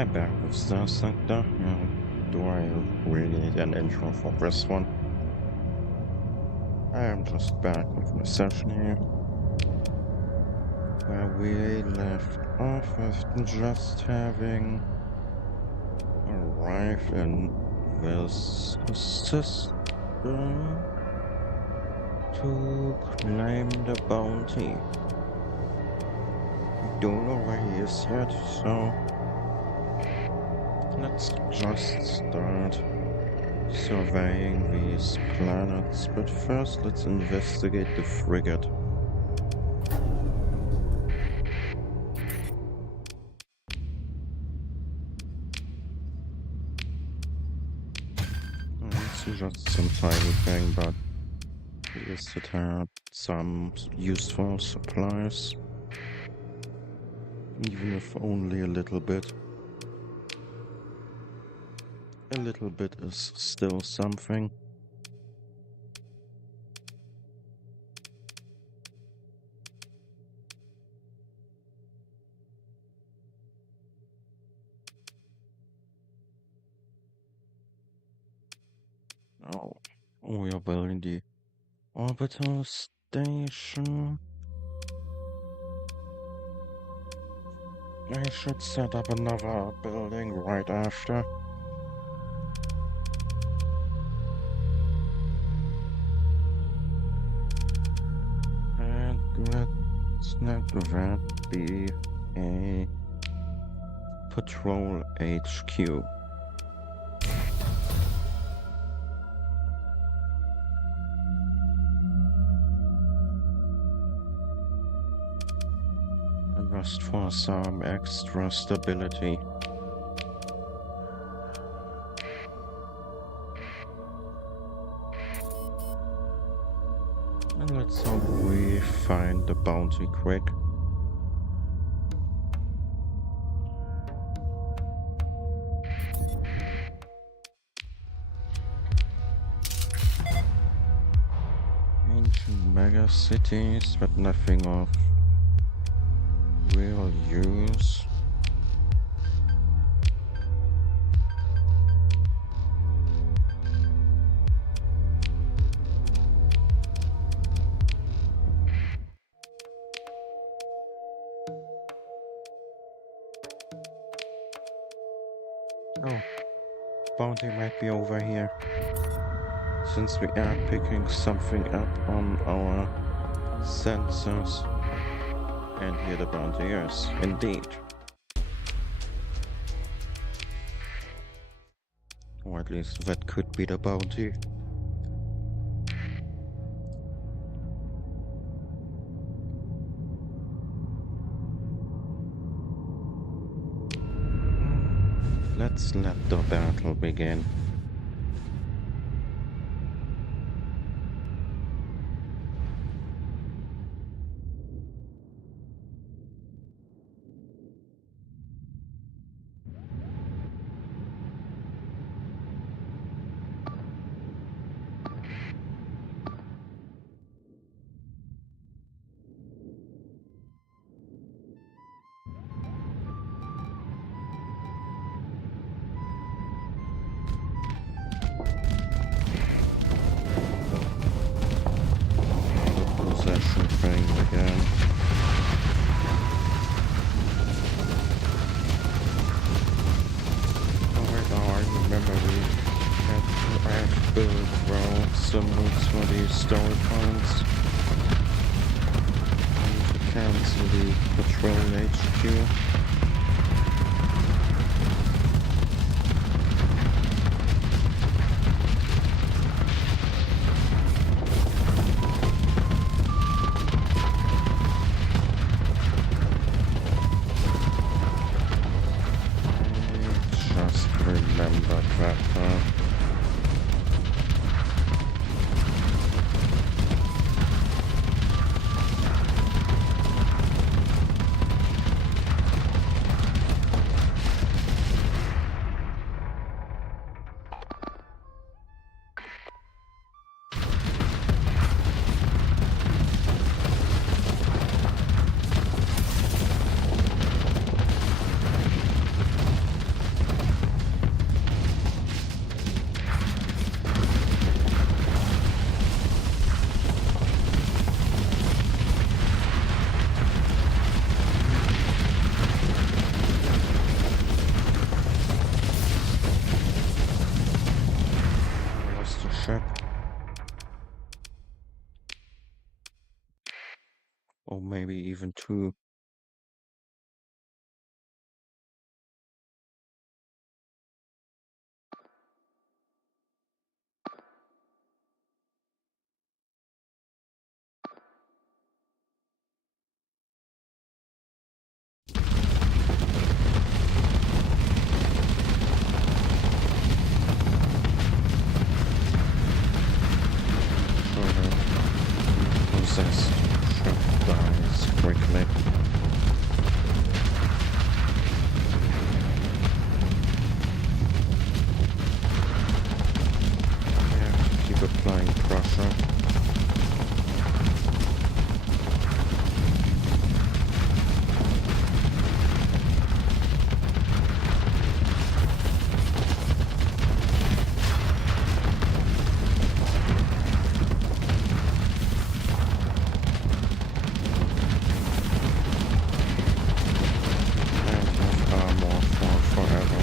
I'm back with Starsector. Do I really need an intro for this one? I am just back with my session here, where we left off with just having arrived in this system to claim the bounty. We don't know where he is yet, so let's just start surveying these planets, but first let's investigate the frigate. It's just some tiny thing, but at least it had some useful supplies, even if only a little bit. A little bit is still something. Oh, we are building the orbital station. I should set up another building right after. And let's let that be a patrol HQ. Just for some extra stability. And let's hope we find the bounty quick. Ancient mega cities, but nothing of real use. Oh, bounty might be over here. Since we are picking something up on our sensors. And here the bounty is, indeed. Or at least that could be the bounty. Let's let the battle begin. Possession thing again. Oh, I remember we had to add build route symbols for these story points. And to cancel the patrol HQ. Remember that part. or maybe even two. So the possessed ship dies quickly. We have to keep applying pressure. And have armor for forever.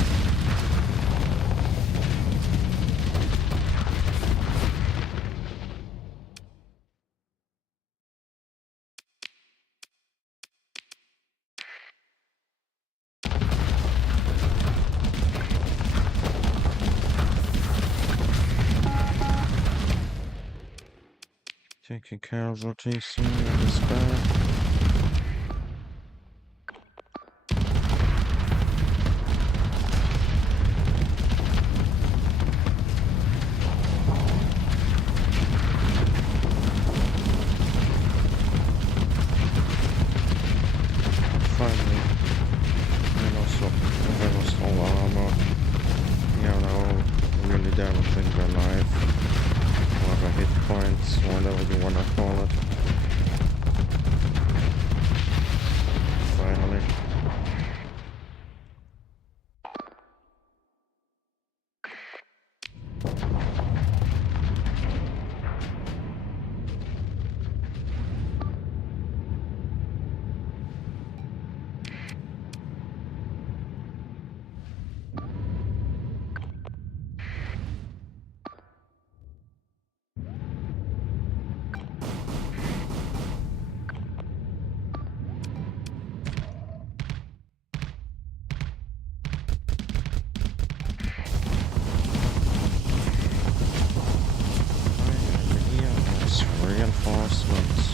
Taking casualties here is bad. Finally, I lost all armor. Yeah, now really damaging their life. Whatever hit points, whatever you wanna call it. Finally. Finally, here is reinforcements.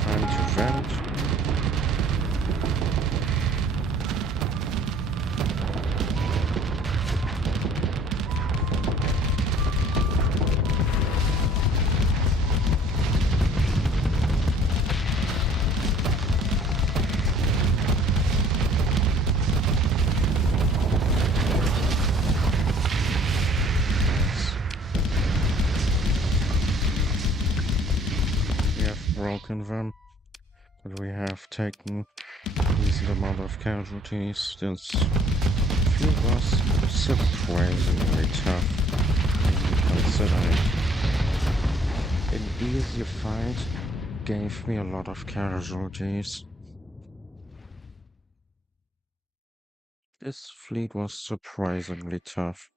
Time to vent. Nice. We have broken them, but we have taken a decent amount of casualties. This field was surprisingly tough considering an easy fight gave me a lot of casualties. This fleet was surprisingly tough.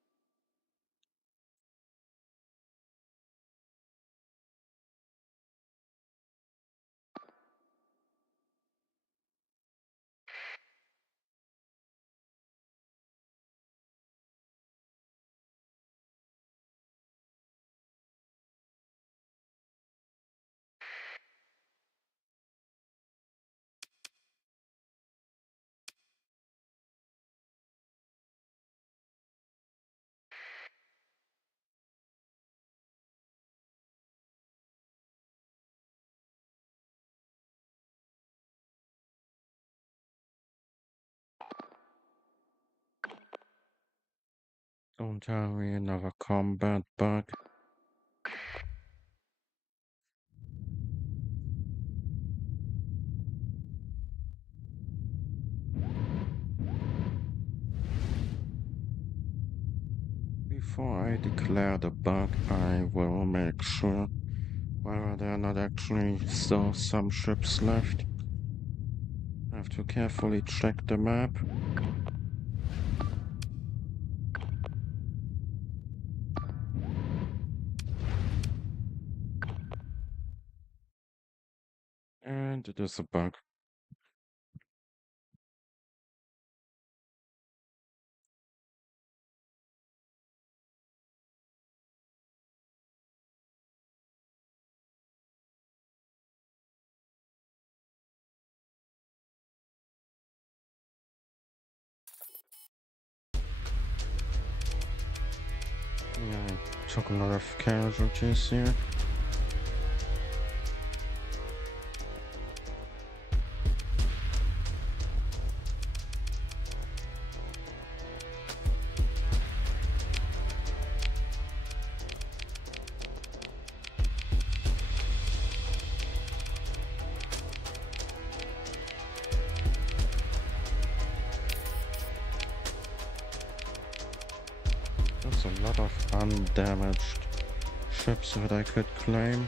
Don't tell me another combat bug. Before I declare the bug, I will make sure whether there are not actually still some ships left. I have to carefully check the map. And it is a bug. Yeah, I took a lot of casualties here. That's a lot of undamaged ships that I could claim.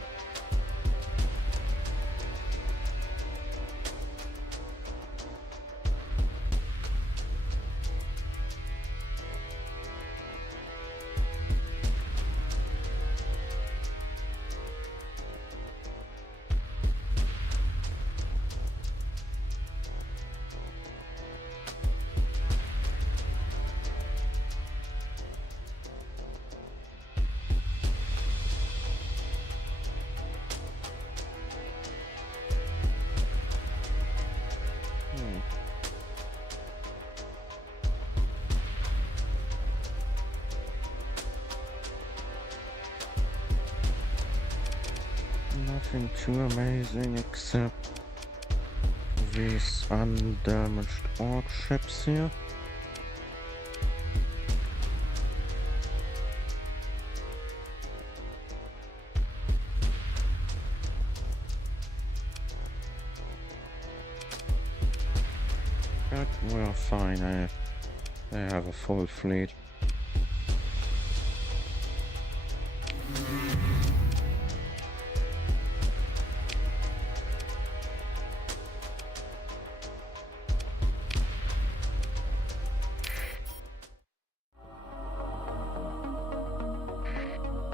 Nothing too amazing except these undamaged orc ships here. But we're fine, I have a full fleet.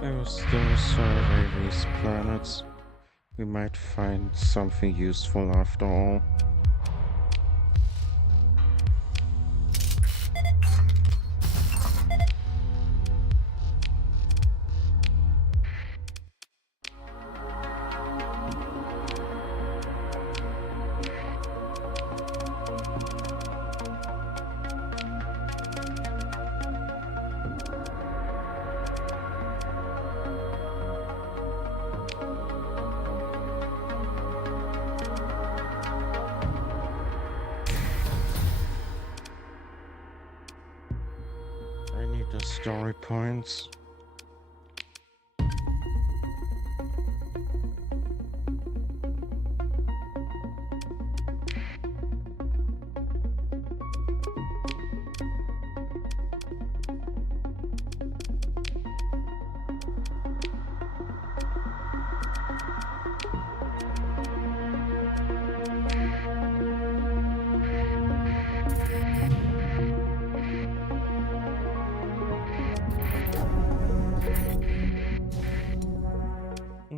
I will still survey these planets. We might find something useful after all. I need the story points.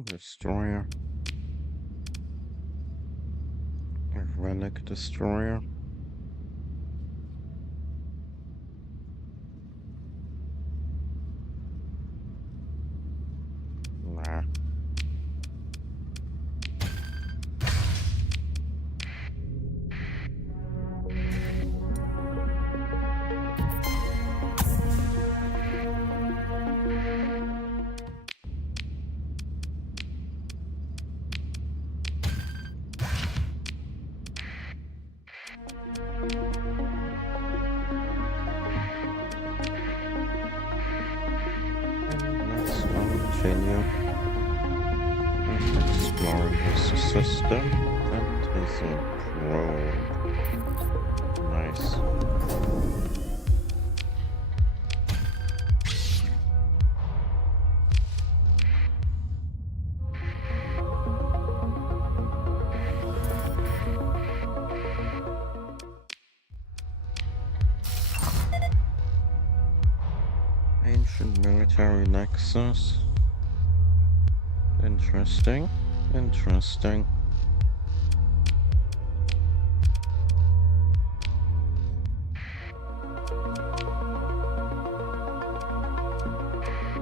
Destroyer. A relic destroyer. Nah. continue with exploring this system. That is a probe. Nice. Ancient military nexus. Interesting. Interesting.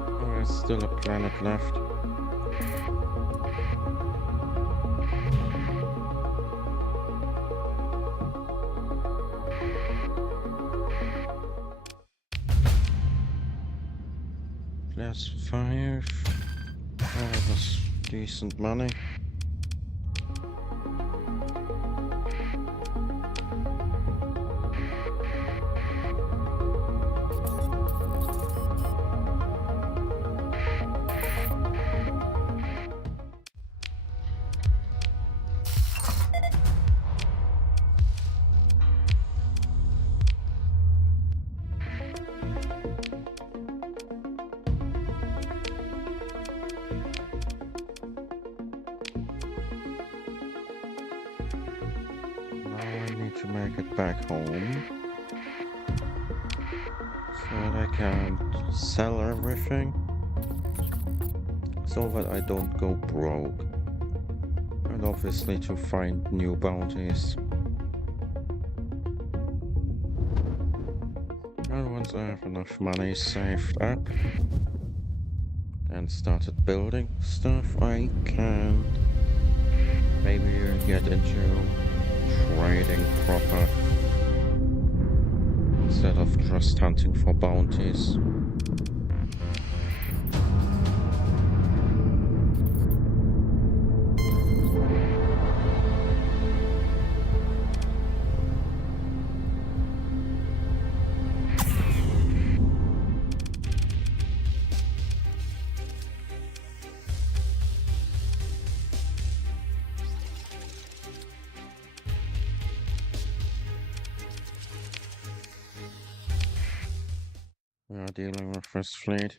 Oh, there's still a planet left. Plus 5. That was decent money. To make it back home so that I can sell everything so that I don't go broke, and obviously to find new bounties. And once I have enough money saved up and started building stuff, I can maybe get into trading proper instead of just hunting for bounties. We are dealing with First Fleet.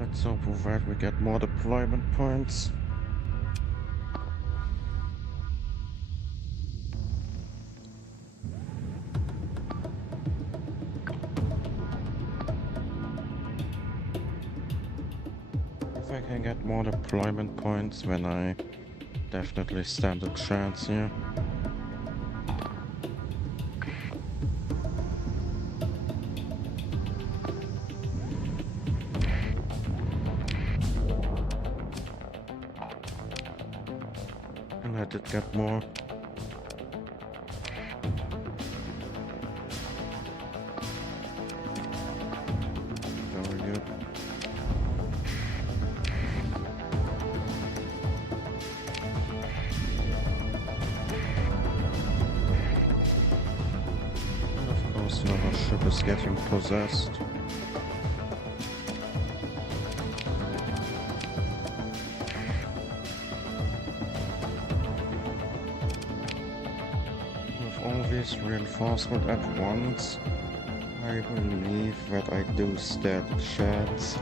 Let's hope that we get more deployment points. If I can get more deployment points, then I definitely stand a chance here. And I did get more. Very good. And of course another ship is getting possessed. All this reinforcement at once, I believe that I do stand a chance.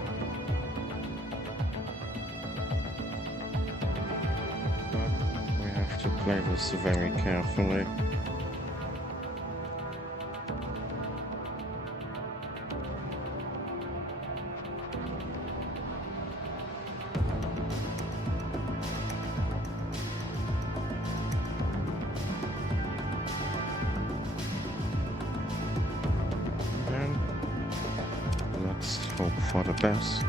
But we have to play this very carefully. Let's hope for the best.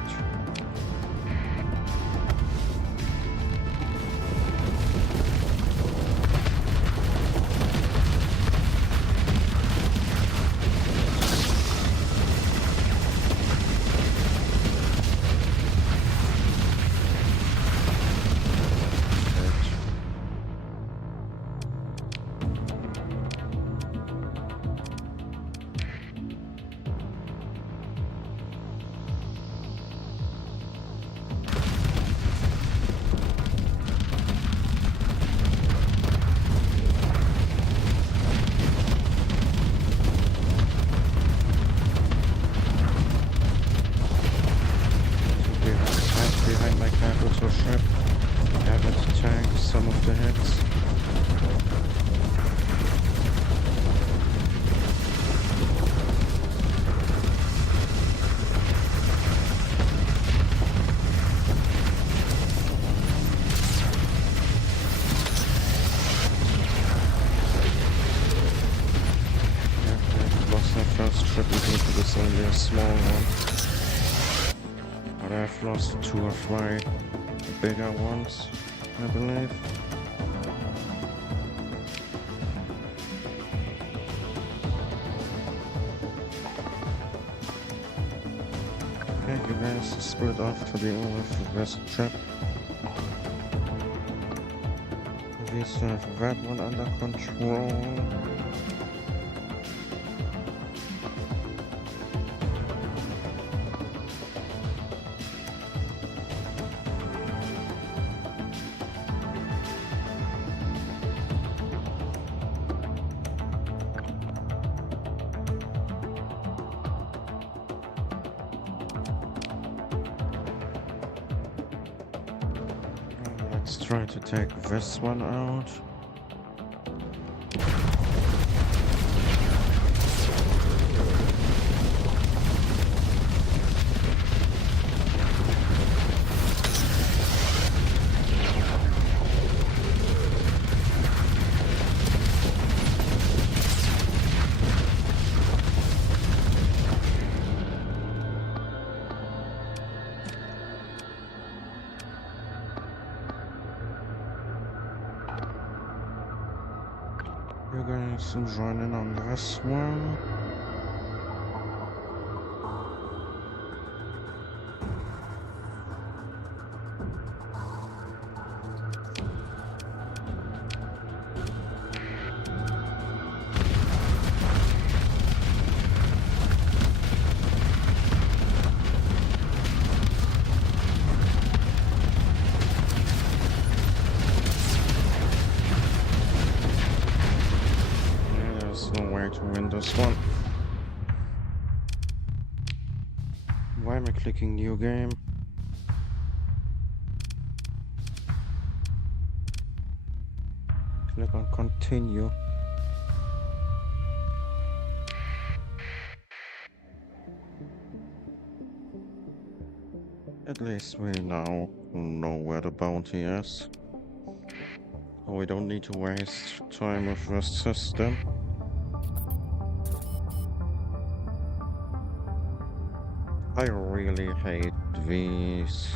the hex. First trip into this only a small one, but I've lost 2 of my bigger ones, I believe. Okay, you guys split off to deal with this trip. At least I have that one under control. Let's try to take this one out. You guys join in on this one. No way to win this one. Why am I clicking new game? Click on continue. At least we now know where the bounty is. We don't need to waste time with this system. I really hate these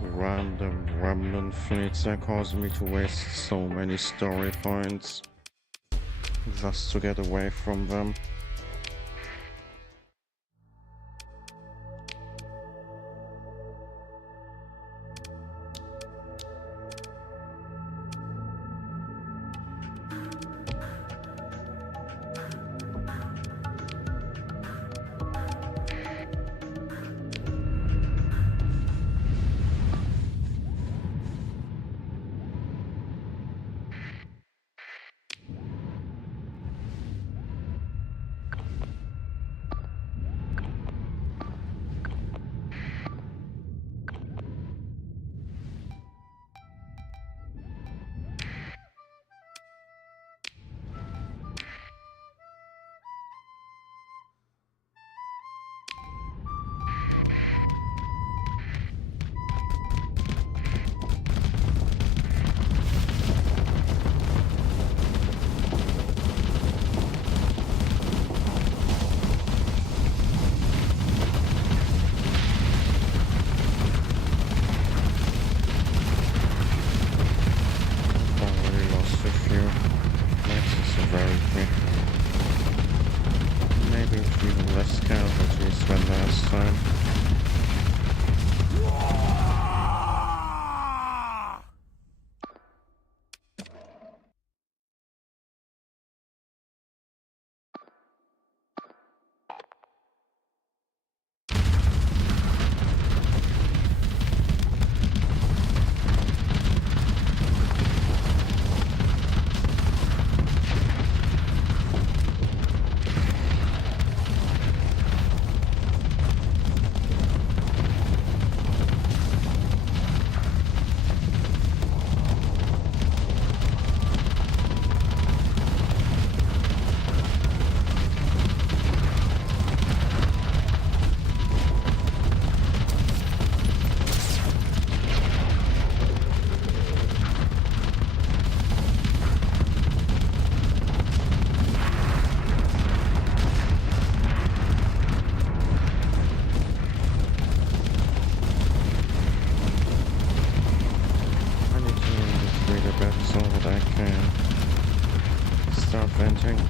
random remnant fleets that cause me to waste so many story points just to get away from them. bit so that I can start venting.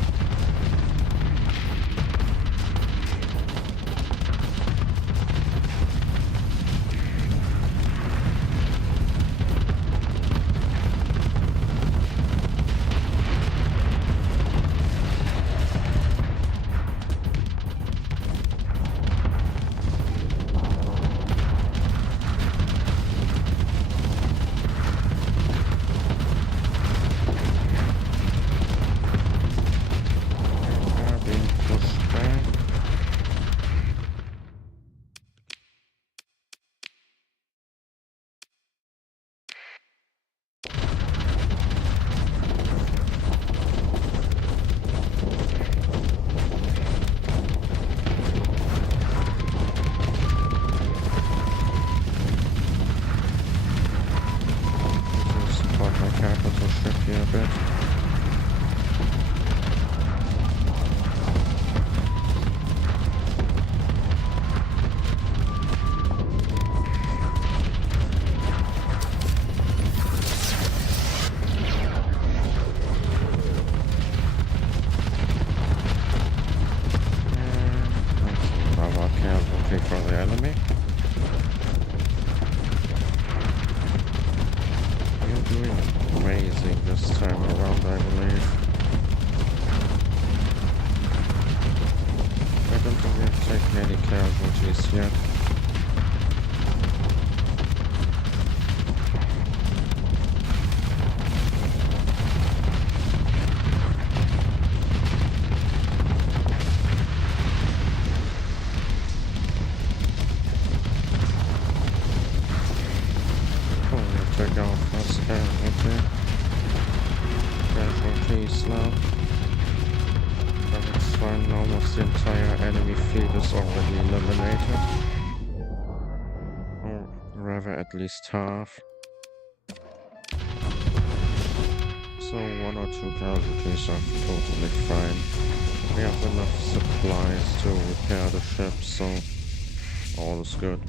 Capital ship here a bit. And another casualty for the enemy. You're doing amazing this time around, I believe. I don't think we've taken any casualties yet. Take out first casualties now. But it's fine, almost the entire enemy fleet is already eliminated. Or rather, at least half. So 1 or 2 casualties are totally fine. We have enough supplies to repair the ship, so all is good.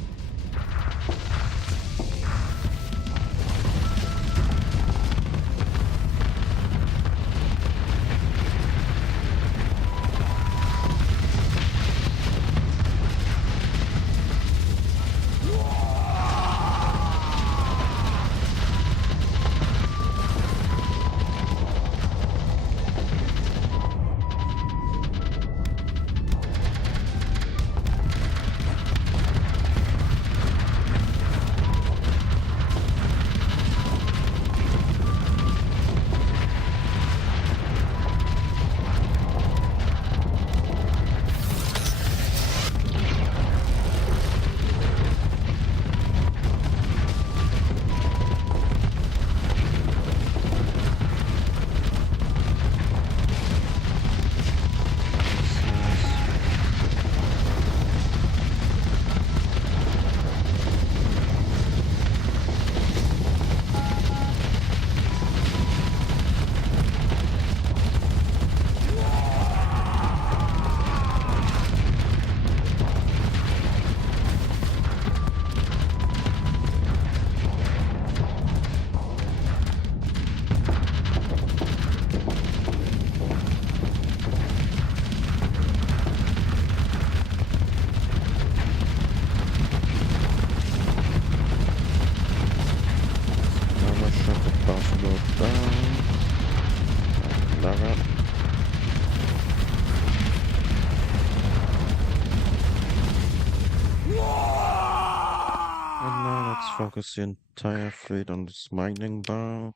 Focus the entire fleet on this mining barge.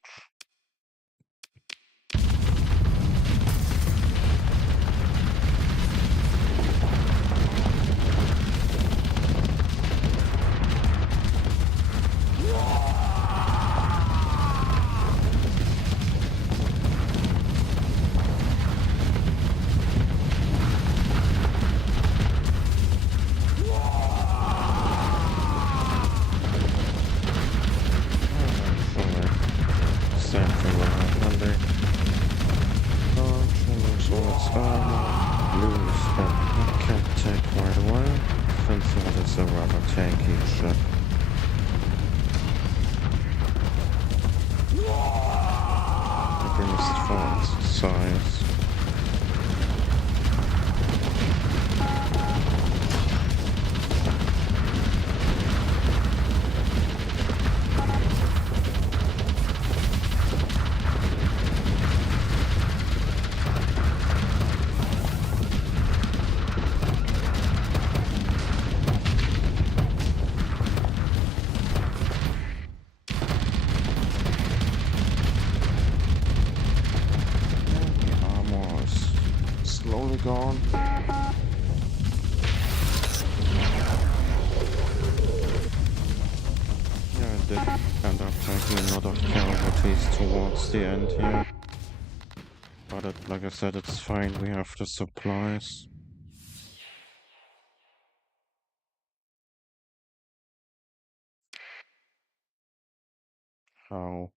It's a rather tanky ship. increased for its size. Slowly gone. Yeah, I did end up taking a lot of casualties towards the end here. But like I said, it's fine, we have the supplies. How?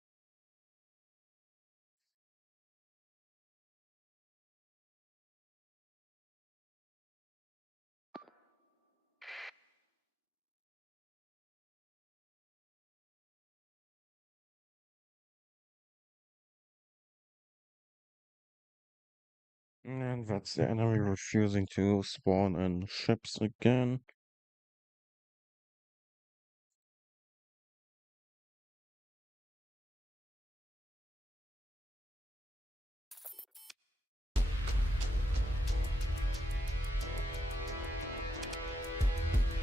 And that's the enemy refusing to spawn in ships again.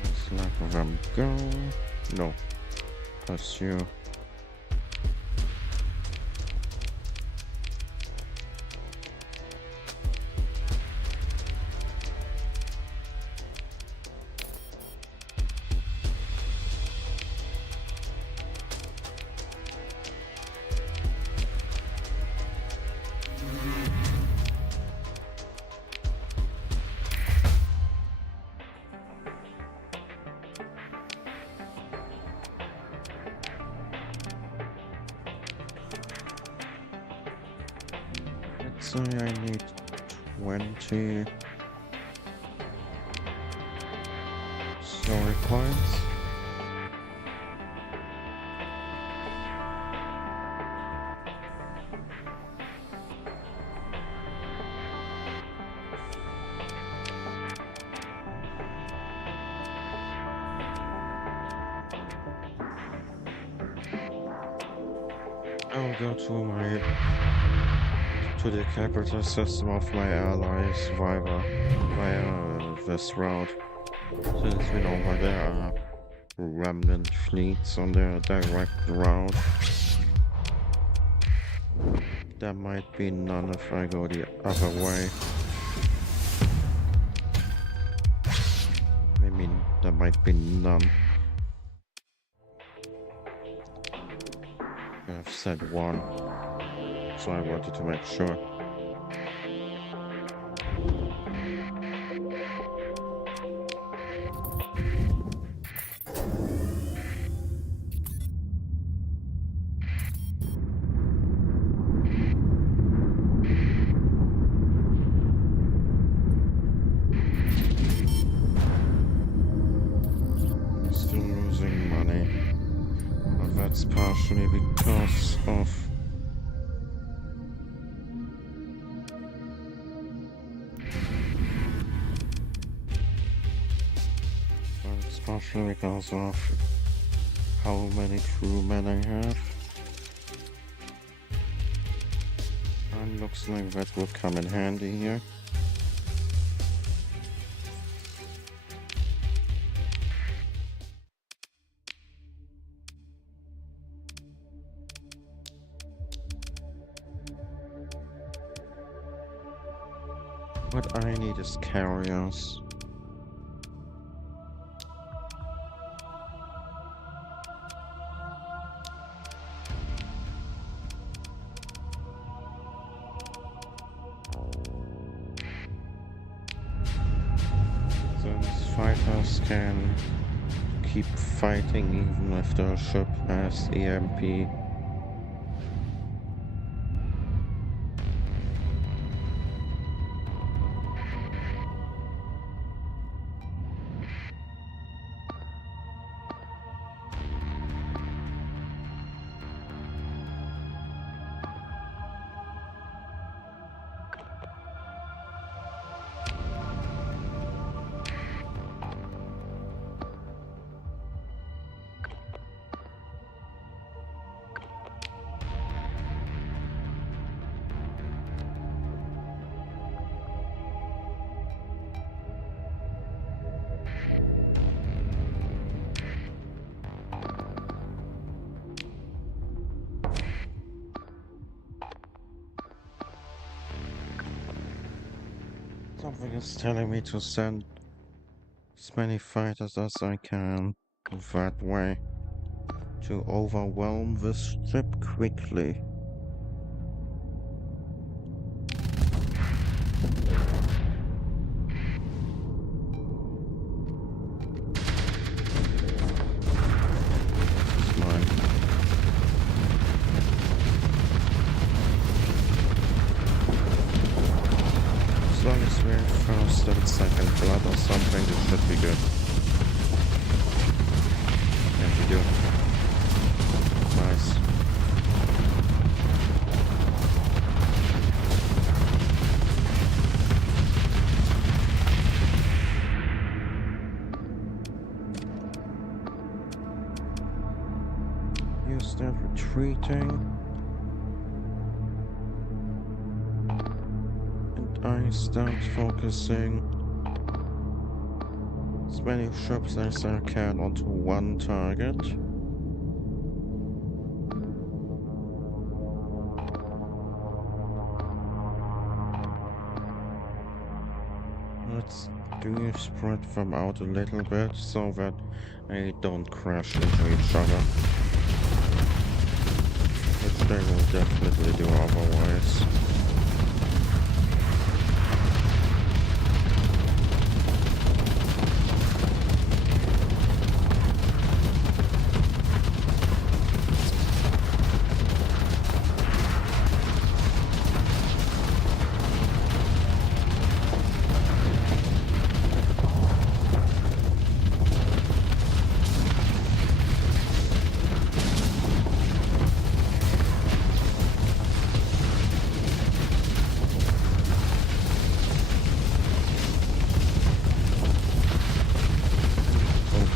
Let's let them go. No, pursue. Let's say I need 20 story points. I'll go to the capital system of my allies via this route, since we know where there are remnant fleets on their direct route. There might be none if I go the other way. I mean, there might be none. I've said one, so I wanted to make sure. Still losing money, but that's partially because of how many crewmen I have. And looks like that will come in handy here. What I need is carriers. Since fighters can keep fighting even if the ship has EMP. Something is telling me to send as many fighters as I can that way to overwhelm this ship quickly. It's mine. As long as we're first and second blood or something, it should be good. And we do. Nice. You start retreating. And I start focusing as many ships as I can onto one target. Let's do spread them out a little bit so that they don't crash into each other. Which they will definitely do otherwise.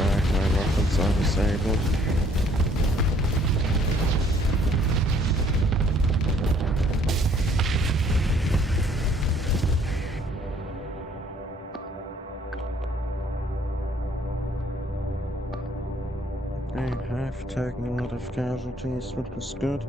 My weapons are disabled. I have taken a lot of casualties, which is good.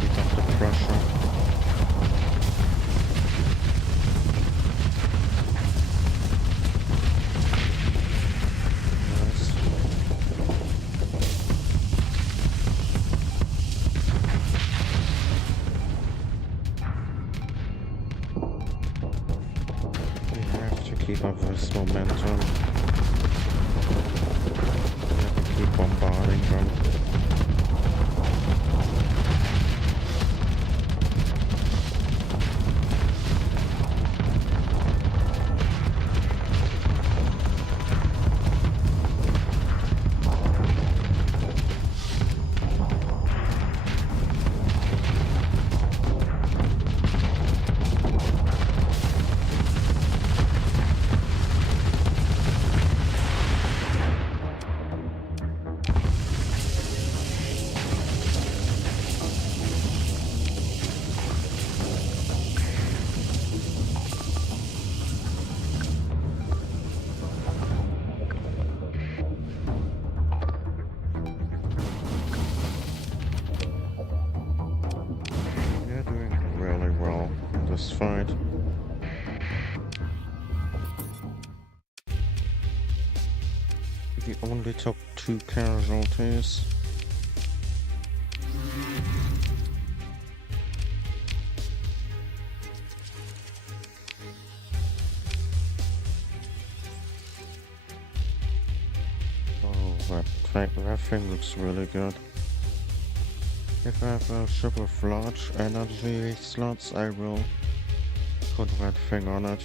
Keep up the pressure. Nice. We have to keep up this momentum. We have to keep bombarding them. You're doing really well in this fight. We only took 2 casualties. Oh, that thing looks really good. If I have a ship with large energy slots, I will put that thing on it.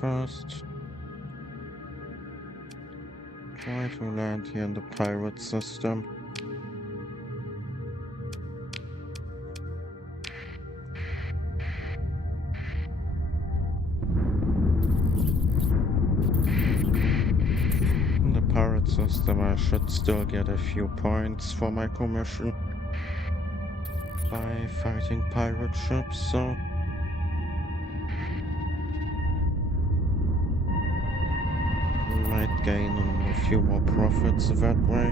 first. Try to land here in the pirate system. In the pirate system, I should still get a few points for my commission by fighting pirate ships, so might gain a few more profits that way.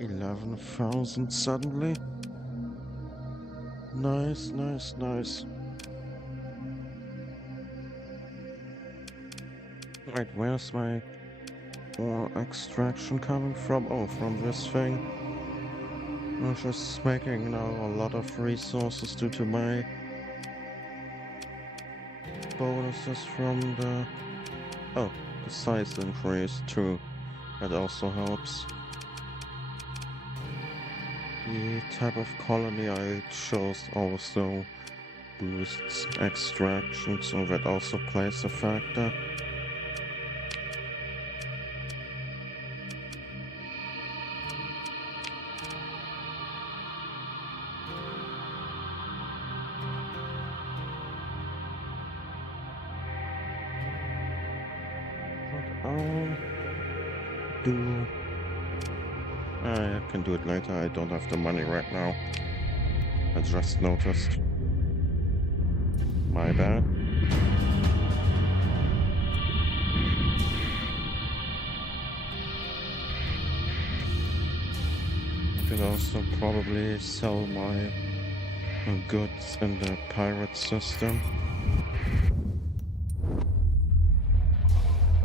$11,000 suddenly. Nice, nice, nice. Right, where's my ore extraction coming from? Oh, from this thing. I'm just making now a lot of resources due to my bonuses from the... Oh, the size increase too. That also helps. The type of colony I chose also boosts extraction, so that also plays a factor. I can do it later. I don't have the money right now. I just noticed. My bad. I could also probably sell my goods in the pirate system.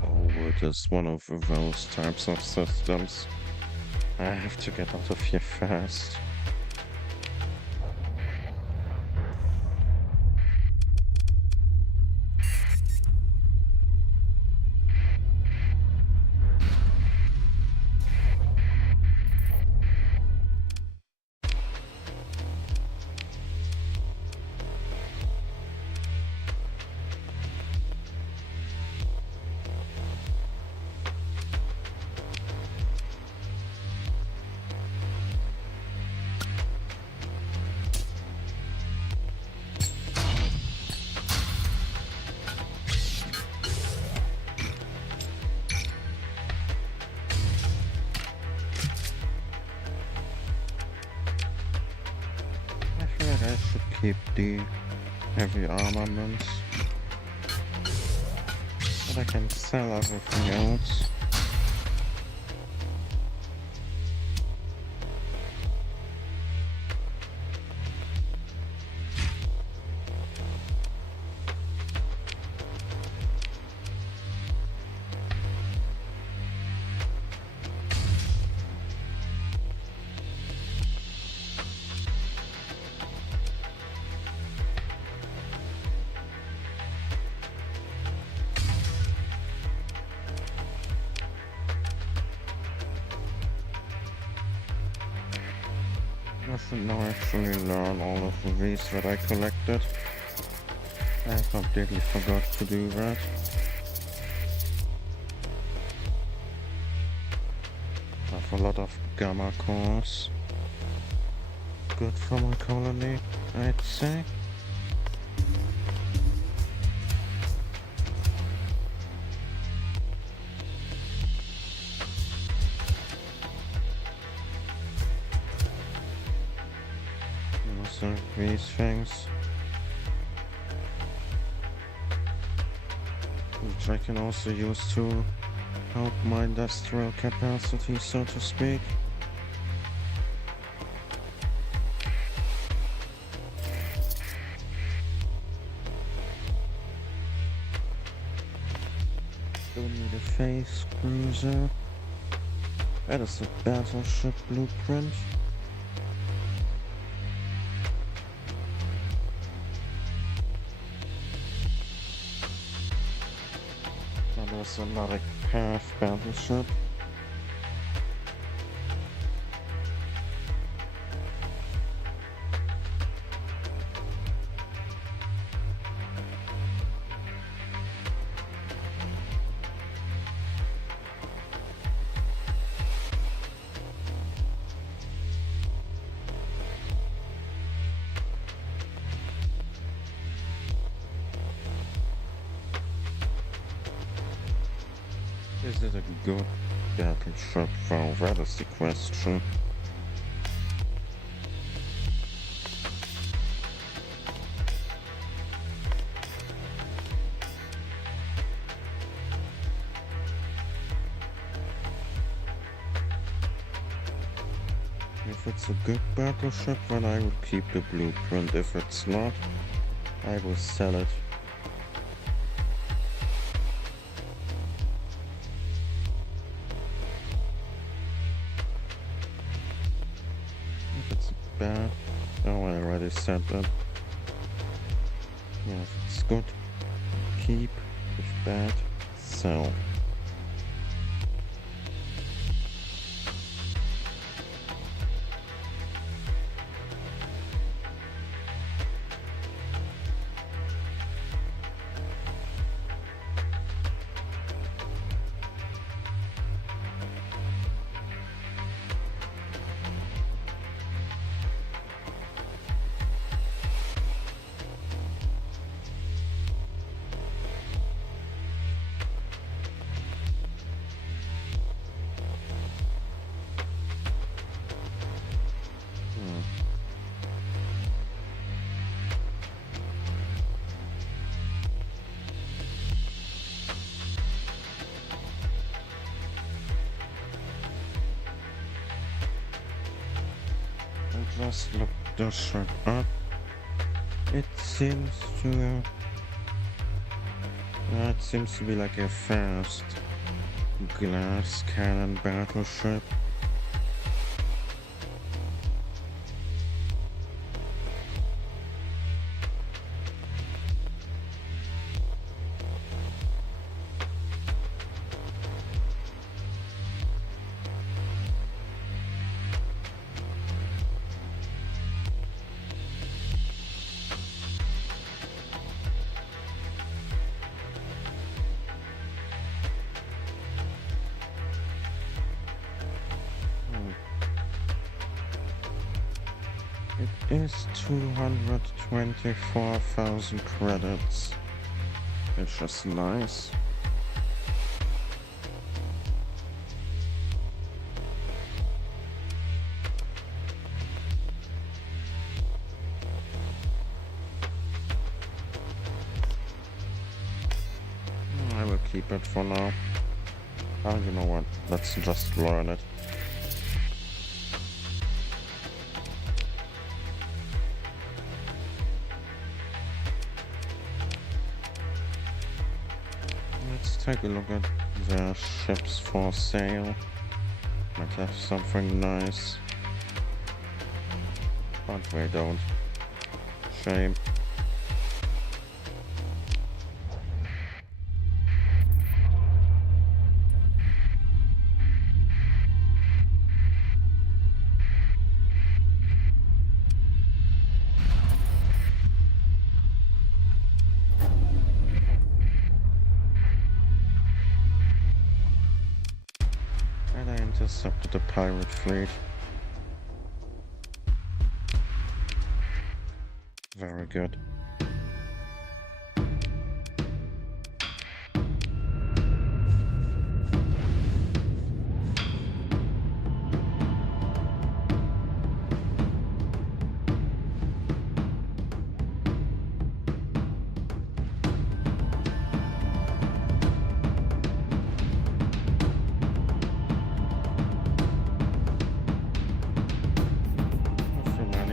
Oh, it is one of those types of systems. I have to get out of here fast. I should keep the heavy armaments, but I can sell everything else. I should now actually learn all of these that I collected. I completely forgot to do that. I have a lot of gamma cores. Good for my colony, I'd say. Also these things, which I can also use to help my industrial capacity, so to speak. Don't need a phase cruiser. That is a battleship blueprint. There's another half battleship. Is it a good battleship? Well, that is the question. If it's a good battleship, then I will keep the blueprint. If it's not, I will sell it. If it's bad, oh, I already said that. Yeah, if it's good, keep. If bad, sell. Just look the ship up. It seems to be like a fast glass cannon battleship. It is 224,000 credits, which is nice. I will keep it for now. Oh, you know what? Let's just learn it. Let's take a look at the ships for sale. Might have something nice. But they don't. Shame. And I intercepted the pirate fleet. Very good.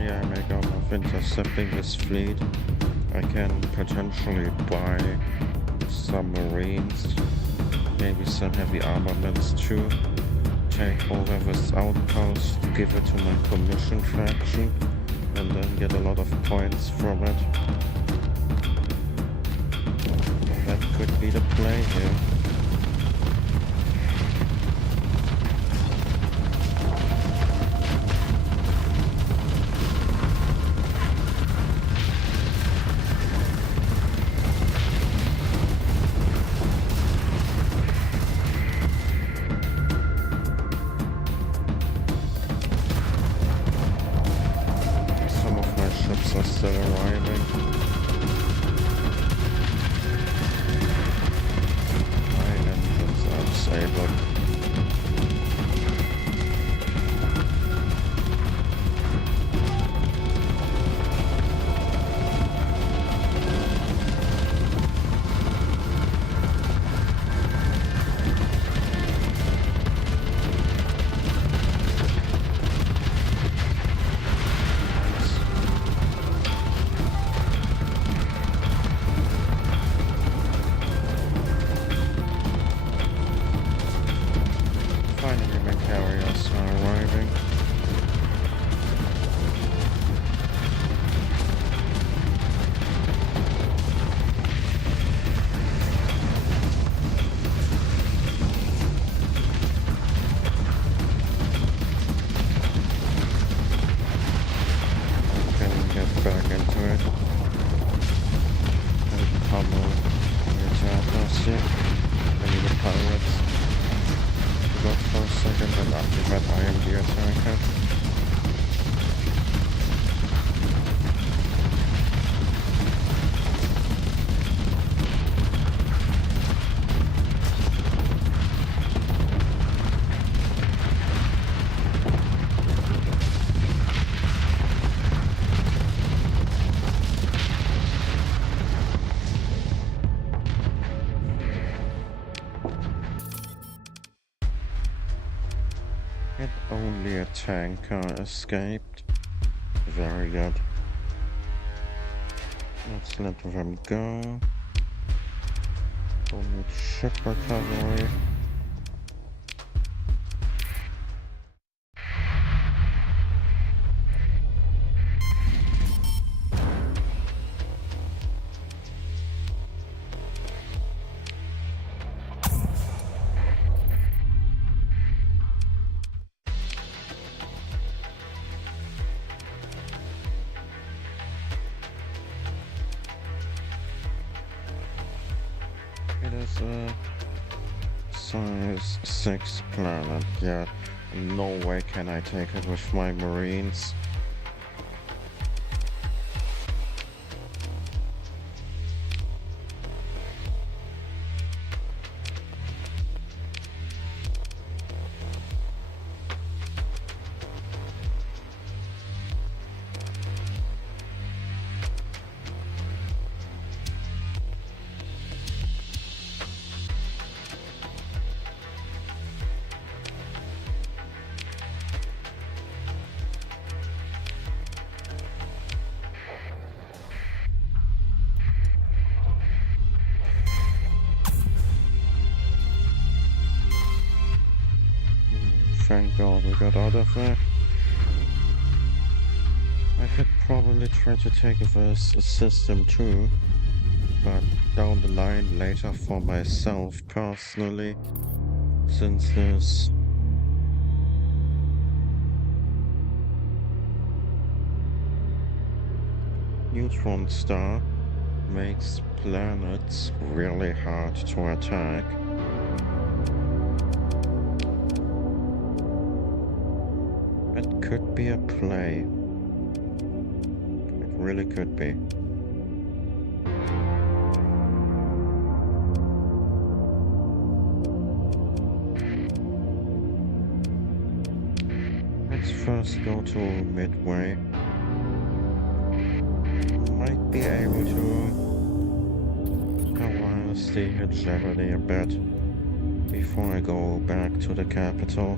I make out of intercepting this fleet, I can potentially buy submarines, maybe some heavy armaments too, take over this outpost, give it to my commission faction, and then get a lot of points from it. That could be the play here. disabled. Finally, my carriers are arriving. Can get back into it and pummel the attackers here. I need the pirates. Forgot for a second that after that I am the attacker. And only a tanker escaped. Very good. Let's let them go. Don't need ship recovery. It is a size 6 planet, yeah. No way can I take it with my marines. Thank God we got out of there. I could probably try to take this system too, but down the line later for myself personally, since this neutron star makes planets really hard to attack. It could be a play. It really could be. Let's first go to Midway. Might be able to harass the hegemony a bit before I go back to the capital.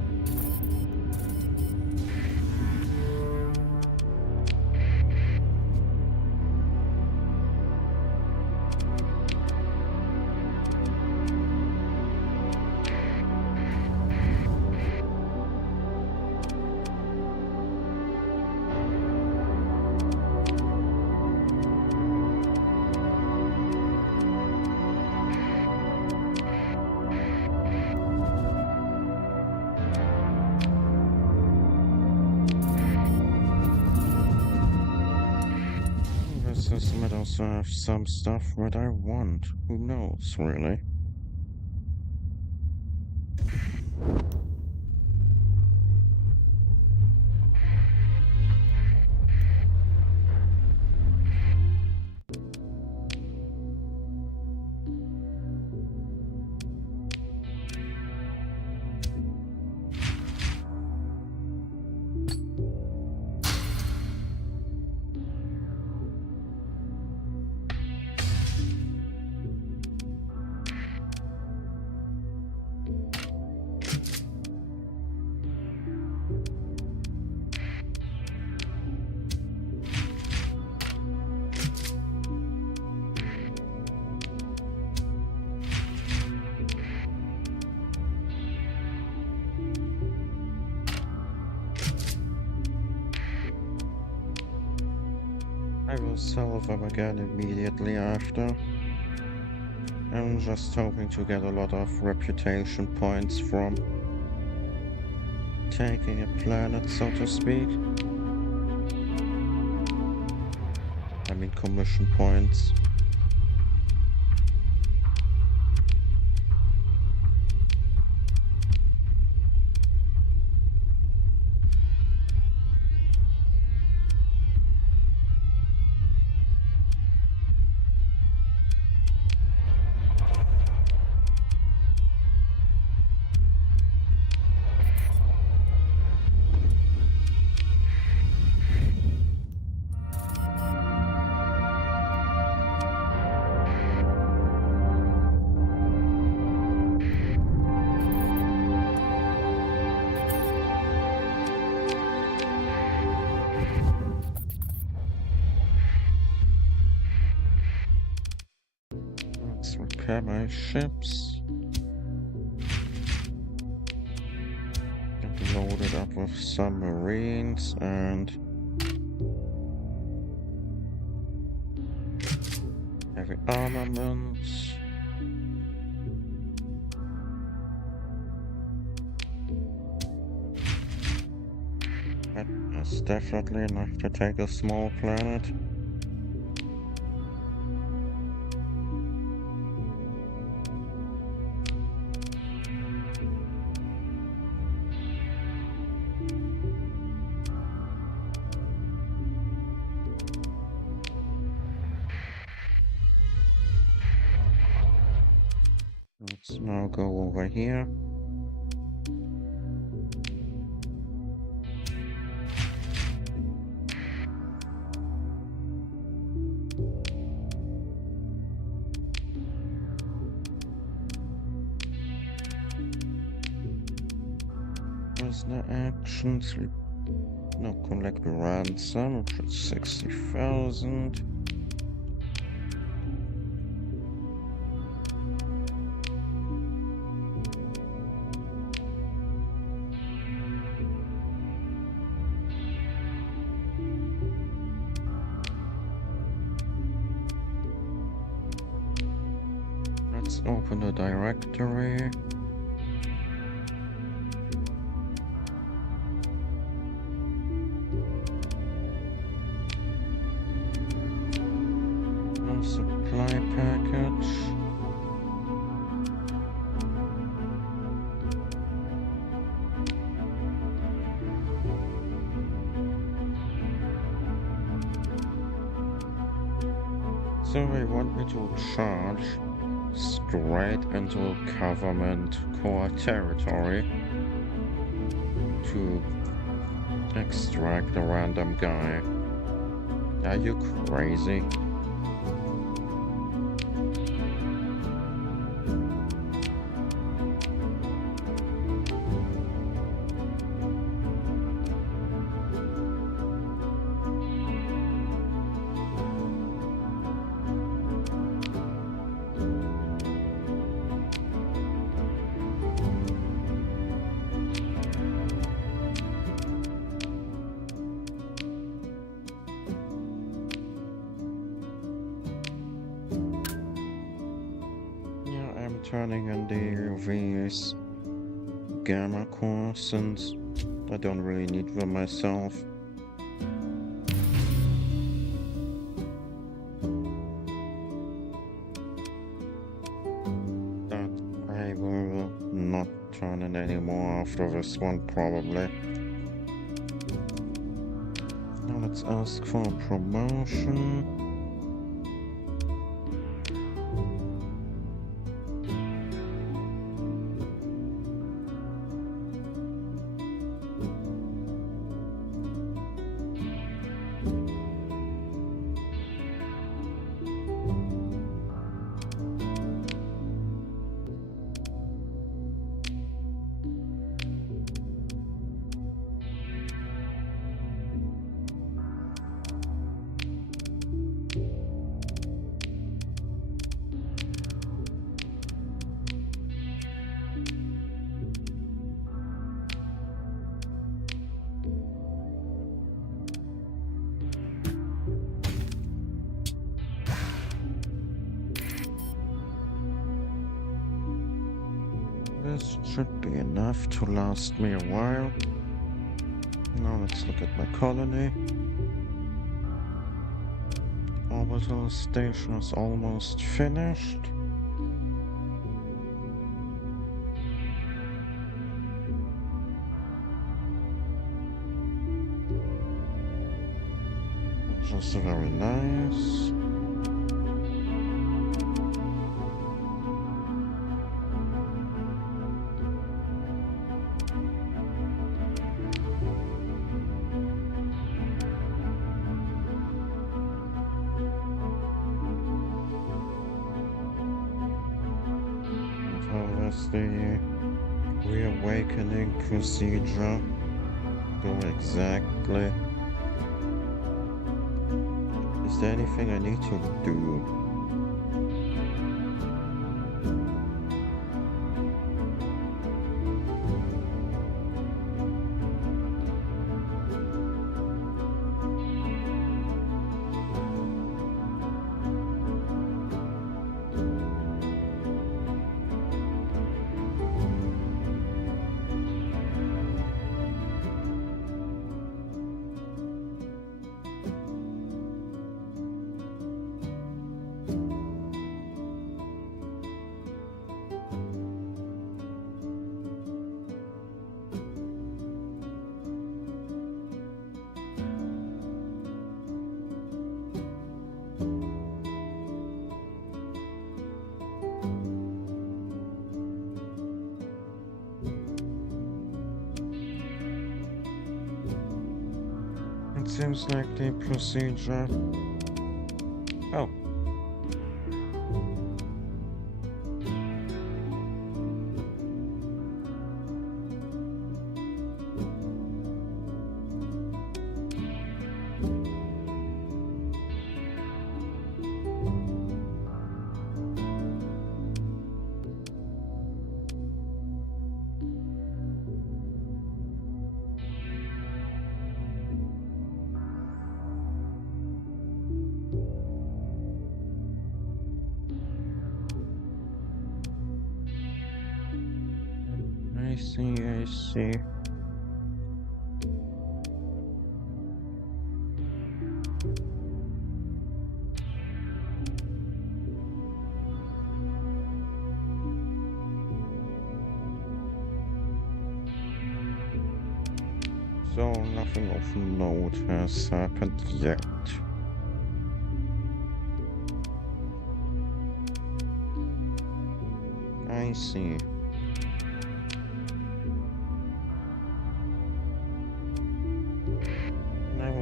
This might also have some stuff that I want. Who knows, really? I will sell them again immediately after. I'm just hoping to get a lot of reputation points from taking a planet, so to speak. I mean commission points. Let's repair my ships. Get loaded up with submarines and heavy armaments. That's definitely enough to take a small planet. Let's now go over here. Prisoner actions. No, collect ransom, which is 60,000. Let's open the directory. No supply package. So they want me to charge straight into government core territory to extract a random guy. Are you crazy? I'm turning in the UVs gamma core since I don't really need them myself. But I will not turn in anymore after this one probably. Now let's ask for a promotion. This should be enough to last me a while. Now let's look at my colony. Orbital station is almost finished. Which is very nice. The reawakening procedure go exactly? Is there anything I need to do? It seems like the procedure. Oh. I see. So nothing of note has happened yet. I see.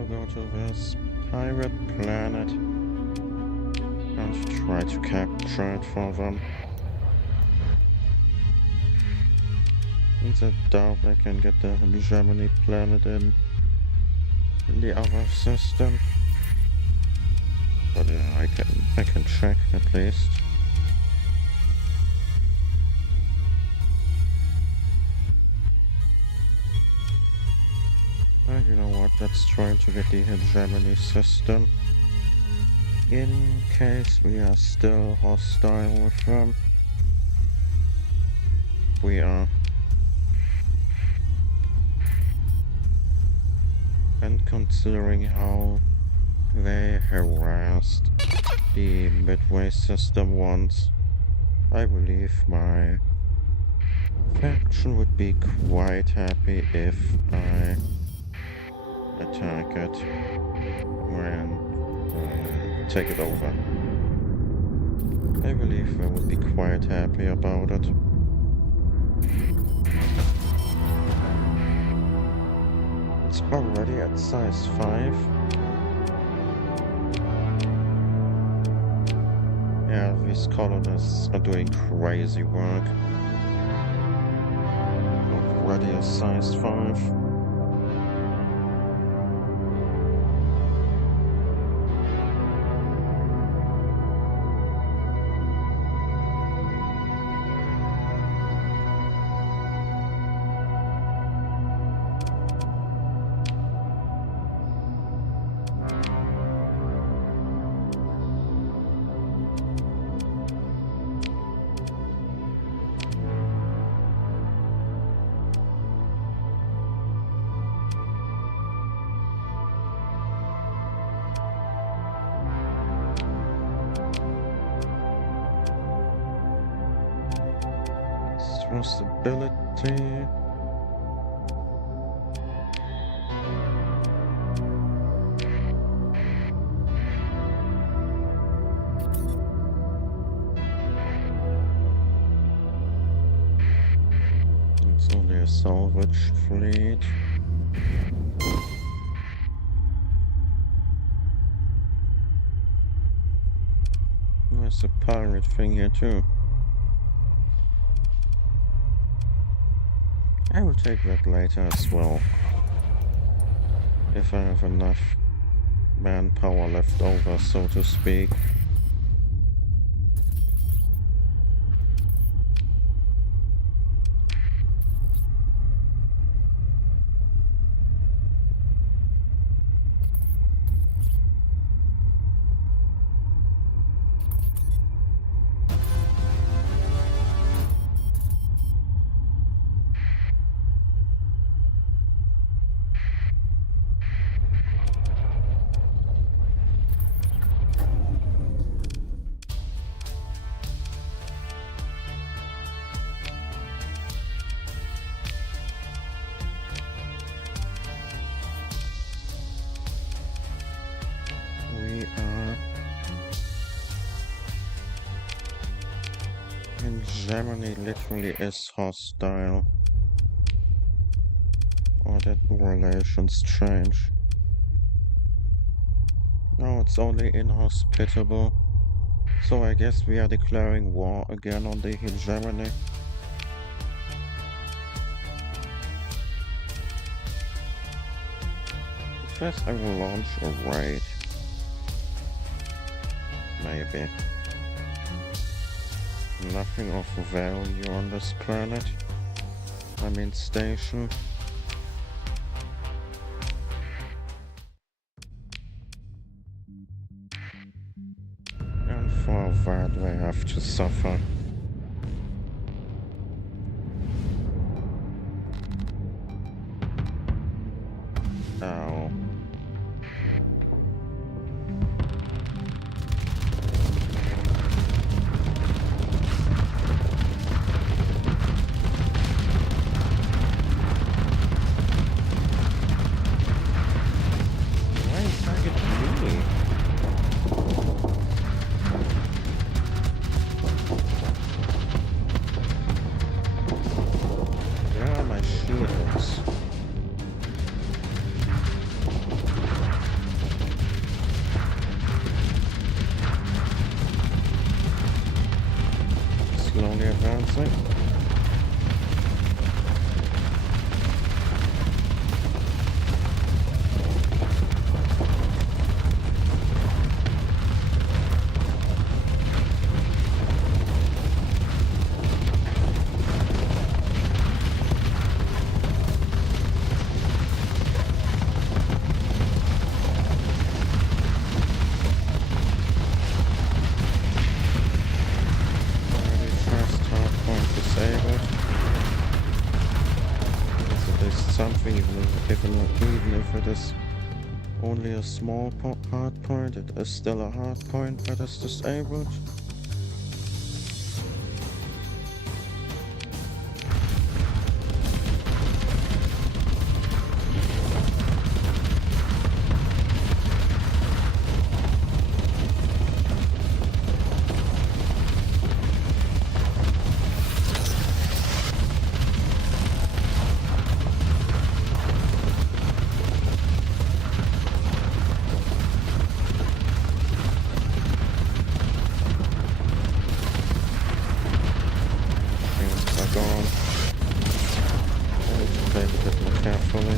Go to this pirate planet and try to capture it for them. It's a doubt I can get the Germany planet in the other system, but I can check at least. You know what, let's try to get the hegemony system in case we are still hostile with them. We are. And considering how they harassed the Midway system once, I believe my faction would be quite happy if I attack it and take it over. I believe I would be quite happy about it. It's already at size 5. Yeah, these colonists are doing crazy work. Already at size 5. possibility. It's only a salvage fleet. There's a pirate thing here too. I will take that later as well. If I have enough manpower left over, so to speak. We are in Germany, literally is hostile. Or did relations change? No, it's only inhospitable. So I guess we are declaring war again on the Germany. First I will launch a raid. Maybe. Nothing of value on this planet. I mean station. And for that they have to suffer. Ow. Why is targeting me? Where are my shields? Slowly advancing. Something, even if it is only a small hard point, it is still a hard point that is disabled. Gone. I need to play a bit more carefully.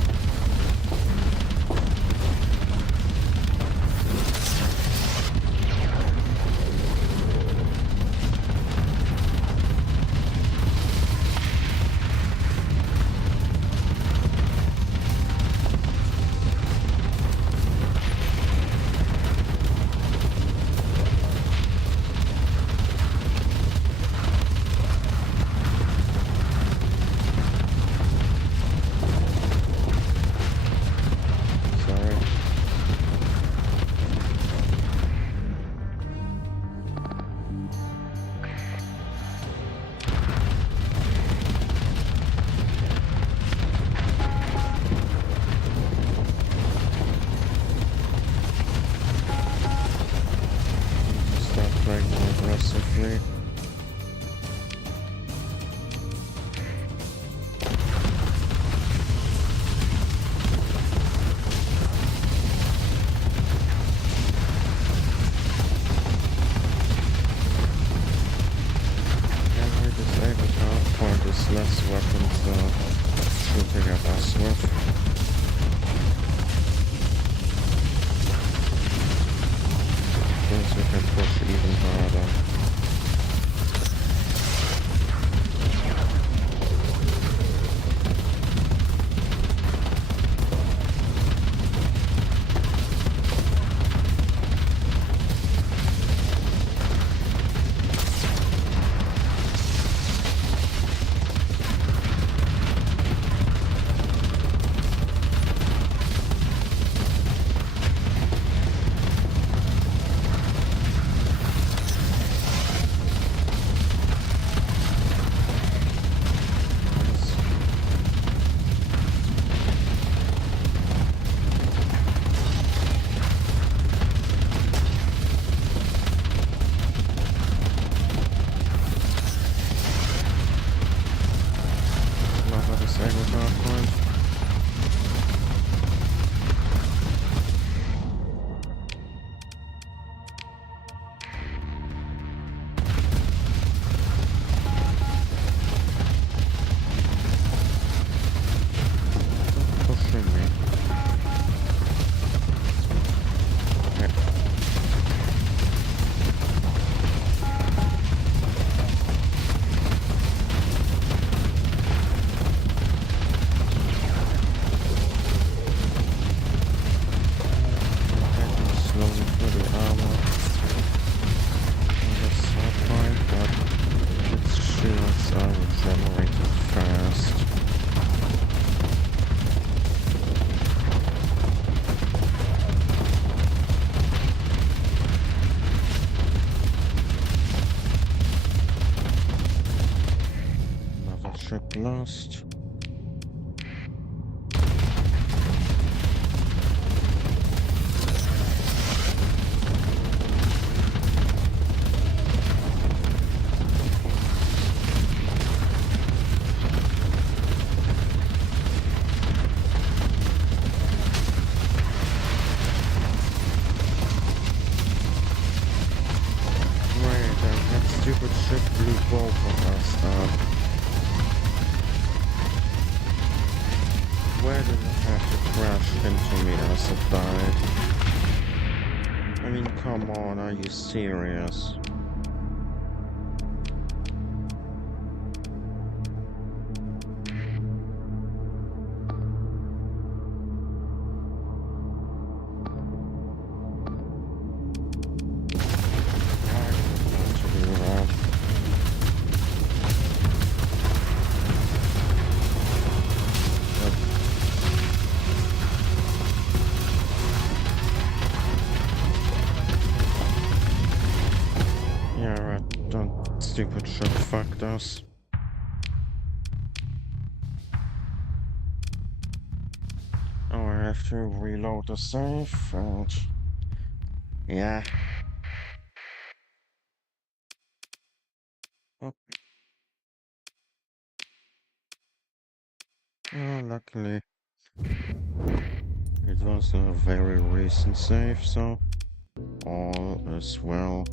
nice weapons shooting at us with. Means we can push even harder. Lost. Right, that stupid ship blew both of us up. Where did it have to crash into me as it died? I mean, come on, are you serious? Stupid ship fucked us. Oh, I have to reload the safe and yeah. Oh, luckily it was a very recent save, so all is well.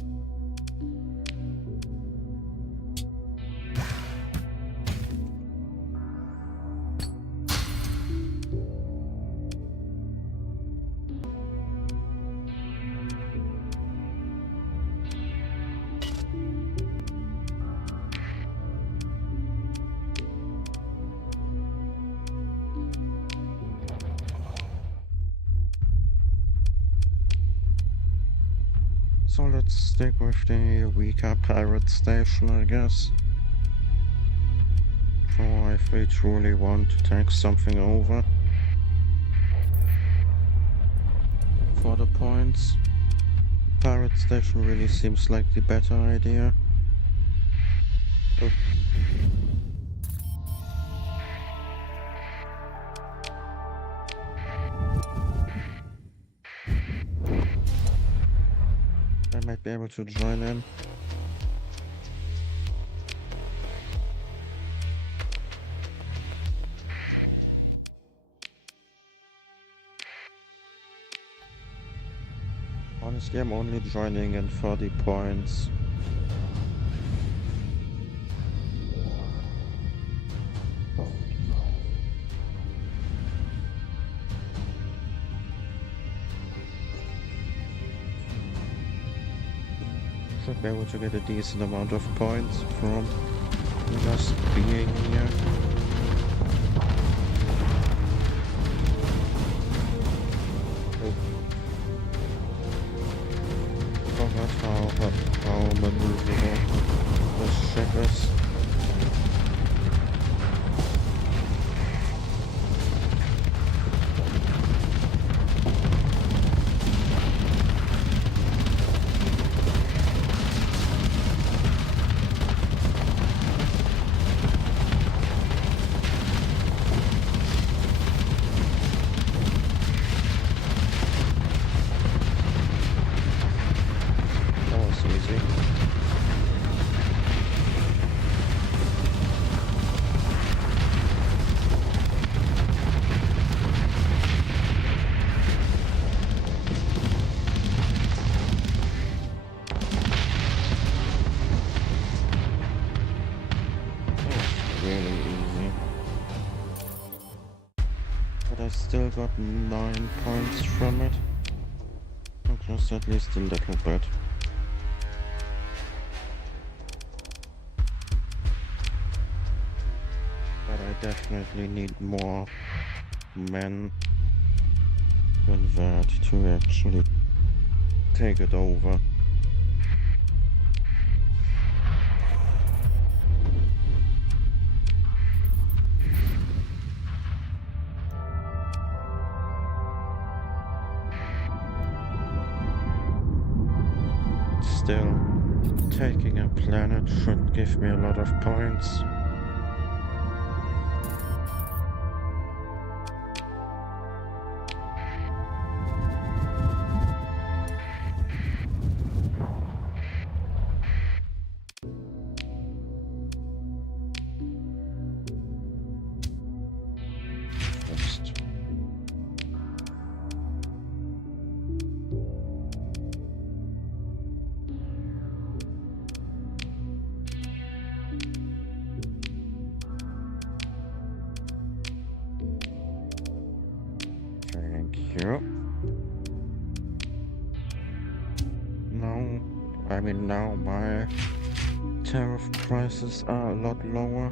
So let's stick with the weaker pirate station, I guess. For if we truly want to take something over. For the points, pirate station really seems like the better idea. Oh. I might be able to join in. Honestly, I'm only joining in for the points. Should be able to get a decent amount of points from just being here. Oh. Forgot how maneuverable this ship is. Easy. Really easy. But I still got 9 points from it. Just at least a little bit. But I definitely need more men than that to actually take it over. Still, taking a planet should give me a lot of points. First. Thank you. Now my tariff prices are a lot lower.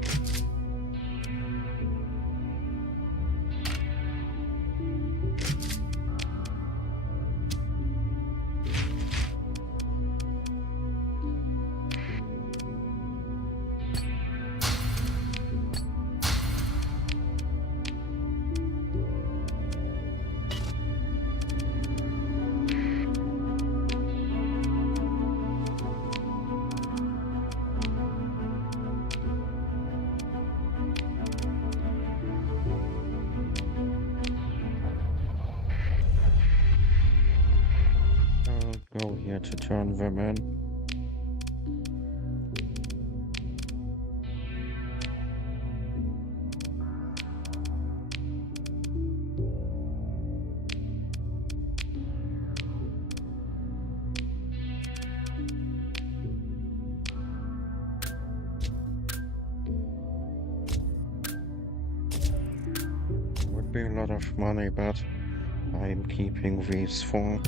Go here to turn them in. Would be a lot of money, but I'm keeping these for.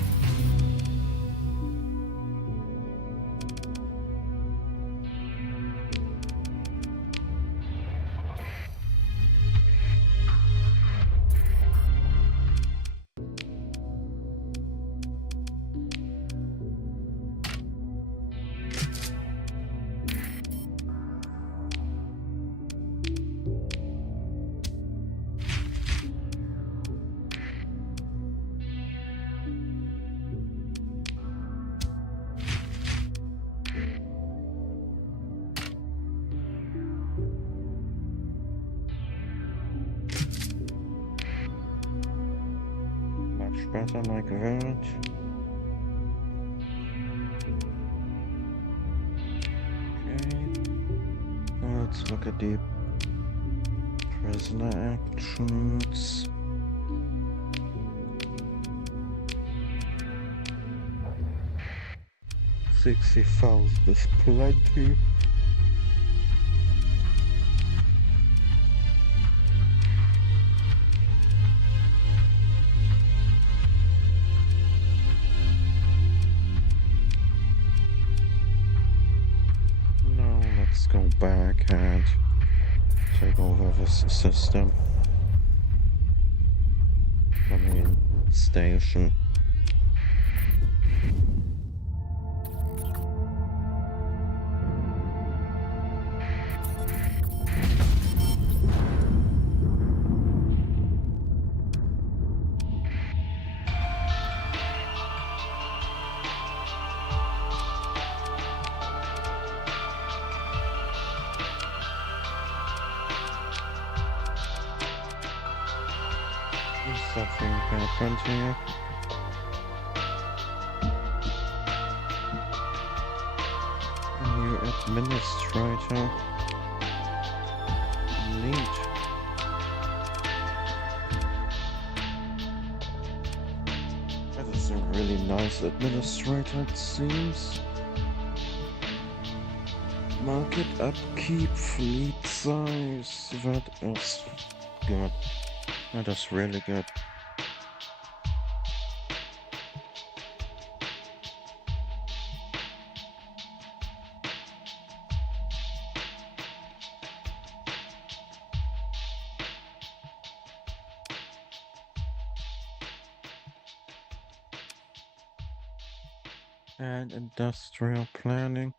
Better like that. Okay. Let's look at the prisoner actions. $60,000 is plenty. go back and take over this system. I mean, station. Something happened here. A new administrator. Neat. That is a really nice administrator, it seems. Market upkeep, fleet size. That is good. That is really good. And industrial planning.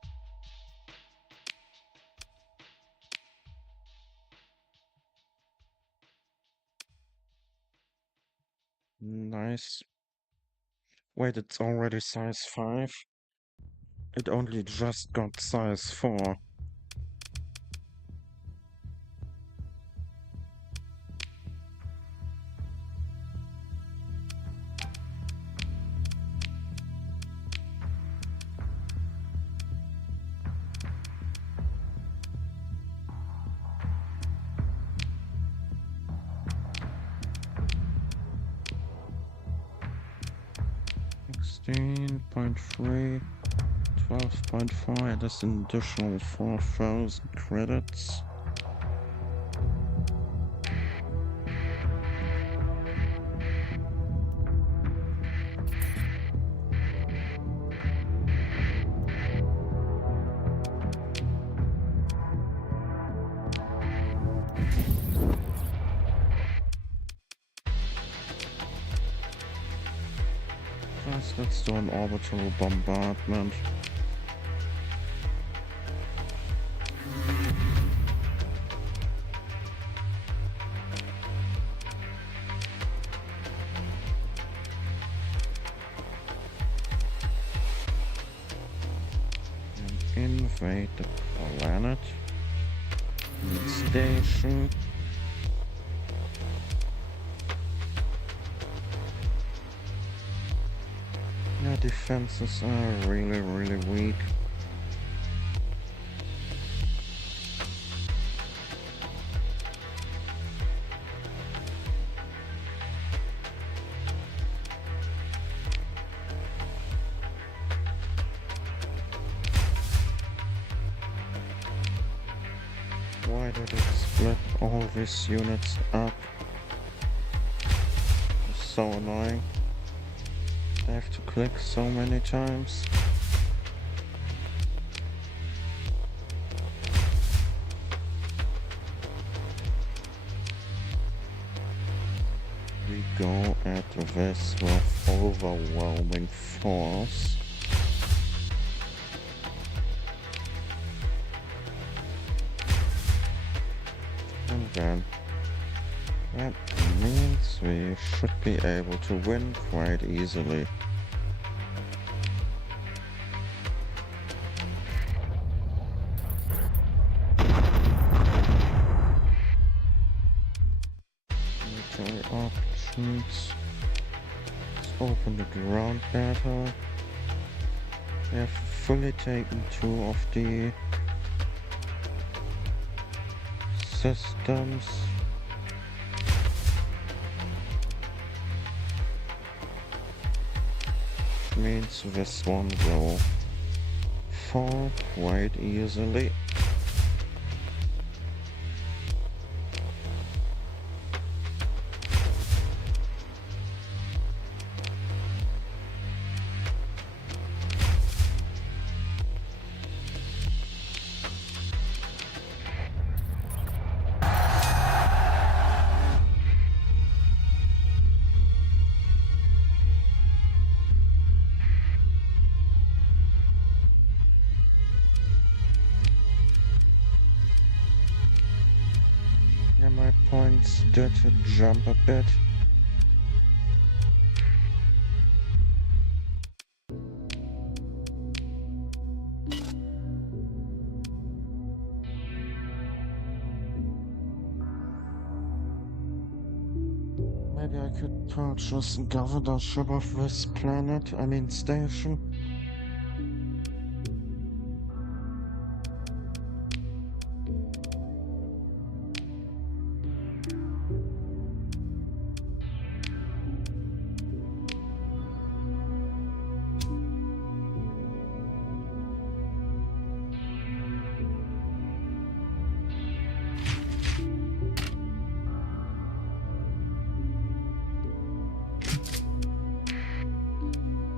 Nice. Wait, it's already size 5? It only just got size 4. $16.3, $12.4, that's an additional 4,000 credits. First, let's do an orbital bombardment. And invade the planet. Station. Yeah, defenses are really, really weak. Why did it split all these units up? It's so annoying. I have to click so many times. We go at this with overwhelming force. And then that means we should be able to win quite easily. Military options. Let's open the ground battle. We have fully taken 2 of the systems. Means this one will fall quite easily. And my points did jump a bit. Maybe I could purchase governorship of this planet, I mean station.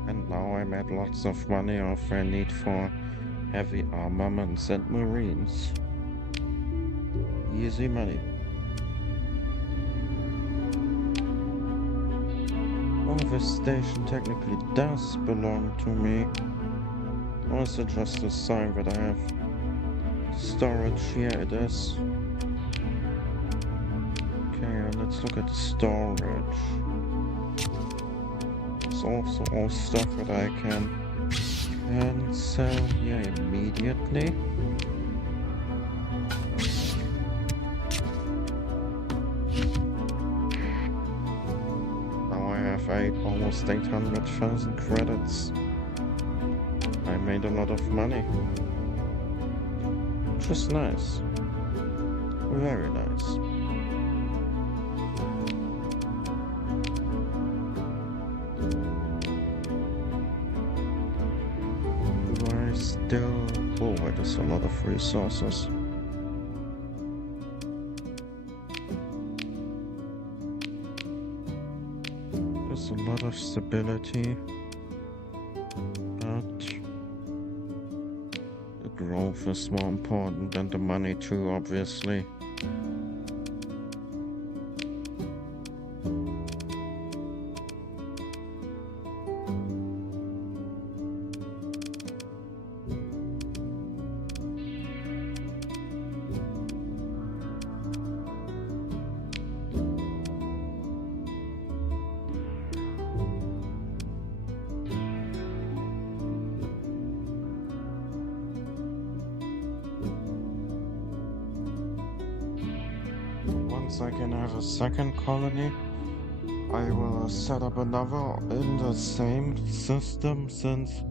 And now I made lots of money off their need for heavy armaments and marines. Easy money. Oh, this station technically does belong to me. Or is it just a sign that I have storage? Here it is. Okay, let's look at the storage. There's also all stuff that I can sell here immediately. Now I have almost 800,000 credits. I made a lot of money. Which is nice. Very nice. Oh, it is a lot of resources. There's a lot of stability, but the growth is more important than the money too, obviously. Once I can have a second colony, I will set up another in the same system, since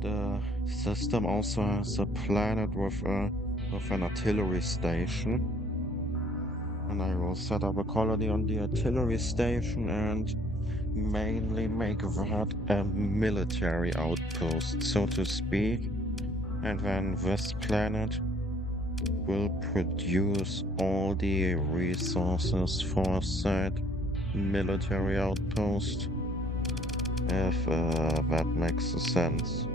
the system also has a planet with an artillery station. And I will set up a colony on the artillery station and mainly make that a military outpost, so to speak. And then this planet will produce all the resources for said military outpost, if that makes sense.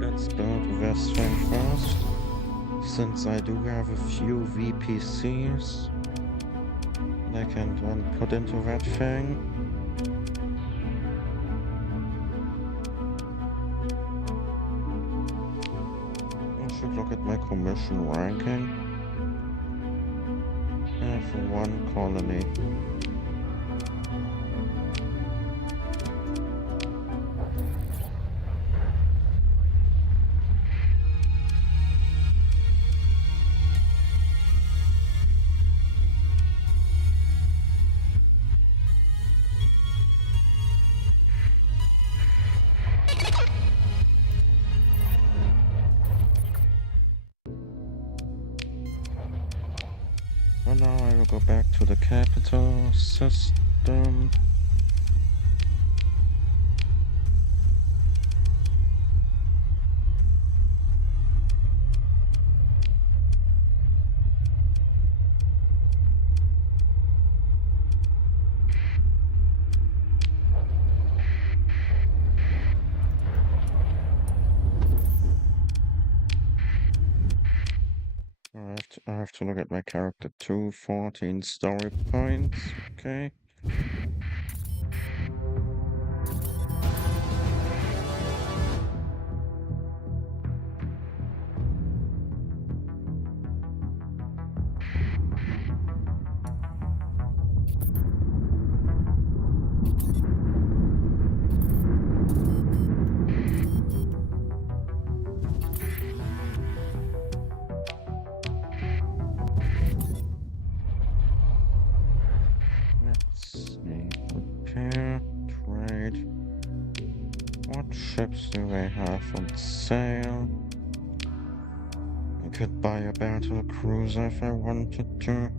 Let's build this thing first, since I do have a few VPCs that I can then put into that thing. I should look at my commission ranking. I have one colony. For now, I will go back to the capital system. I have to look at my character too. 14 story points. Okay. Let's see. Repair, trade. What ships do they have on sale? I could buy a battle cruiser if I wanted to.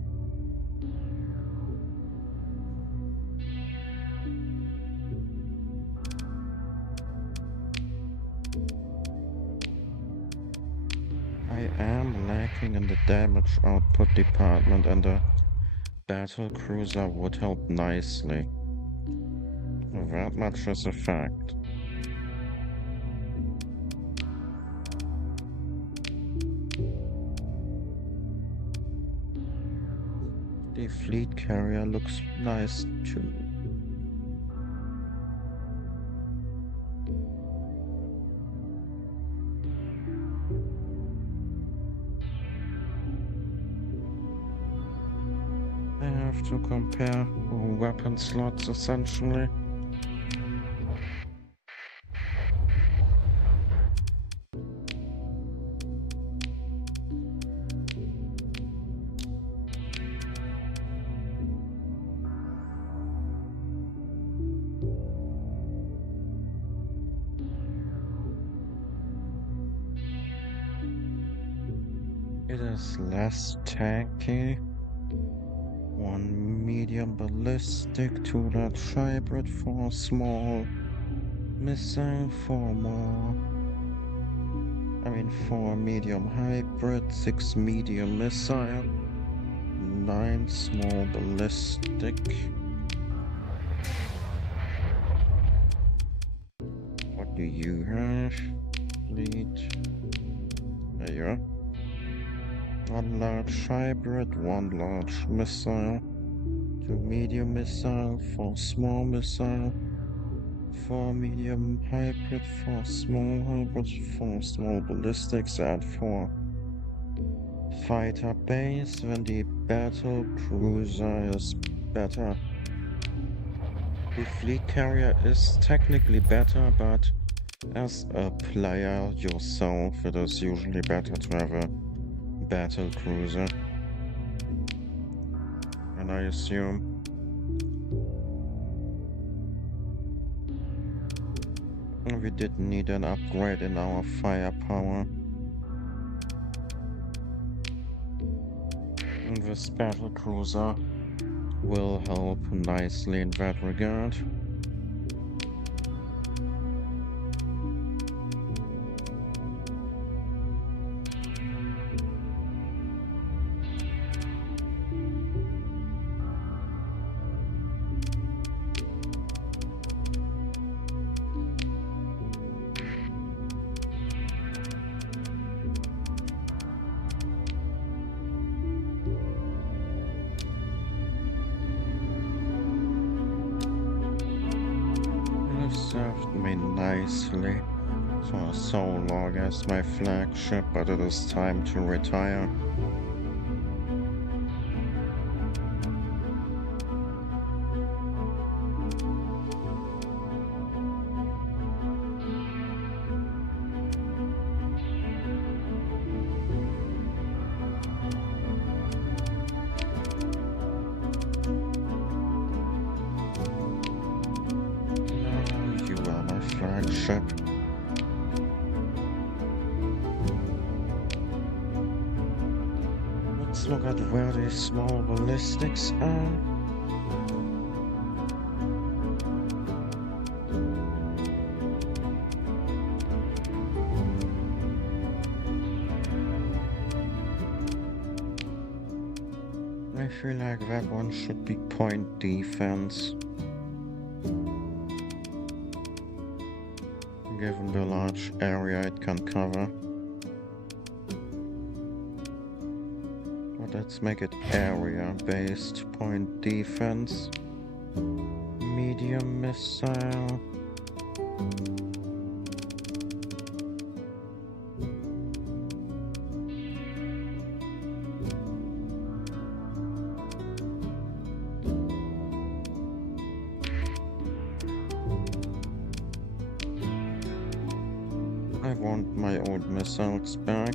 I am lacking in the damage output department, and a battle cruiser would help nicely. That much is a fact. The fleet carrier looks nice too. I have to compare weapon slots essentially. It is less tanky. One medium ballistic, two large hybrid, four small missile, four medium hybrid, six medium missile, nine small ballistic. What do you have? Fleet. There you are. One large hybrid, one large missile, two medium missile, four small missile, four medium hybrid, four small hybrid, four small ballistics, and four fighter base. When the battle cruiser is better. The fleet carrier is technically better, but as a player yourself, it is usually better to have a battle cruiser. And I assume we did need an upgrade in our firepower. And this battle cruiser will help nicely in that regard. Served me nicely for so long as my flagship, but it is time to retire. Flagship. Let's look at where the small ballistics are. I feel like that one should be point defense, given the large area it can cover. Let's make it area-based point defense. Medium missile. I want my old missiles back,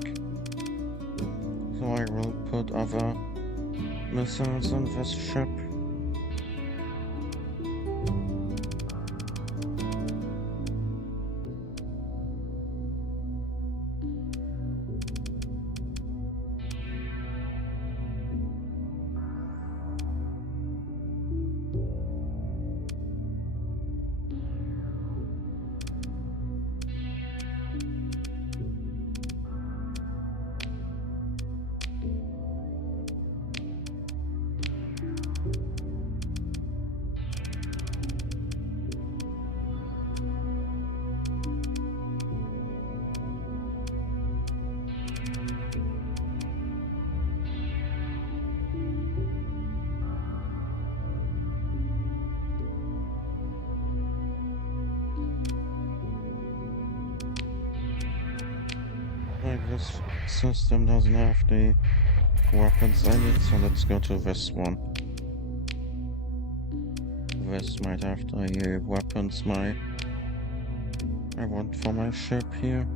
so I will put other missiles on this ship. Like this system doesn't have the weapons I need, so let's go to this one. This might have the weapons I want for my ship here.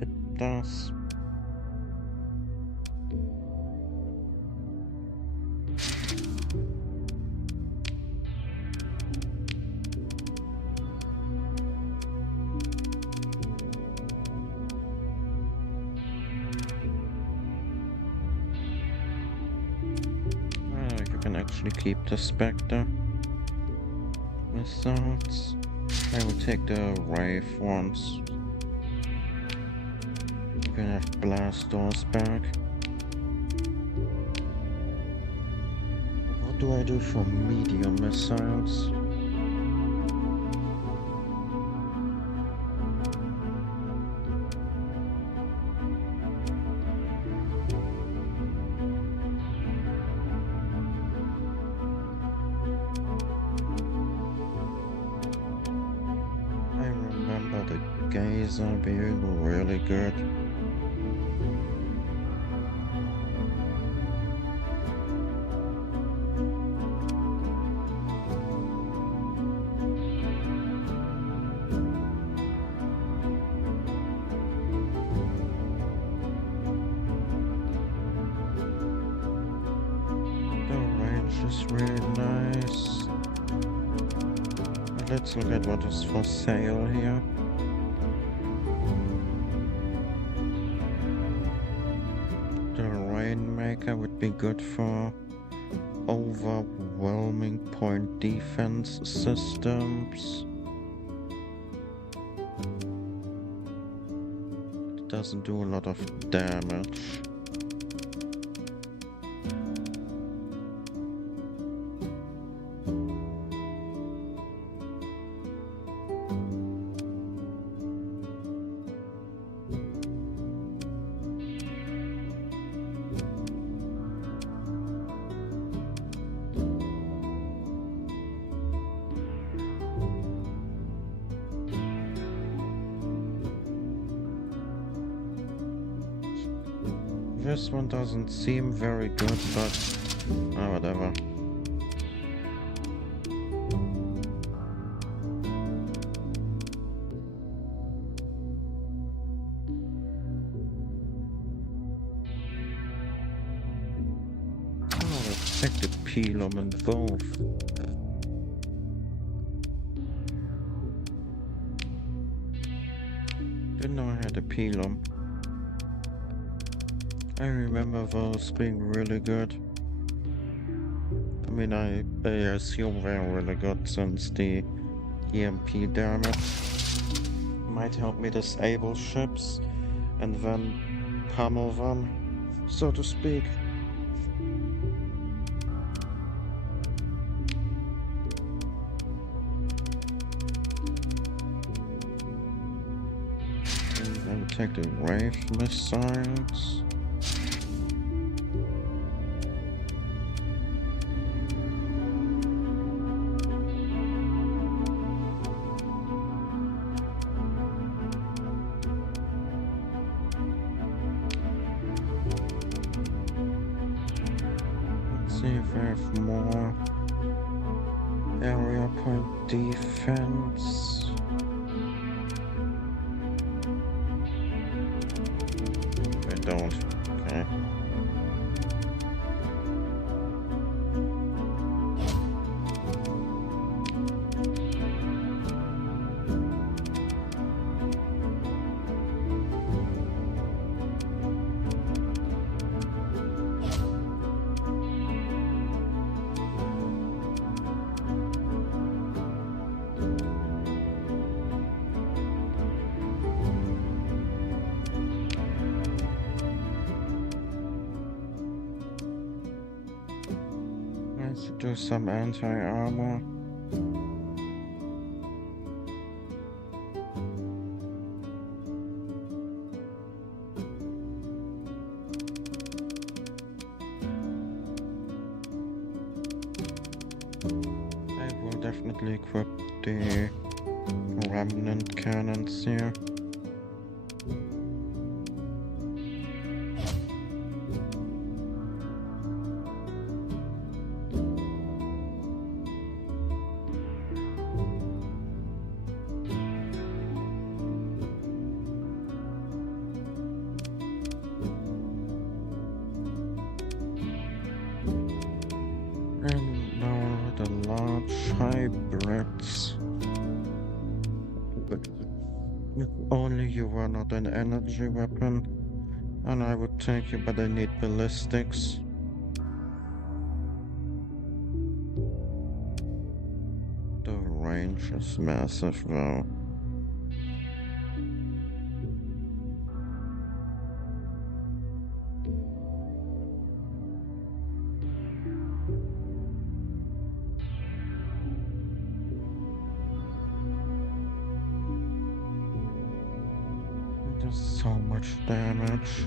It does. You can actually keep the Spectre missiles. I will take the Wraith ones. You can have blast doors back. What do I do for medium missiles? I remember the Gazer being really good. The range is really nice. Let's look at what is for sale here. The Rainmaker would be good for overwhelming point defense systems. It doesn't do a lot of damage. This one doesn't seem very good, but whatever. Oh, let's take the Pelum in both. Didn't know I had a Pelum. I remember those being really good. I mean, I assume they're really good since the EMP damage might help me disable ships and then pummel them, so to speak. take the wave missiles. Let's see if I have more area point defense. I don't. Okay. Let's do some anti-armor. I will definitely equip the remnant cannons here. And now the large hybrids. But if only you were not an energy weapon, and I would take you, but I need ballistics. The range is massive though. There's so much damage.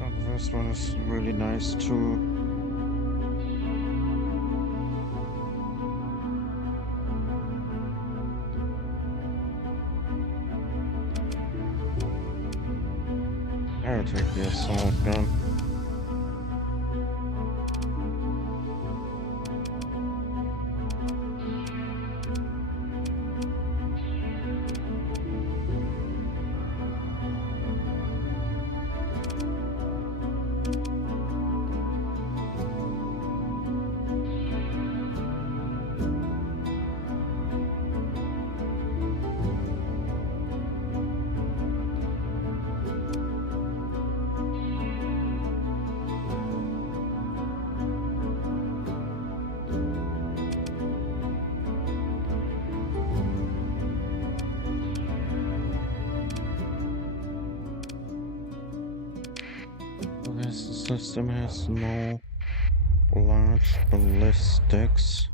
And this one is really nice too. I'll take the assault gun. This system has no large ballistics.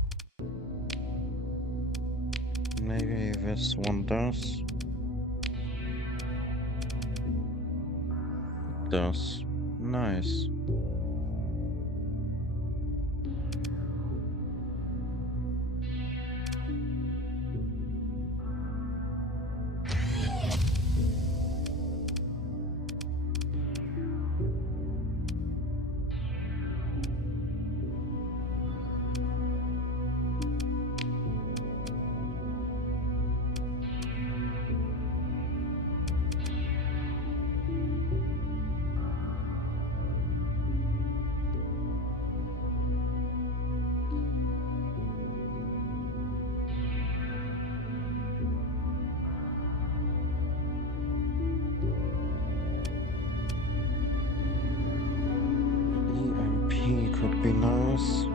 Maybe this one does. It does. Nice. EMP could be nice.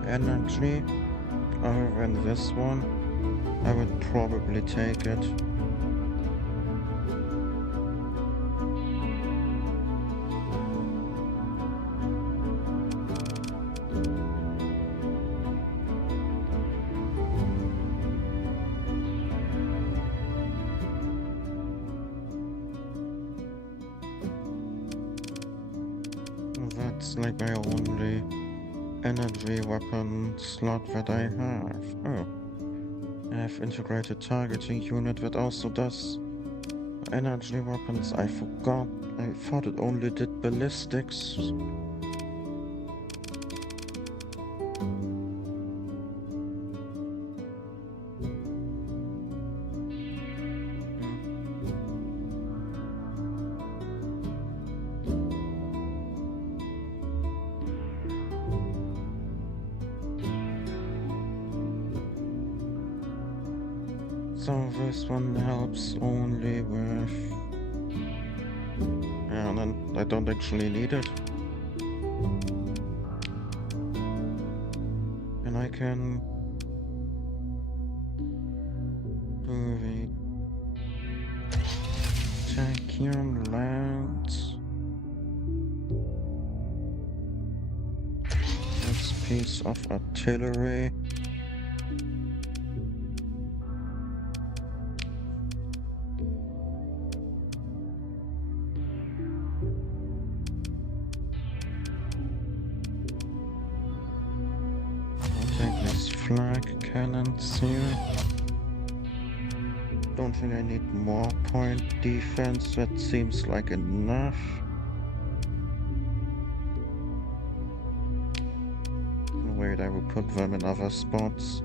more energy. Other than this one, I would probably take it. That's like my only energy weapon slot that I have. Oh, I have integrated targeting unit that also does energy weapons. I forgot. I thought it only did ballistics. So this one helps only with... and then I don't actually need it. And I can do the tachyon lance. This piece of artillery. Flag cannons here. Don't think I need more point defense, that seems like enough. Wait, I will put them in other spots.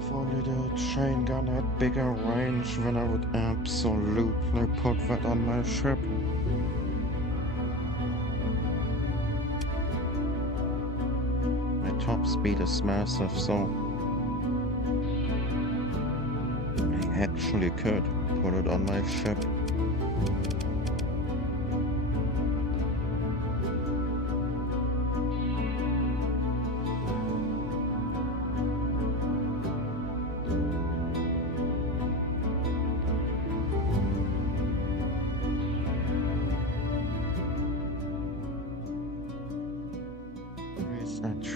If only the chain gun had bigger range, then I would absolutely put that on my ship. My top speed is massive, so I actually could put it on my ship.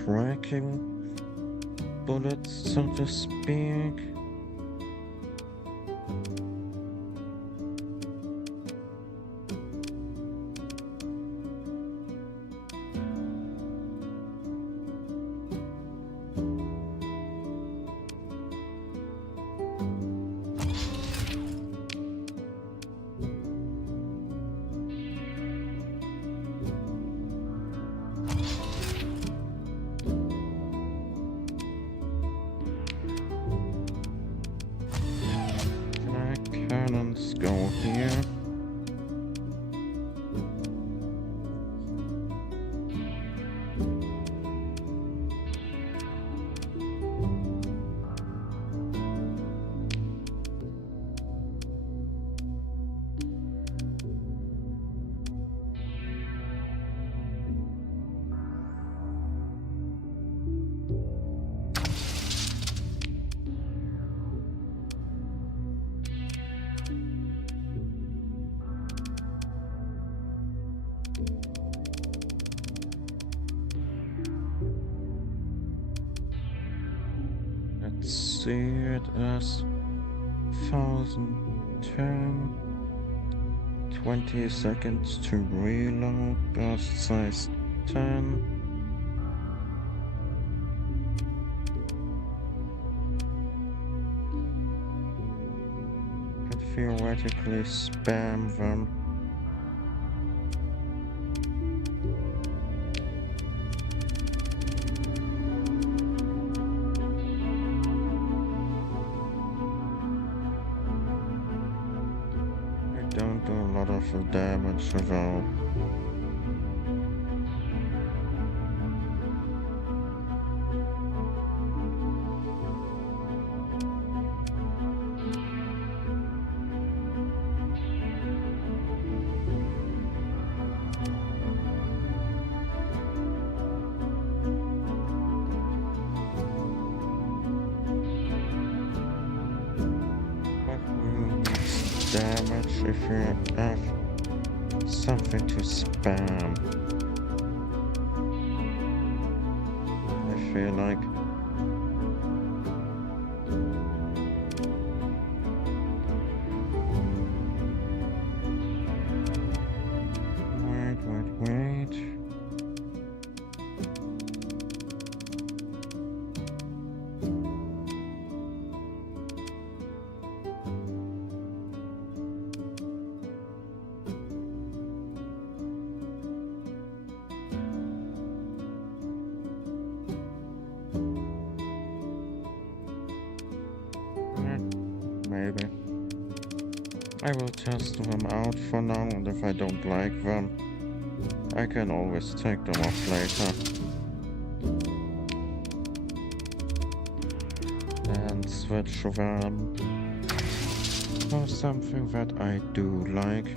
Tracking bullets, so to speak. Cannons go here. Let's see it as 1010. 20 seconds to reload, burst size 10. Could theoretically spam them. don't do a lot of damage without. Damage if you have something to spam. I feel like. Wait. Maybe. I will test them out for now, and if I don't like them, I can always take them off later. And switch them for something that I do like.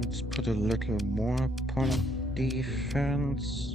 Let's put a little more point defense.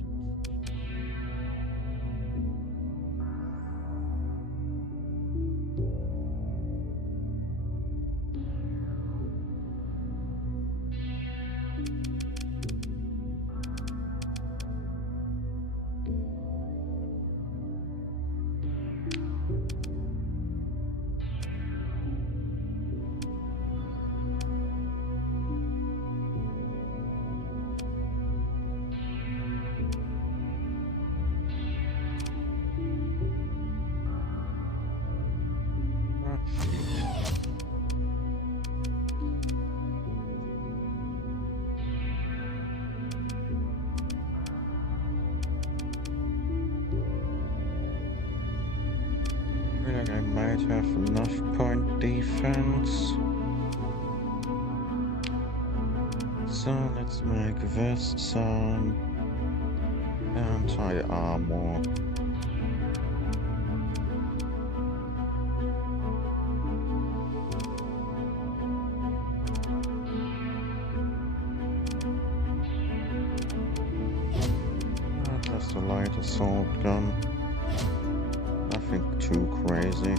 I feel like I might have enough point defense. So let's make this some anti-armor. Just a light assault gun. Nothing too crazy.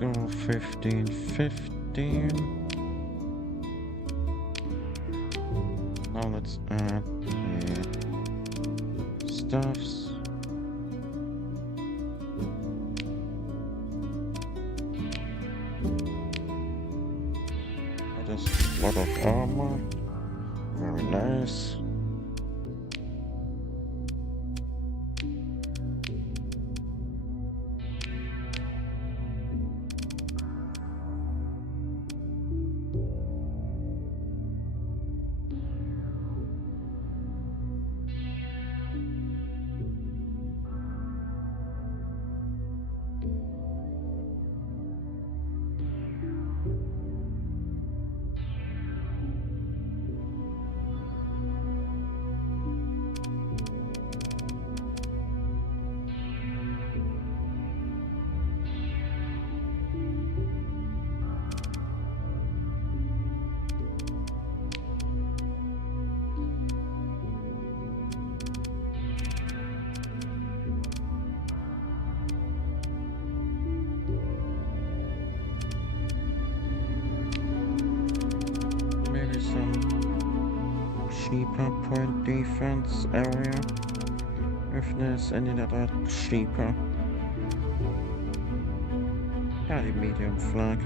Go 15. Now let's add the stuffs. Just a lot of armor. Very nice. cheaper point defense area. If there's any that are cheaper. Yeah, the medium flag.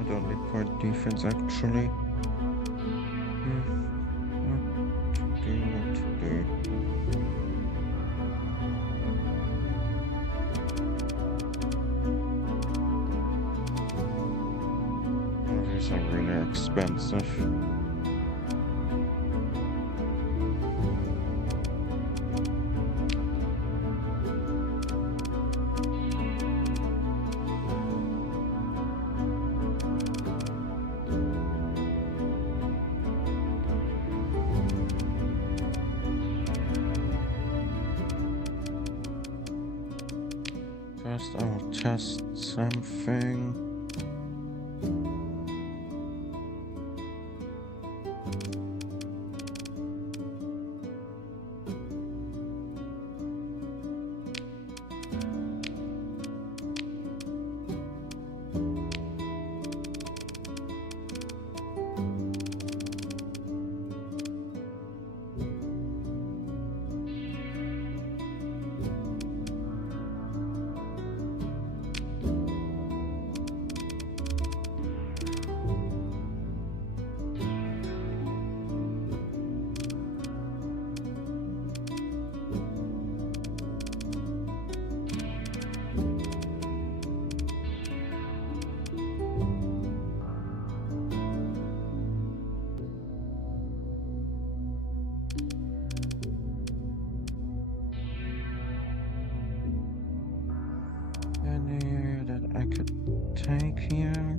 I don't need point defense actually. What to do? Oh, these are really expensive. First, I will test something. Any that I could take here?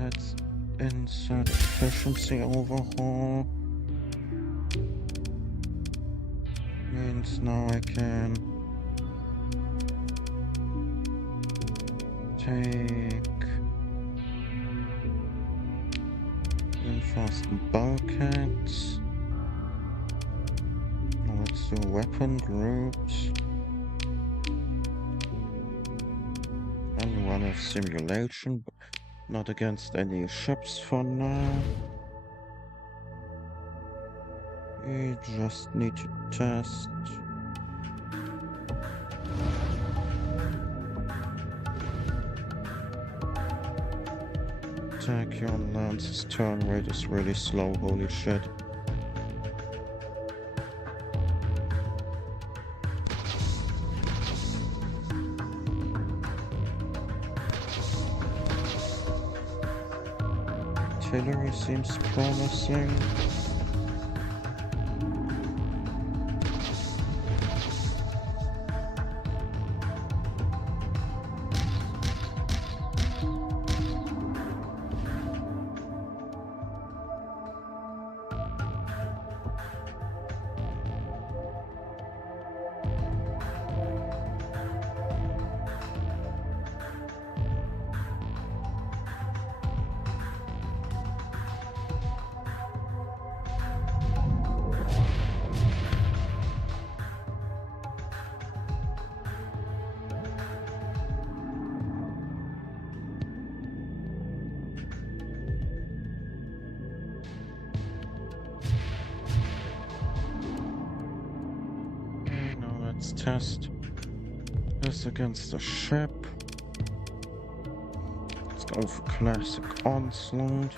Let's insert efficiency overhaul. Means now I can take reinforced bulkheads. Now let's do weapon groups. And run a simulation, but not against any ships for now. We just need to test. Tachyon Lance's turn rate is really slow, holy shit. Artillery seems promising. Let's test this against the ship. Let's go for classic onslaught.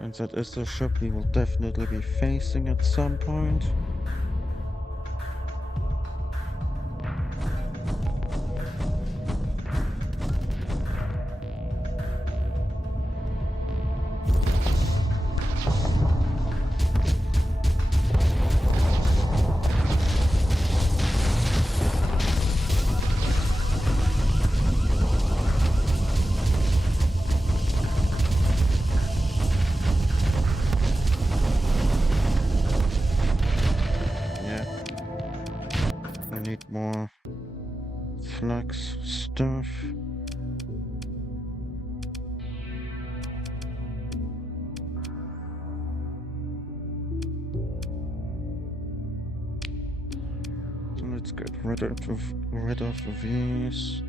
And that is the ship we will definitely be facing at some point. Need more flux stuff. So let's get rid of these.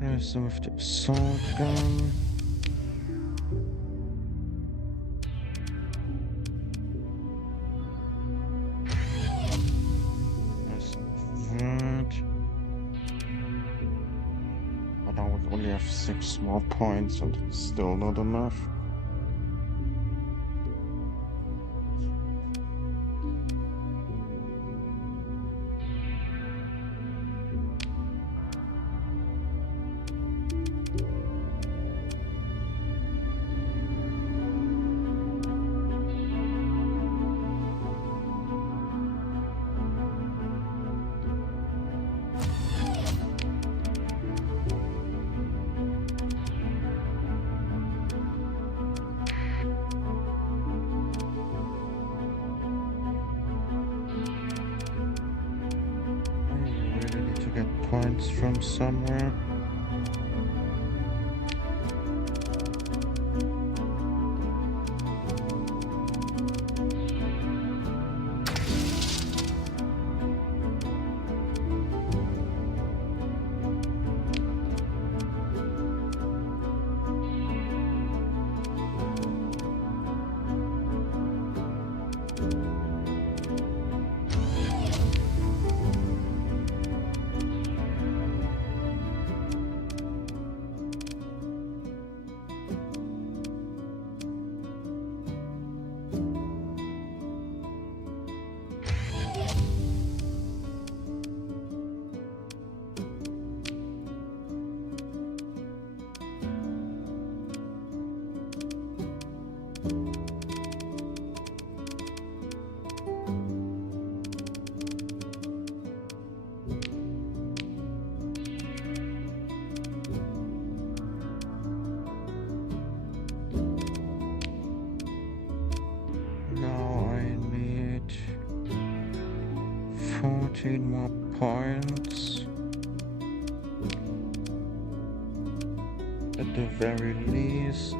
There's some of the assault gun. There's that. But now we only have 6 more points and it's still not enough. Points from somewhere. Now I need 14 more points at the very least.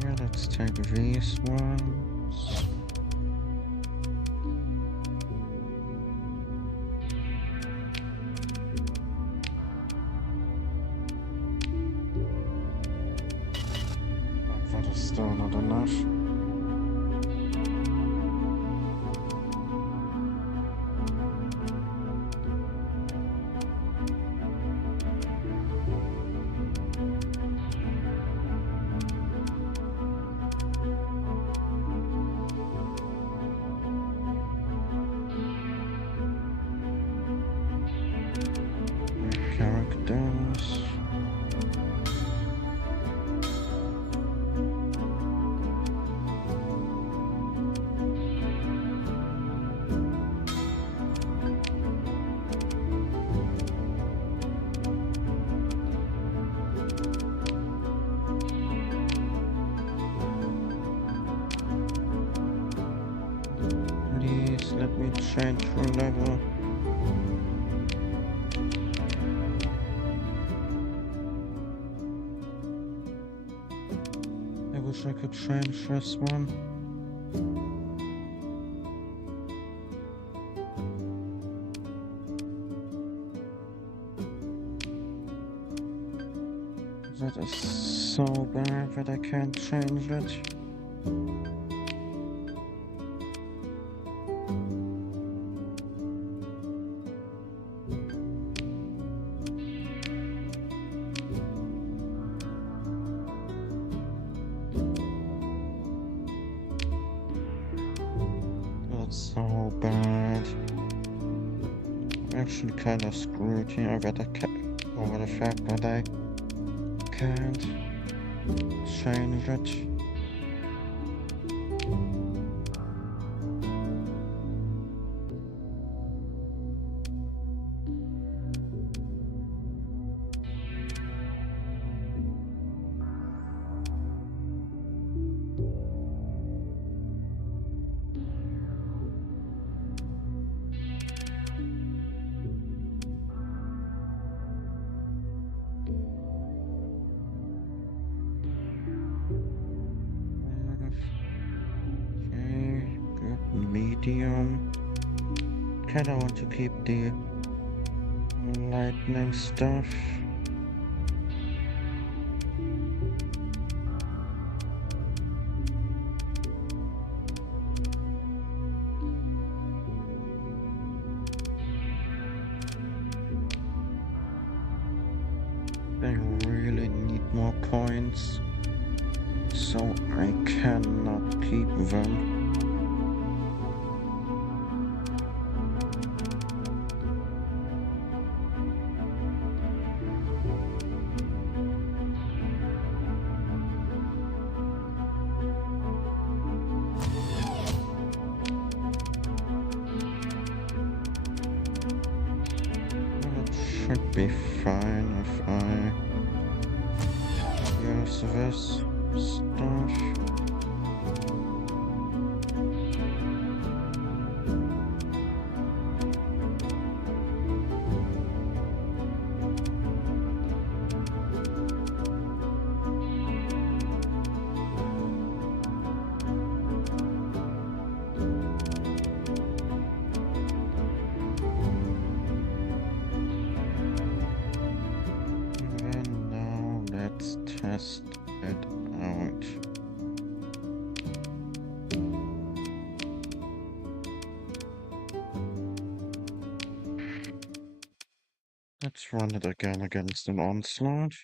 Yeah, let's take these ones. But that is still not enough. Characters. Please let me change for level. I wish I could change this one. That is so bad that I can't change it. so bad. I'm actually kind of screwed here over the fact that I can't change it. Okay, good medium. Kinda want to keep the lightning stuff. I really need more points, so I cannot keep them. It should be fine if I use this stuff. And now let's test it out. Let's run it again against an onslaught.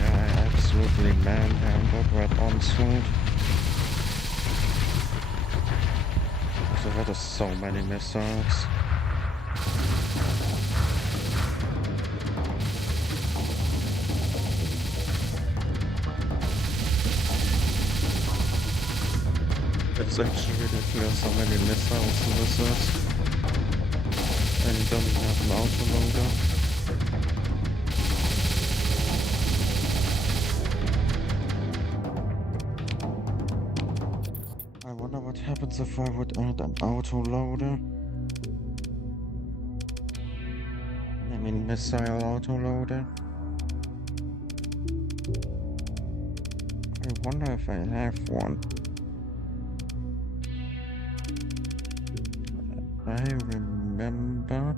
Yeah, I absolutely manhandled that onslaught. So that is so many missiles. It's actually ridiculous how many missiles this is. And you don't even have an autoloader. I wonder what happens if I would add an autoloader. I mean missile autoloader. I wonder if I have one. I remember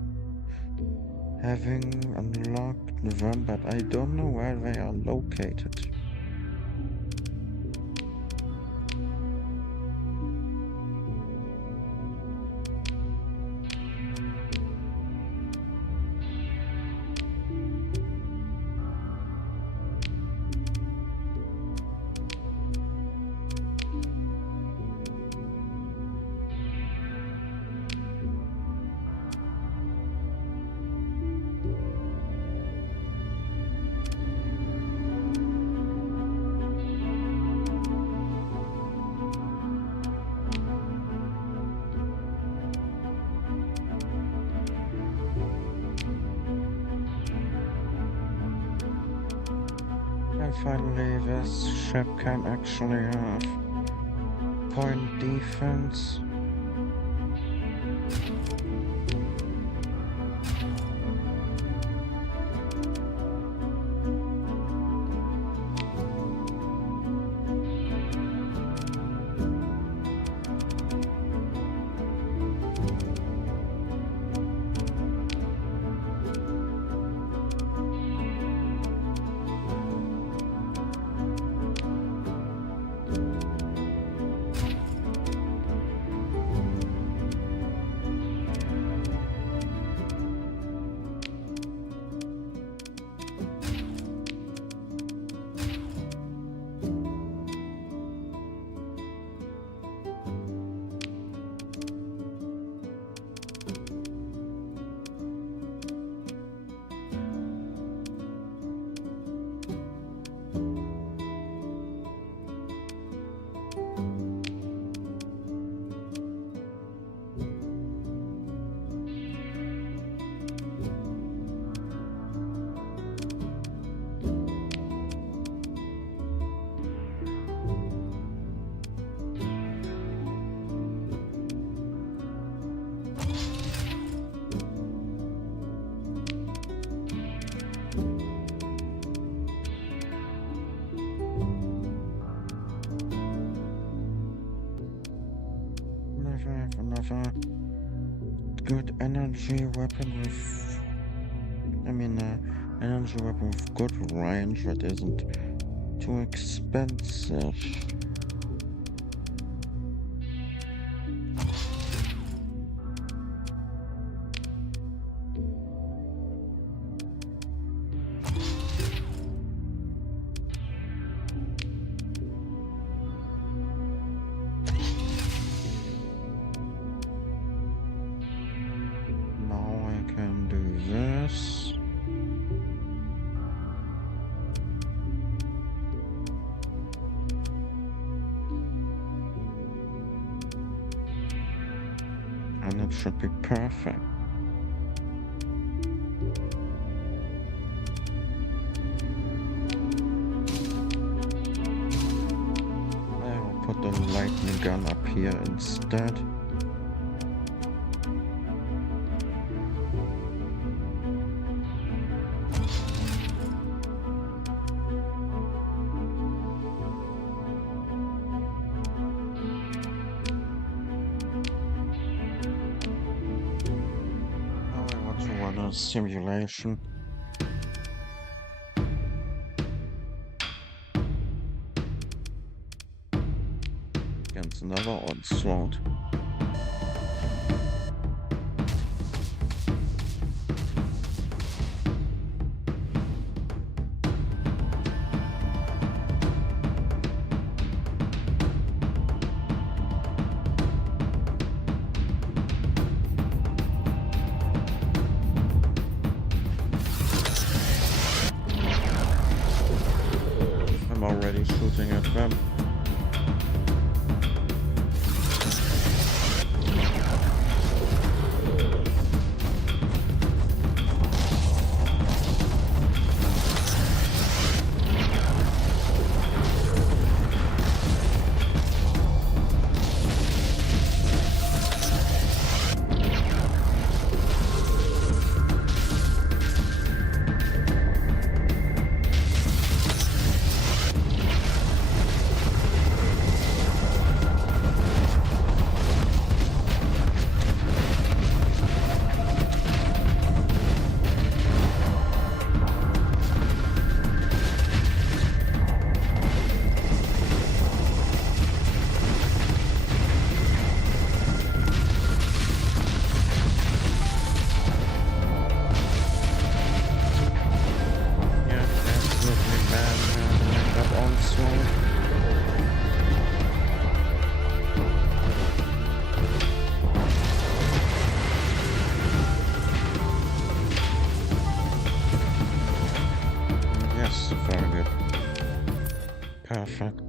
having unlocked them, but I don't know where they are located. finally this ship can actually have point defense. Another good energy weapon with, energy weapon with good range that isn't too expensive. Now I can do this. And it should be perfect. I will put the lightning gun up here instead. A simulation. Against another onslaught. Already shooting at them. Perfect.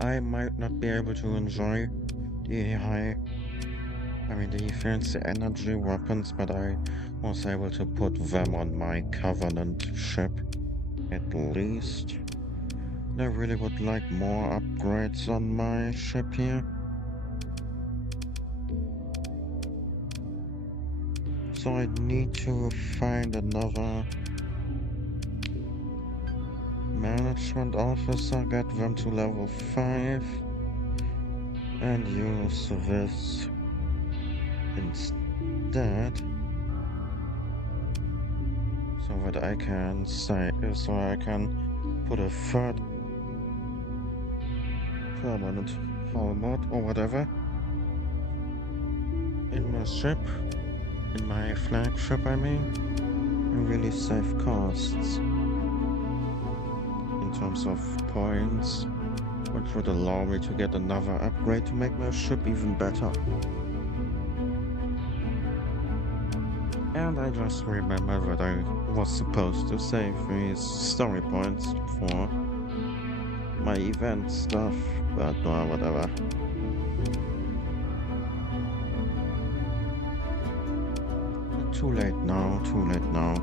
I might not be able to enjoy the the fancy energy weapons, but I was able to put them on my Covenant ship. At least. I really would like more upgrades on my ship here. So I need to find another management officer, get them to level 5, and use this instead. So that I can put a third permanent hull mod or whatever in my ship, in my flagship I mean, and really save costs in terms of points, which would allow me to get another upgrade to make my ship even better. And I just remember that I was supposed to save these story points for my event stuff, but whatever. Too late now, too late now.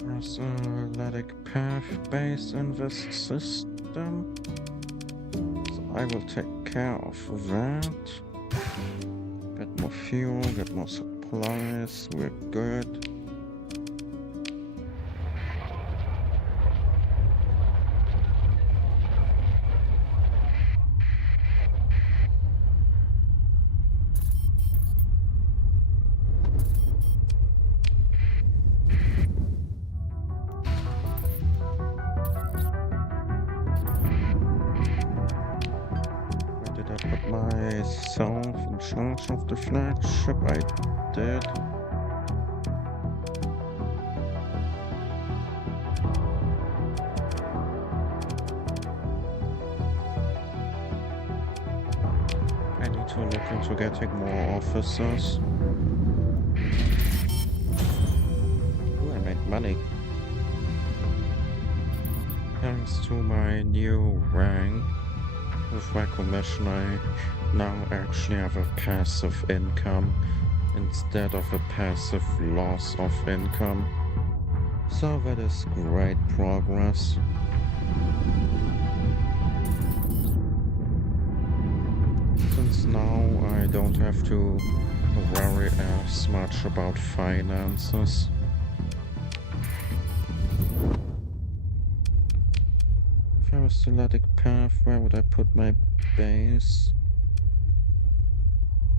There's a Athletic path base in this system, so I will take care of that. Get more fuel, get more supplies, we're good. Myself in charge of the flagship, I did. I need to look into getting more officers. Ooh, I made money. Thanks to my new rank with recognition, I now actually have a passive income instead of a passive loss of income. So that is great progress. Since now I don't have to worry as much about finances. If I was to Athletic path, where would I put my base?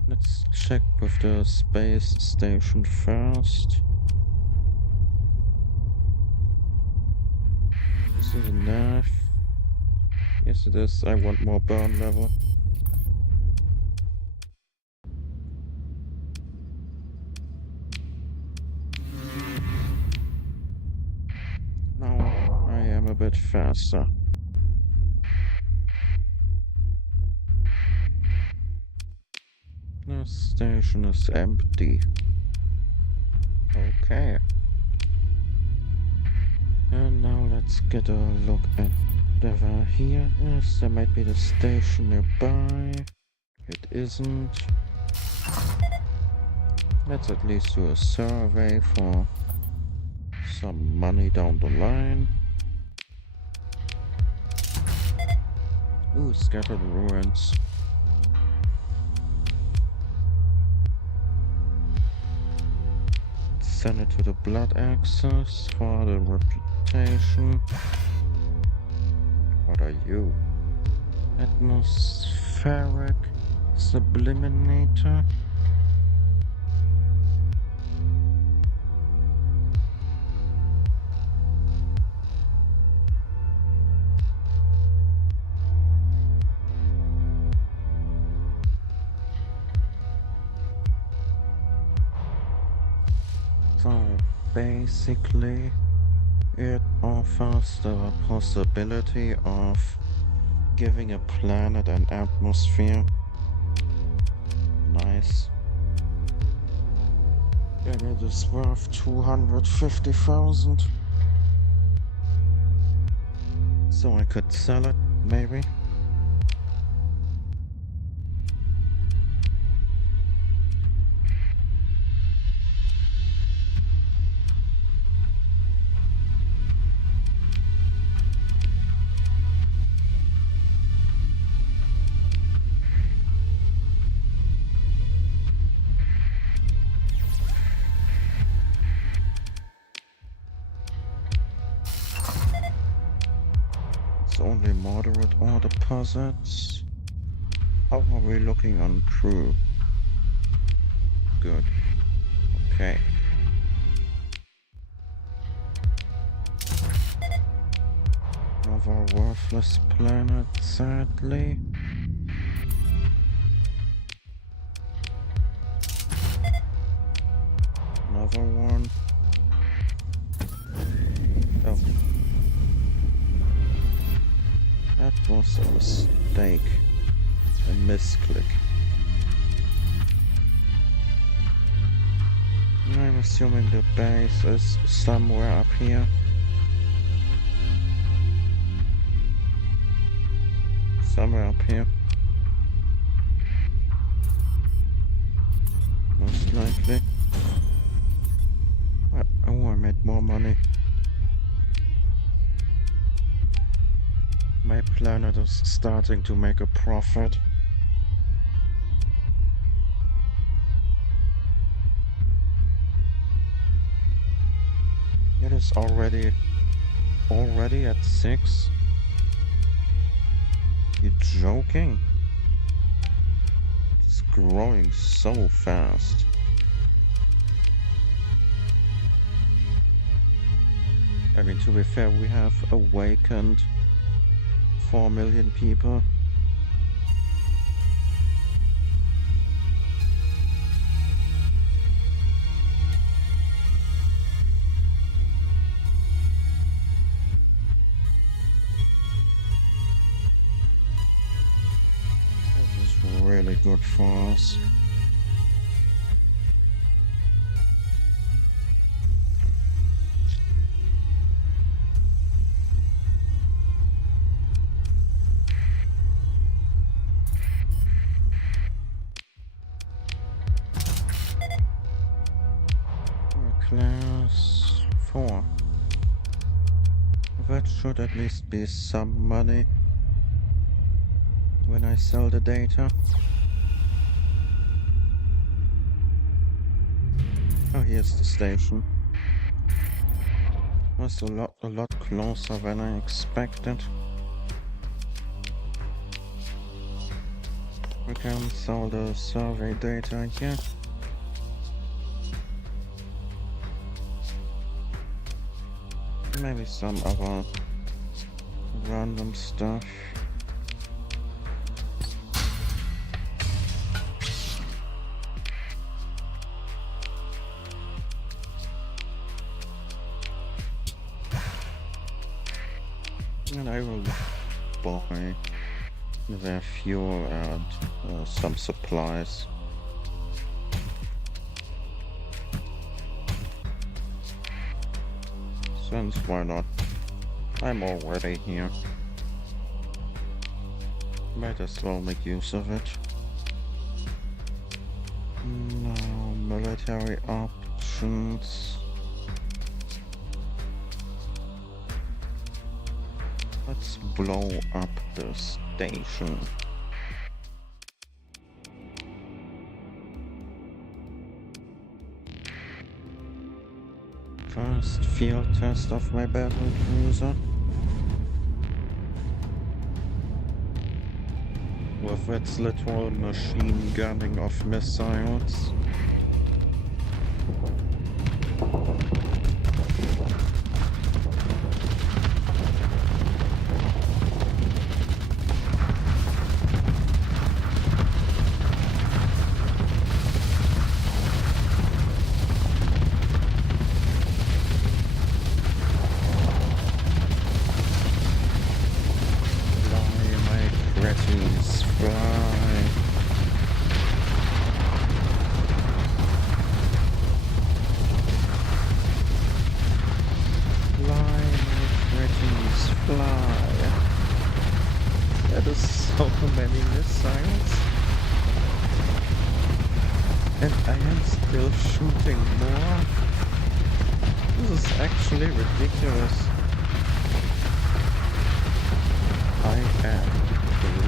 Let's check with the space station first. Is it enough? Yes it is, I want more burn level. Now I am a bit faster. The station is empty. Okay. And now let's get a look at whatever here is. There might be the station nearby. It isn't. Let's at least do a survey for some money down the line. Ooh, scattered ruins. Send it to the blood axis for the reputation. What are you? Atmospheric subliminator. So basically it offers the possibility of giving a planet an atmosphere. Nice. And it is worth 250,000. So I could sell it, maybe. It's only moderate ore deposits. How are we looking on crew? Good. Okay. Another worthless planet, sadly. Another one. Oh. That was a mistake. A misclick. I'm assuming the base is somewhere up here. Somewhere up here. Most likely. Oh, I made more money. My planet is starting to make a profit. It is already at 6. You joking? It's growing so fast. I mean, to be fair, we have awakened 4 million people. This is really good for us. Class 4. That should at least be some money when I sell the data. Oh, here's the station. Was a lot closer than I expected. We can sell the survey data here. Maybe some other random stuff. And I will buy their fuel and some supplies. Since why not? I'm already here. Might as well make use of it. No military options. Let's blow up the station. First field test of my battle cruiser. With its literal machine gunning of missiles. still shooting more? This is actually ridiculous. I am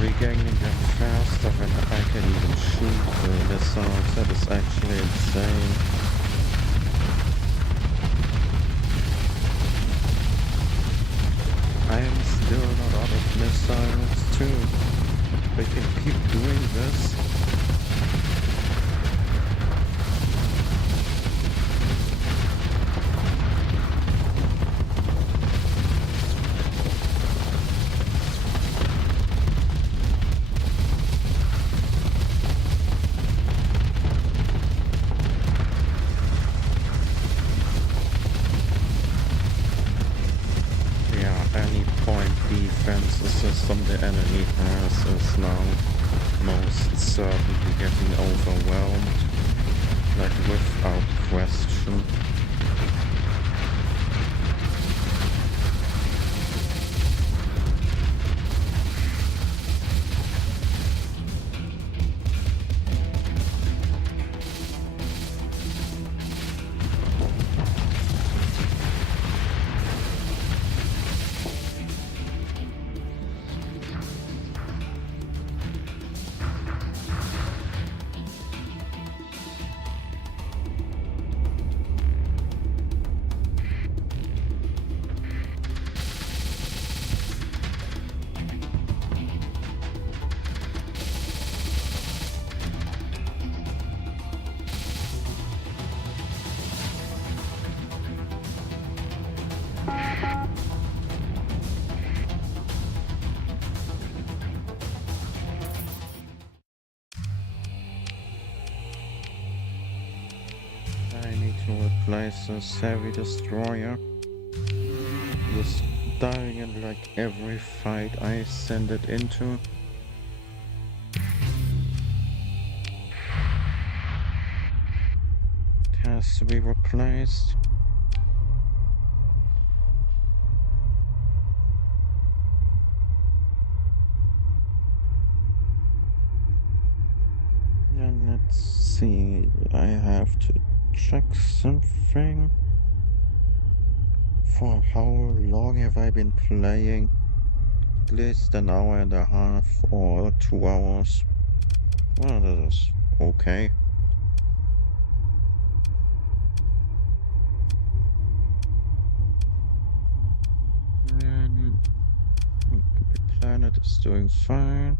regaining them faster than I can even shoot the missiles. That is actually insane. I am still not out of missiles too. They can keep doing this. Any point defense system the enemy has is now most certainly getting overwhelmed, like without question. I need to replace this heavy destroyer. It's dying in like every fight I send it into. It has to be replaced. And let's see, I have to check something. For how long have I been playing? At least an hour and a half or 2 hours. Well, that is okay. And the planet is doing fine.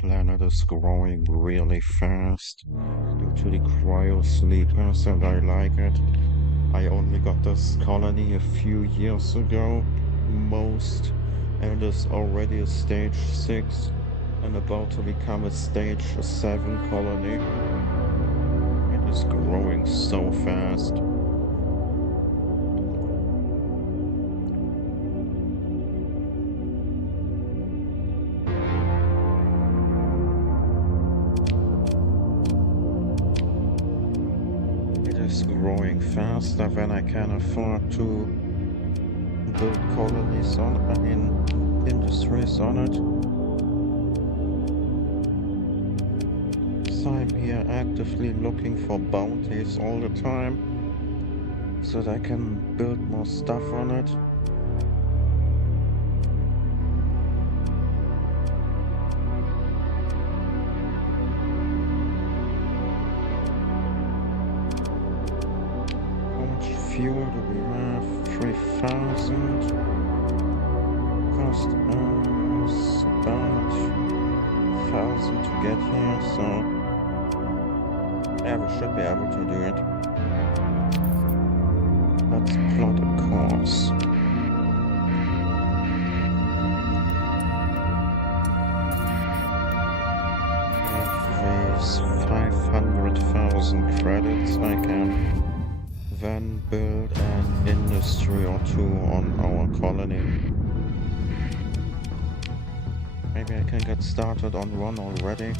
Planet is growing really fast due to the cryo sleepers, and I like it. I only got this colony a few years ago, most, and is already a stage 6 and about to become a stage 7 colony. It is growing so fast. Growing faster than I can afford to build colonies on, industries on it. So I'm here actively looking for bounties all the time, so that I can build more stuff on it. Fuel do we have? 3,000. Cost us about 1,000 to get here, so yeah, we should be able to do it. Let's plot a course. With 500,000 credits, I can then build an industry or two on our colony. Maybe I can get started on one already.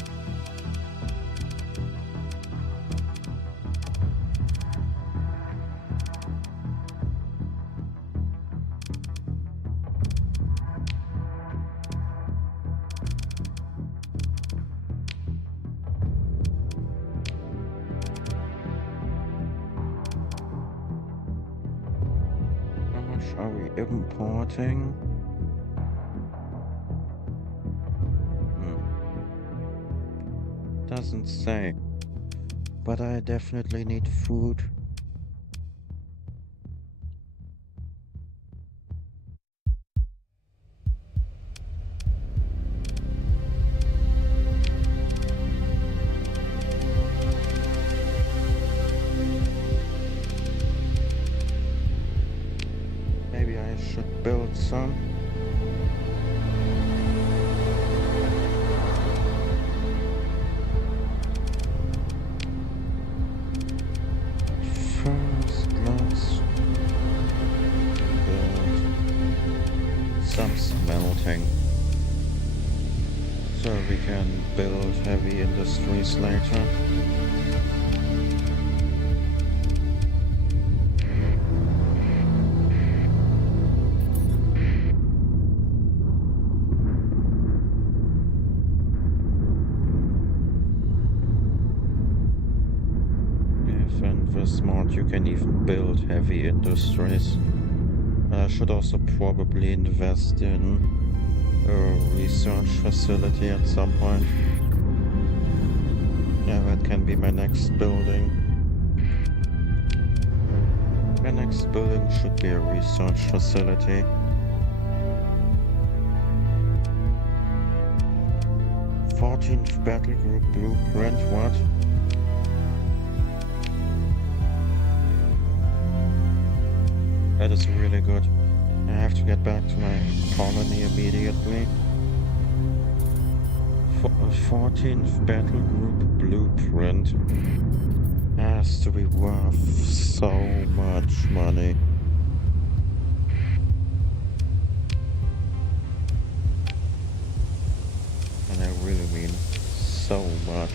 How much are we importing? Doesn't say. But I definitely need food. Maybe I should build some. First, let's build some smelting. So we can build heavy industries later. If invest you can even build heavy industries. I should also probably invest in a research facility at some point. Yeah, that can be my next building. My next building should be a research facility. 14th battle group blueprint, what? That is really good. I have to get back to my colony immediately. 14th battle group blueprint has to be worth so much money. And I really mean so much.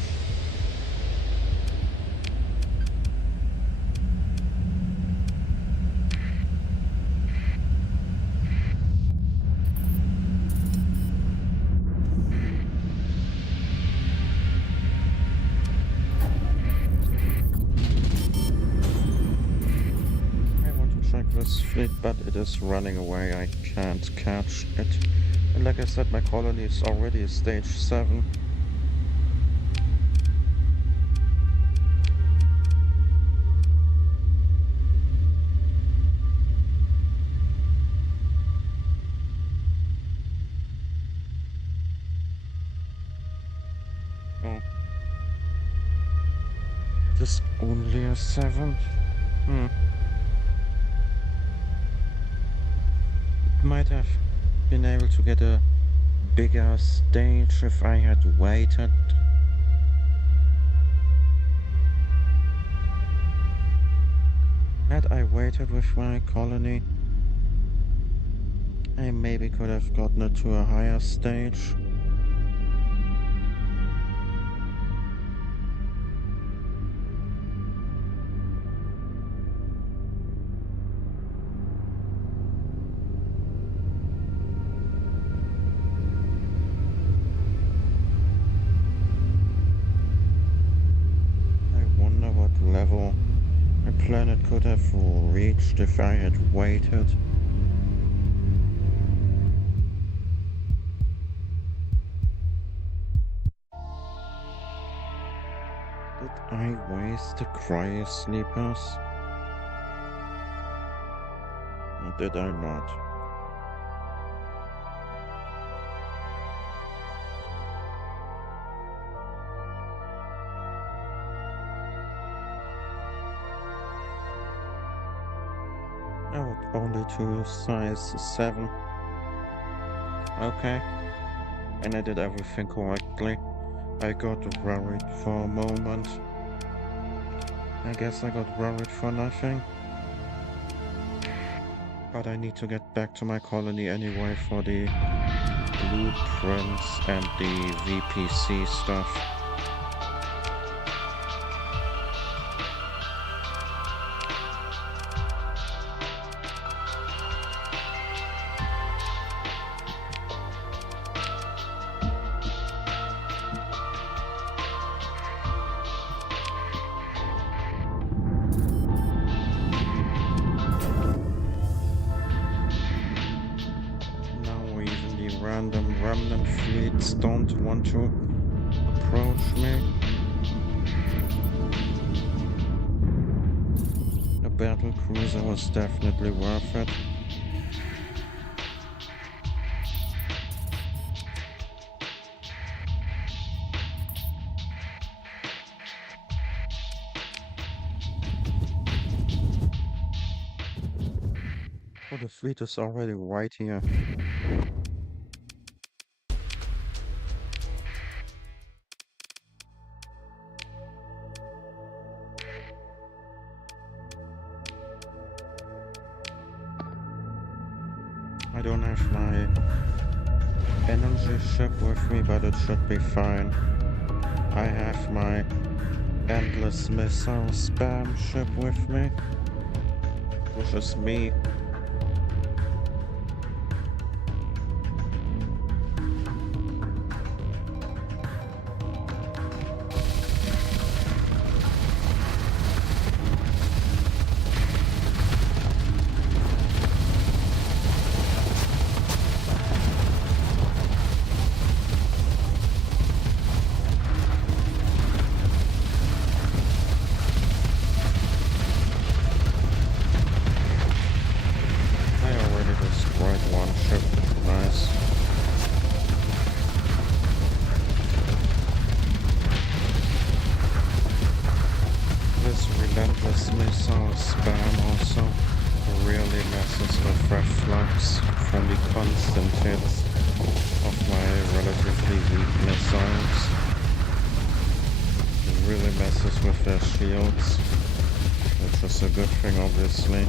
This fleet, but it is running away. I can't catch it. And like I said, my colony is already stage 7. Oh. It is only a 7? Might have been able to get a bigger stage if I had waited. Had I waited with my colony, I maybe could have gotten it to a higher stage. Level my planet could have reached if I had waited. Did I waste the cryo sleepers? Or did I not? Oh, only to size 7. Okay. And I did everything correctly. I got worried for a moment. I guess I got worried for nothing. But I need to get back to my colony anyway for the blueprints and the VPC stuff. Random remnant fleets don't want to approach me. A battle cruiser was definitely worth it. Oh, the fleet is already right here. I don't have my energy ship with me, but it should be fine. I have my endless missile spam ship with me, which is me. Relentless missile spam also really messes with reflux from the constant hits of my relatively weak missiles. It really messes with their shields, which is a good thing obviously.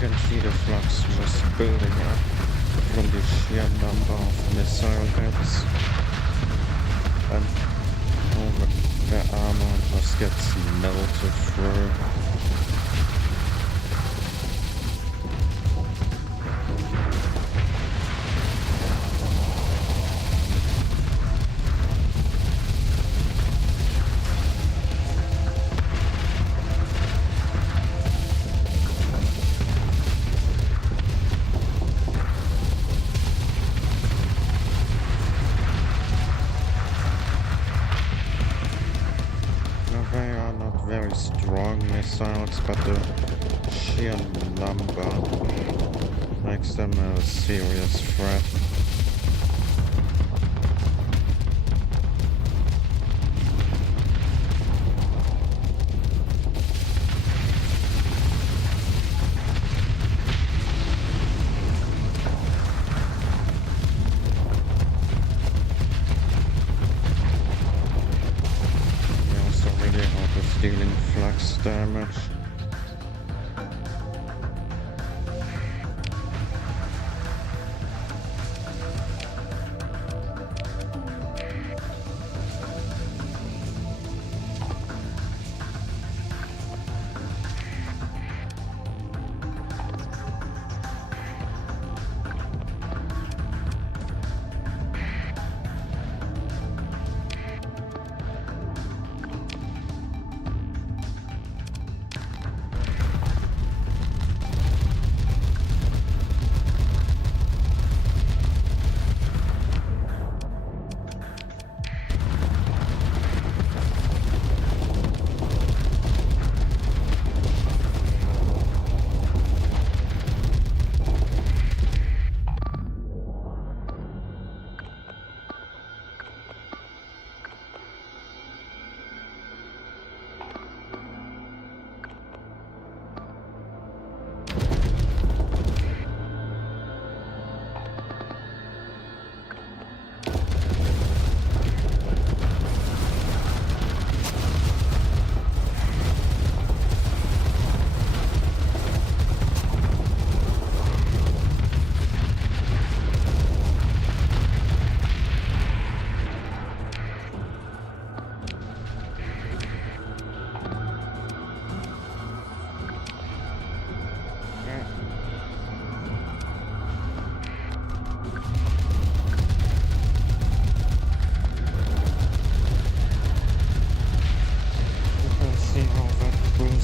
You can see the flux just building up from the sheer number of missile hits, and their armor just gets melted through. They are not very strong missiles, but the sheer number makes them a serious threat. Dealing flux damage.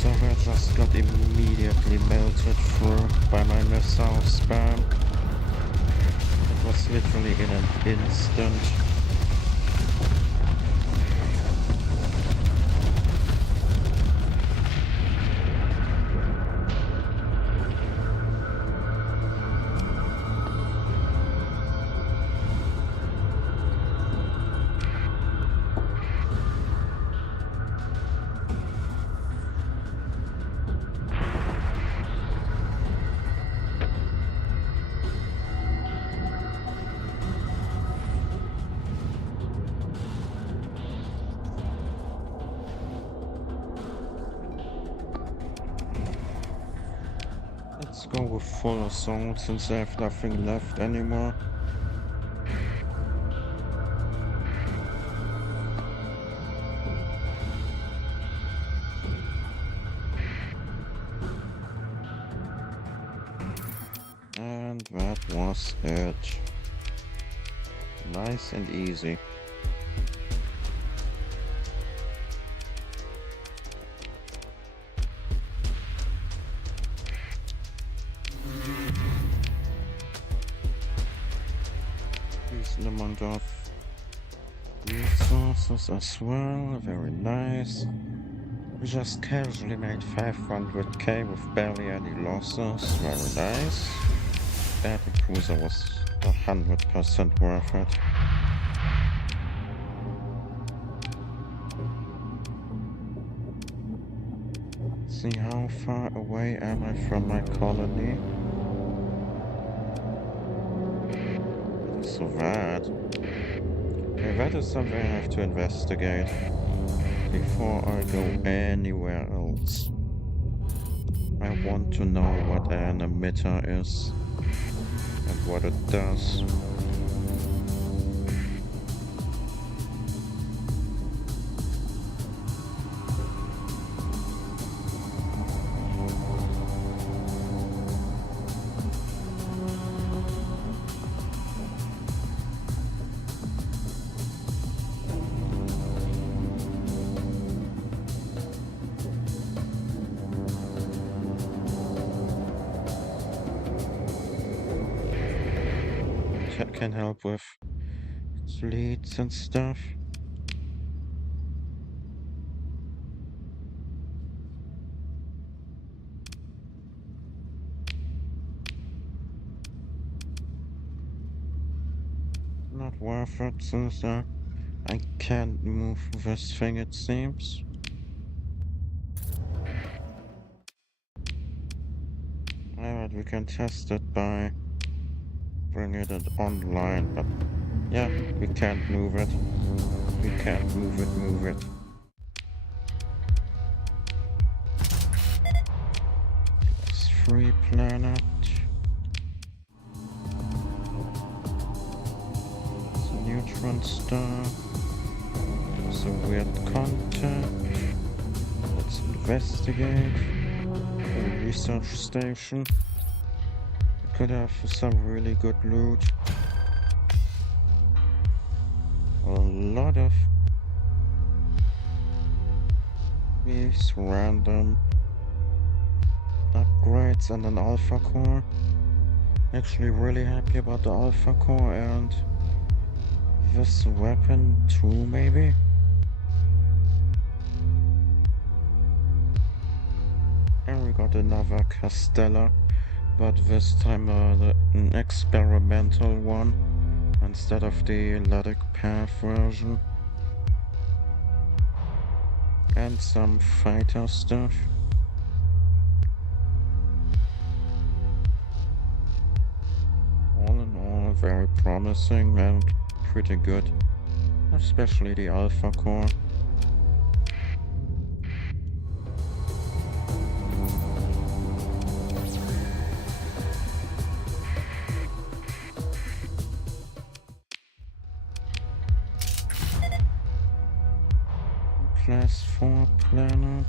server just got immediately melted through by my missile spam. It was literally in an instant. Let's go with full assault since I have nothing left anymore. And that was it. Nice and easy. Decent amount of resources as well, very nice. We just casually made 500k with barely any losses, very nice. That cruiser was 100% worth it. See, how far away am I from my colony? So that. Okay, that is something I have to investigate before I go anywhere else. I want to know what an emitter is and what it does. Can help with leads and stuff. Not worth it since I can't move this thing, it seems. Alright, we can test it by bringing it online, but yeah, we can't move it. We can't move it. It's free planet. It's a neutron star. There's a weird content. Let's investigate. A research station. We could have some really good loot. A lot of these random upgrades and an alpha core. Actually really happy about the alpha core and this weapon too, maybe? And we got another Castella, but this time an experimental one instead of the Electric Path version. And some fighter stuff. All in all, very promising and pretty good, especially the alpha core. Class 4 planet.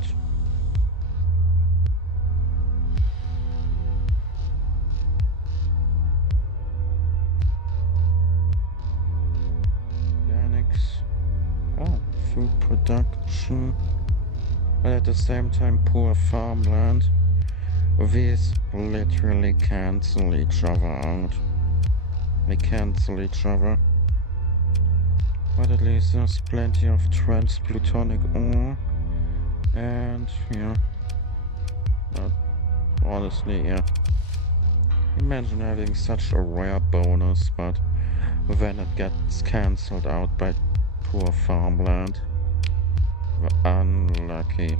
Organics. Oh, food production. but at the same time poor farmland. These literally cancel each other out. They cancel each other. But at least there's plenty of transplutonic ore. And yeah. But honestly, yeah. Imagine having such a rare bonus, but then it gets cancelled out by poor farmland. The unlucky.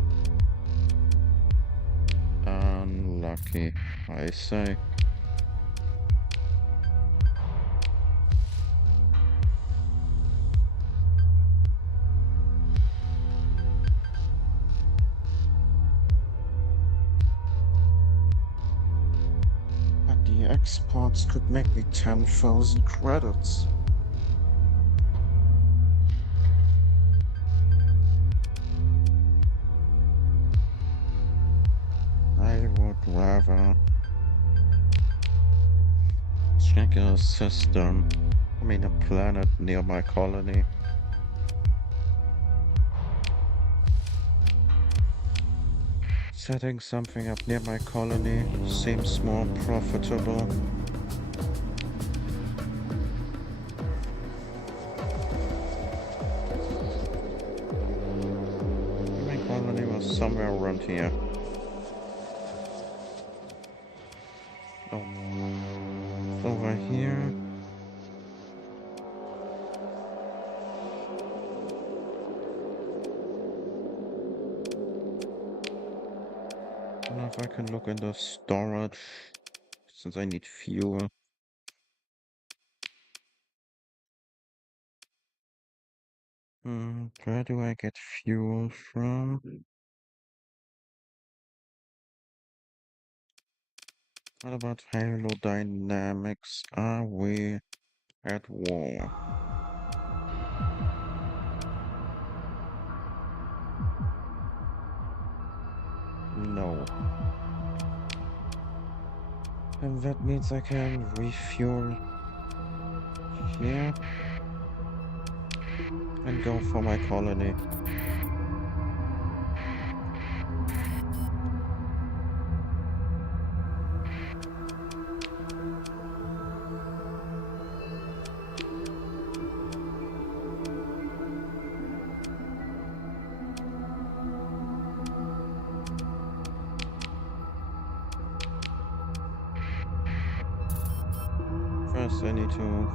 Unlucky, I say. But the exports could make me 10,000 credits. I would rather check a system, I mean a planet near my colony. Setting something up near my colony seems more profitable. My colony was somewhere around here. Oh, over here. I don't know if I can look in the storage, since I need fuel. Where do I get fuel from? What about halodynamics? Are we at war? No. And that means I can refuel here and go for my colony. First, I need to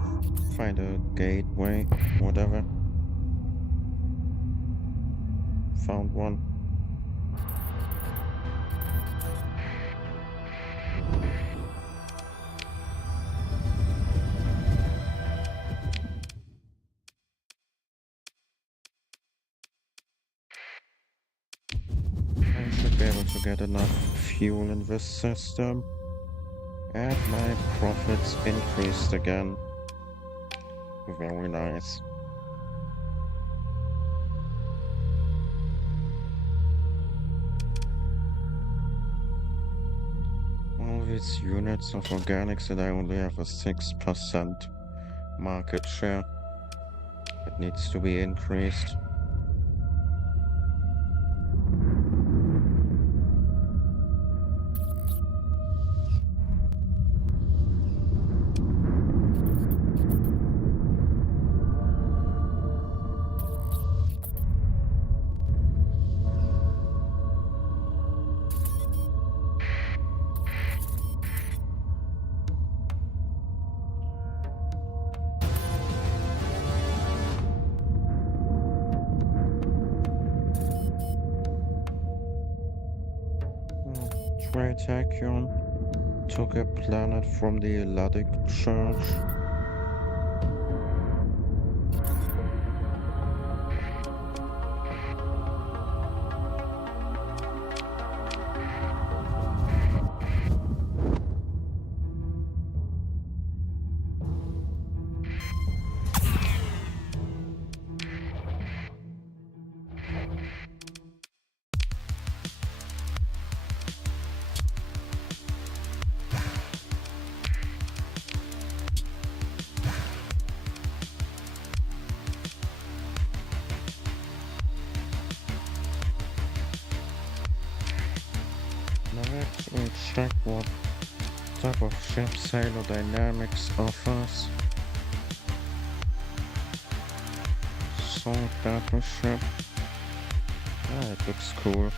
find a gateway, whatever. Found one. I should be able to get enough fuel in this system. And my profits increased again. Very nice. All these units of organics and I only have a 6% market share. It needs to be increased. Tritachion took a planet from the Eladic Church. We'll check what type of ship's Dynamics offers. Salt battleship. Ah, it looks cool.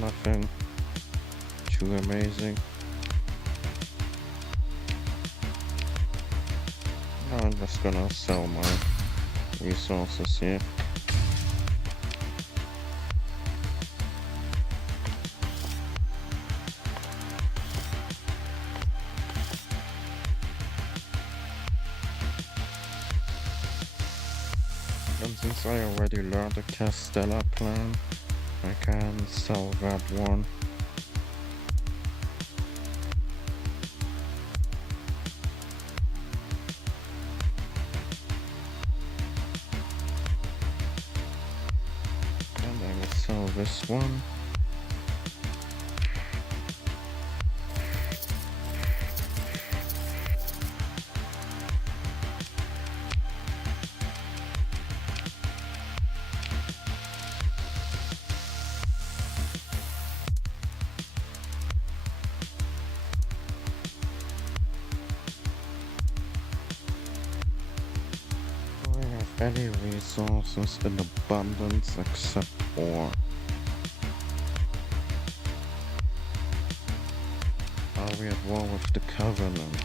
Nothing too amazing. I'm just gonna sell my resources here. And since I already learned the Castella plan, I can sell that one. And I will sell this one. Do I have any resources in abundance except ore? Are we at war with the Covenant?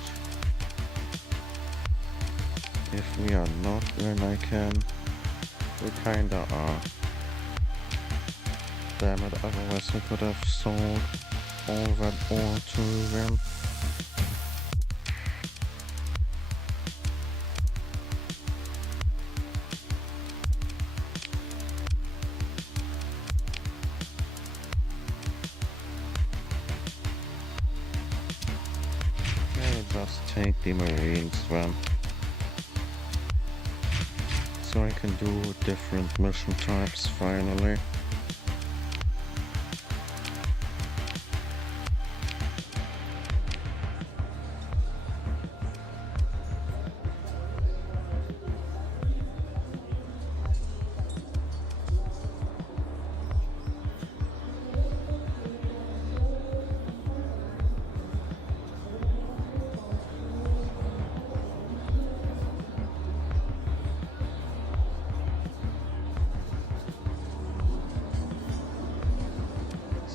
If we are not, then we kinda are. Damn it, otherwise we could have sold all that ore to them. I'll just take the Marines then. So I can do different mission types finally.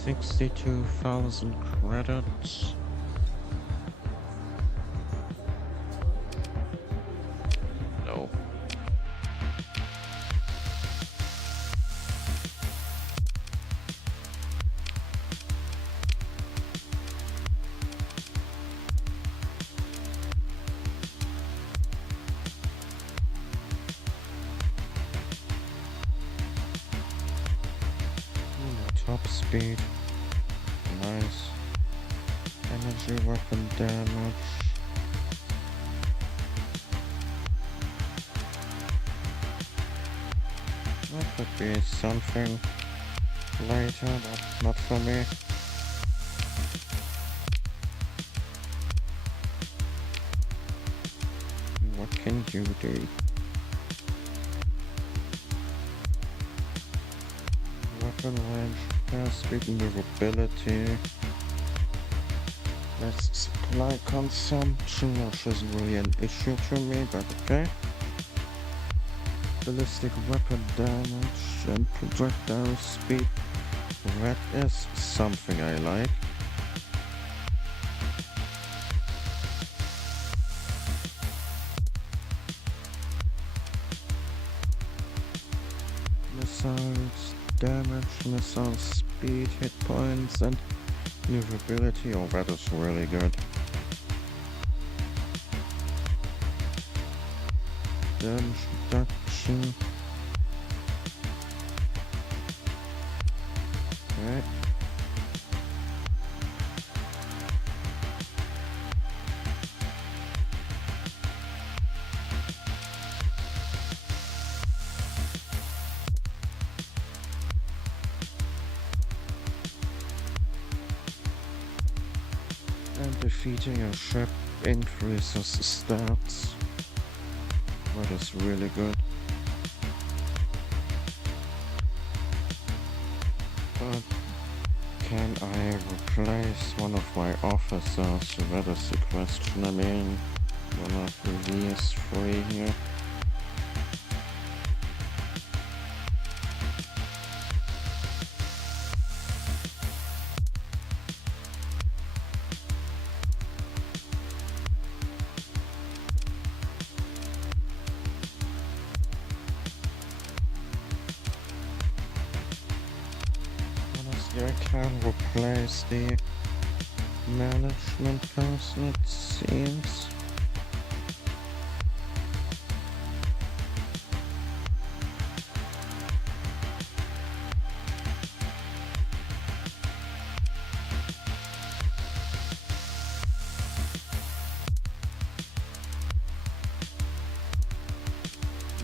$62,000 credits. No. Top speed. Nice. Energy weapon damage. That could be something later, but not for me. What can you do? Weapon range, speed maneuverability. That's supply consumption, which isn't really an issue to me, but okay. Ballistic weapon damage and projectile speed. That is something I like. Missiles damage, missile speed, hit points, and maneuverability. Oh, that is really good. Damage reduction. Okay. And defeating a ship increases stats. That is really good. But can I replace one of my officers? That is the question. I mean, one of these three here. Honestly, I can replace the management person, it seems.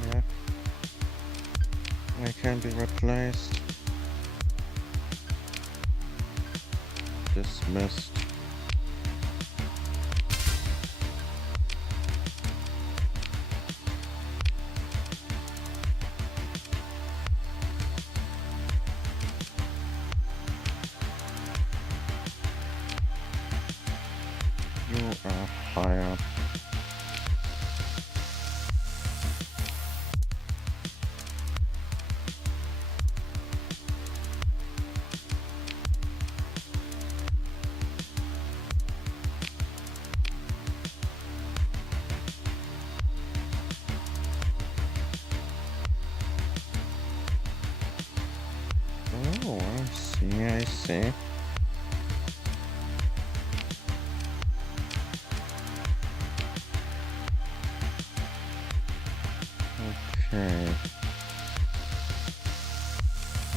Yeah, I can be replaced. Dismissed. You are hired. Oh, I see, I see. Okay.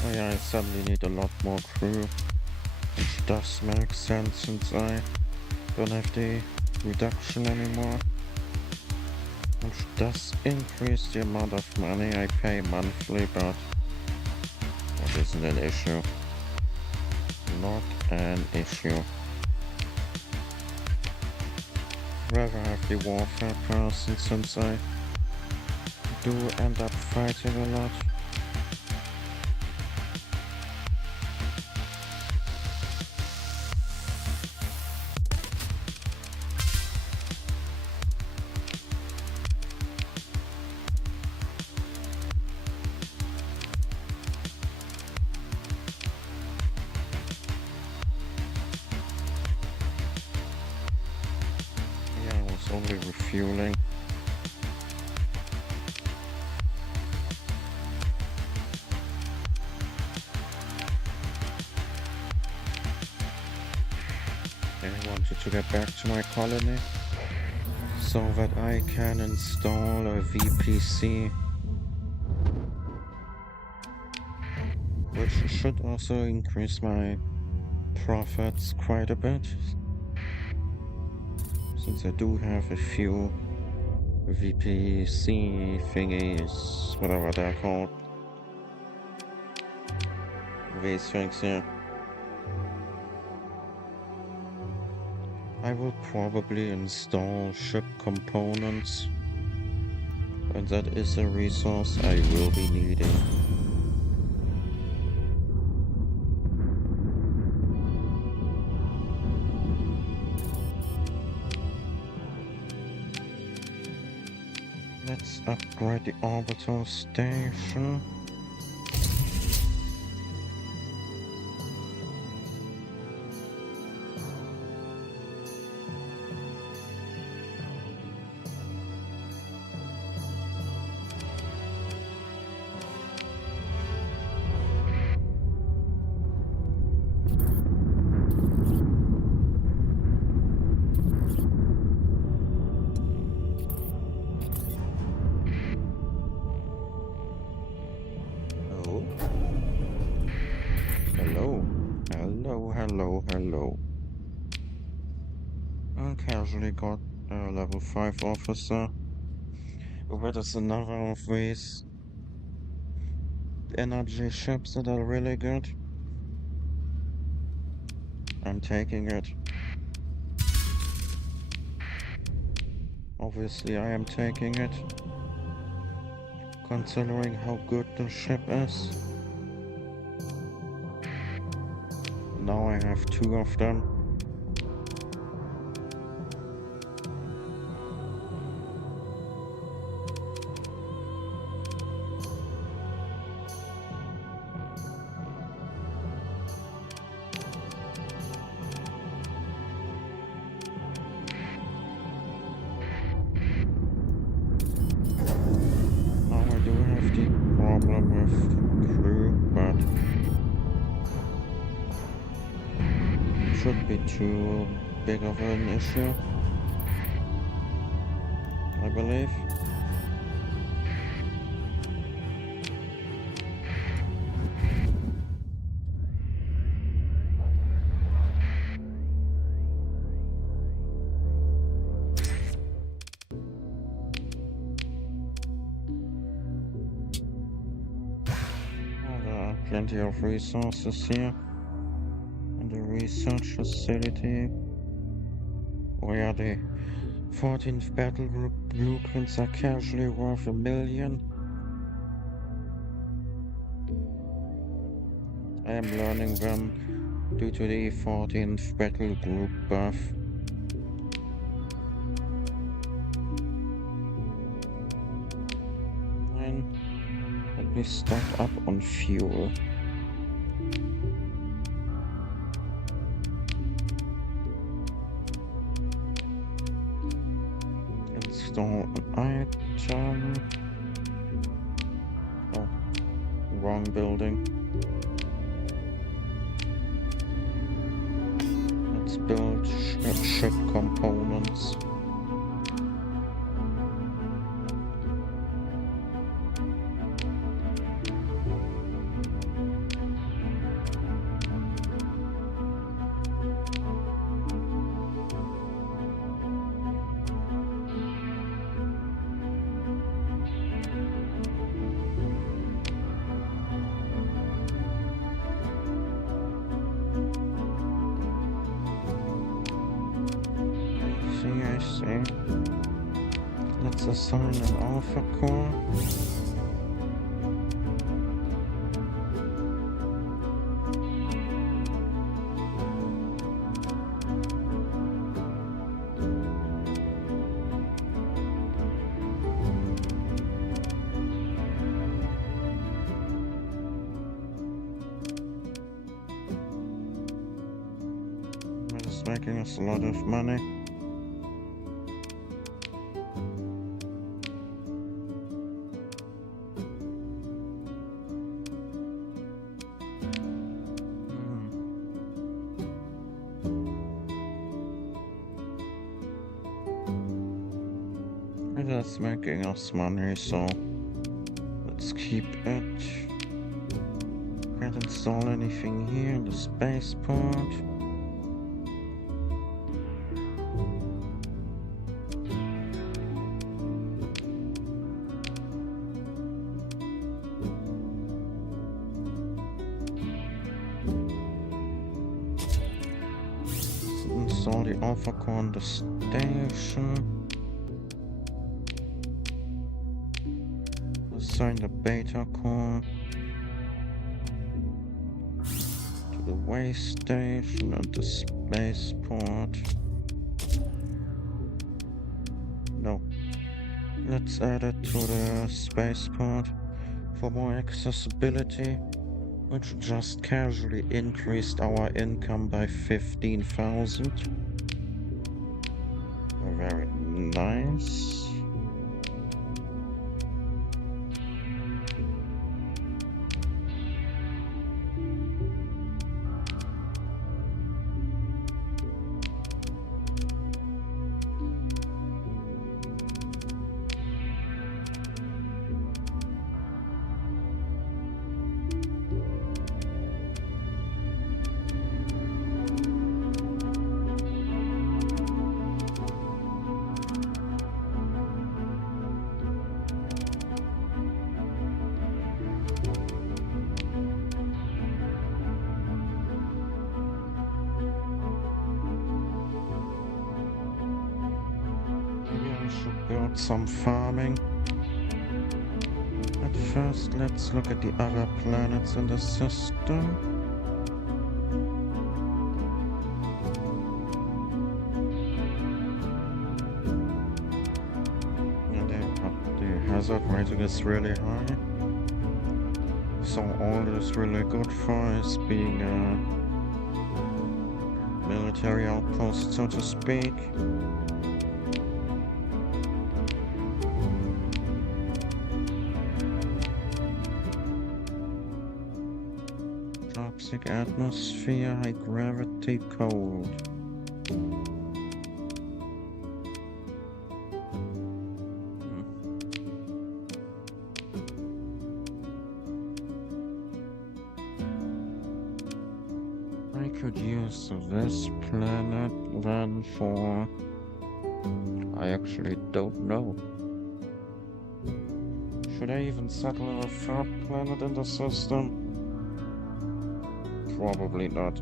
Oh yeah, I suddenly need a lot more crew, which does make sense since I don't have the reduction anymore, which does increase the amount of money I pay monthly, but that isn't an issue. Not an issue. Rather have the warfare person since I do end up fighting a lot. Yeah, I was only refueling. I wanted to get back to my colony so that I can install a VPC, which should also increase my profits quite a bit, since I do have a few VPC thingies, whatever they're called. These things here. I will probably install ship components, and that is a resource I will be needing. Let's upgrade the orbital station. Oh, hello. Hello, hello, hello. I casually got a level 5 officer. That is another of these energy ships that are really good. I'm taking it. Obviously I am taking it, considering how good the ship is. Now I have 2 of them. Now I do have the problem with crew, but should be too big of an issue, I believe. There are plenty of resources here in the research facility. Oh yeah, the 14th battle group blueprints are casually worth $1 million. I am learning them due to the 14th battle group buff. And let me stock up on fuel. Install an item. Oh, wrong building. Let's build ship components. I see. Let's assign an alpha core. It's making us a lot of money. It is making us money, so let's keep it. Can't install anything here in the spaceport. Let's install the alpha core on the station. Assign the beta core to the way station and the spaceport. No, let's add it to the spaceport for more accessibility, which just casually increased our income by 15,000. Very nice. build some farming. But first, let's look at the other planets in the system. The hazard rating is really high. So all it is really good for is being a military outpost, so to speak. Toxic atmosphere, high gravity, cold. I could use this planet then for... I actually don't know. Should I even settle on a third planet in the system? Probably not.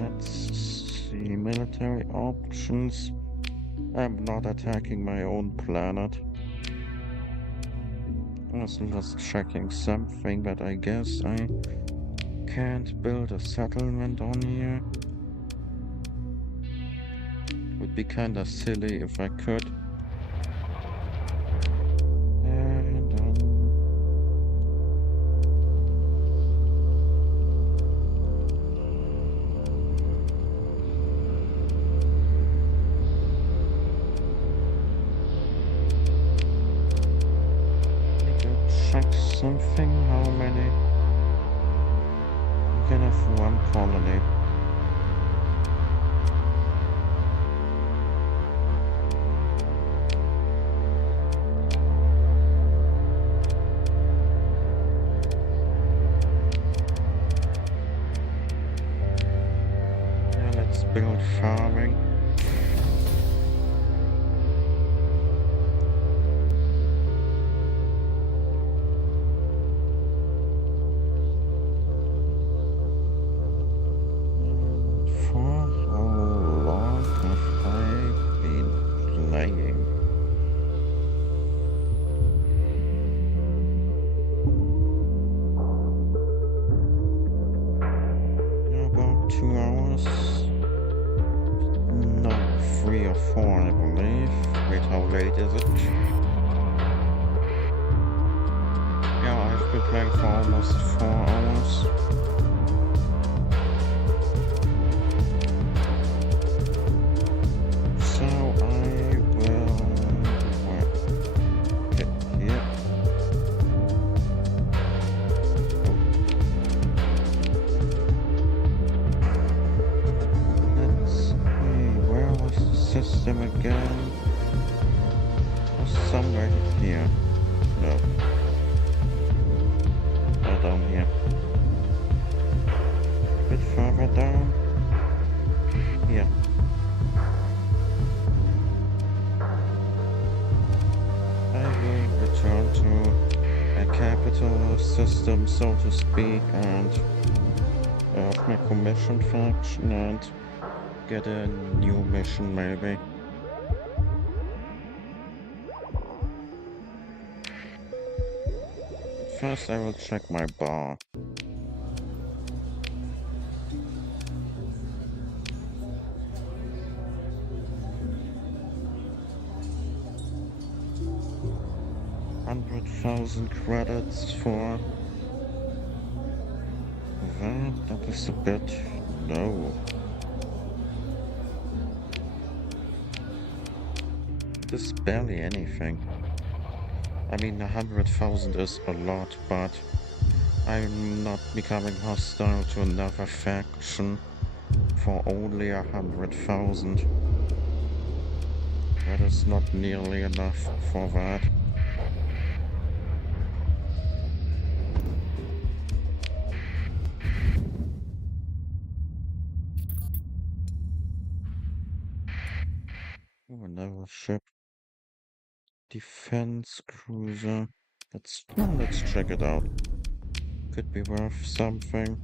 Let's see, military options. I'm not attacking my own planet. I was just checking something, but I guess I can't build a settlement on here. Would be kinda silly if I could. And need to check something. How many? You can have one colony. Build farming. For how long have I been playing? About 2 hours. 3 or 4, I believe. Wait, how late is it? Yeah, I've been playing for almost 4 hours. So I will... hit here. System again. Somewhere here. No. Oh, down here. A bit further down. Here. I will return to a capital system, so to speak, and my commission faction and get a new mission maybe. First I will check my bar. $100,000 credits for that. That is a bit low. This is barely anything. I mean, 100,000 is a lot, but I'm not becoming hostile to another faction for only 100,000. That is not nearly enough for that. Oh, another ship. Defense cruiser. Let's check it out. Could be worth something.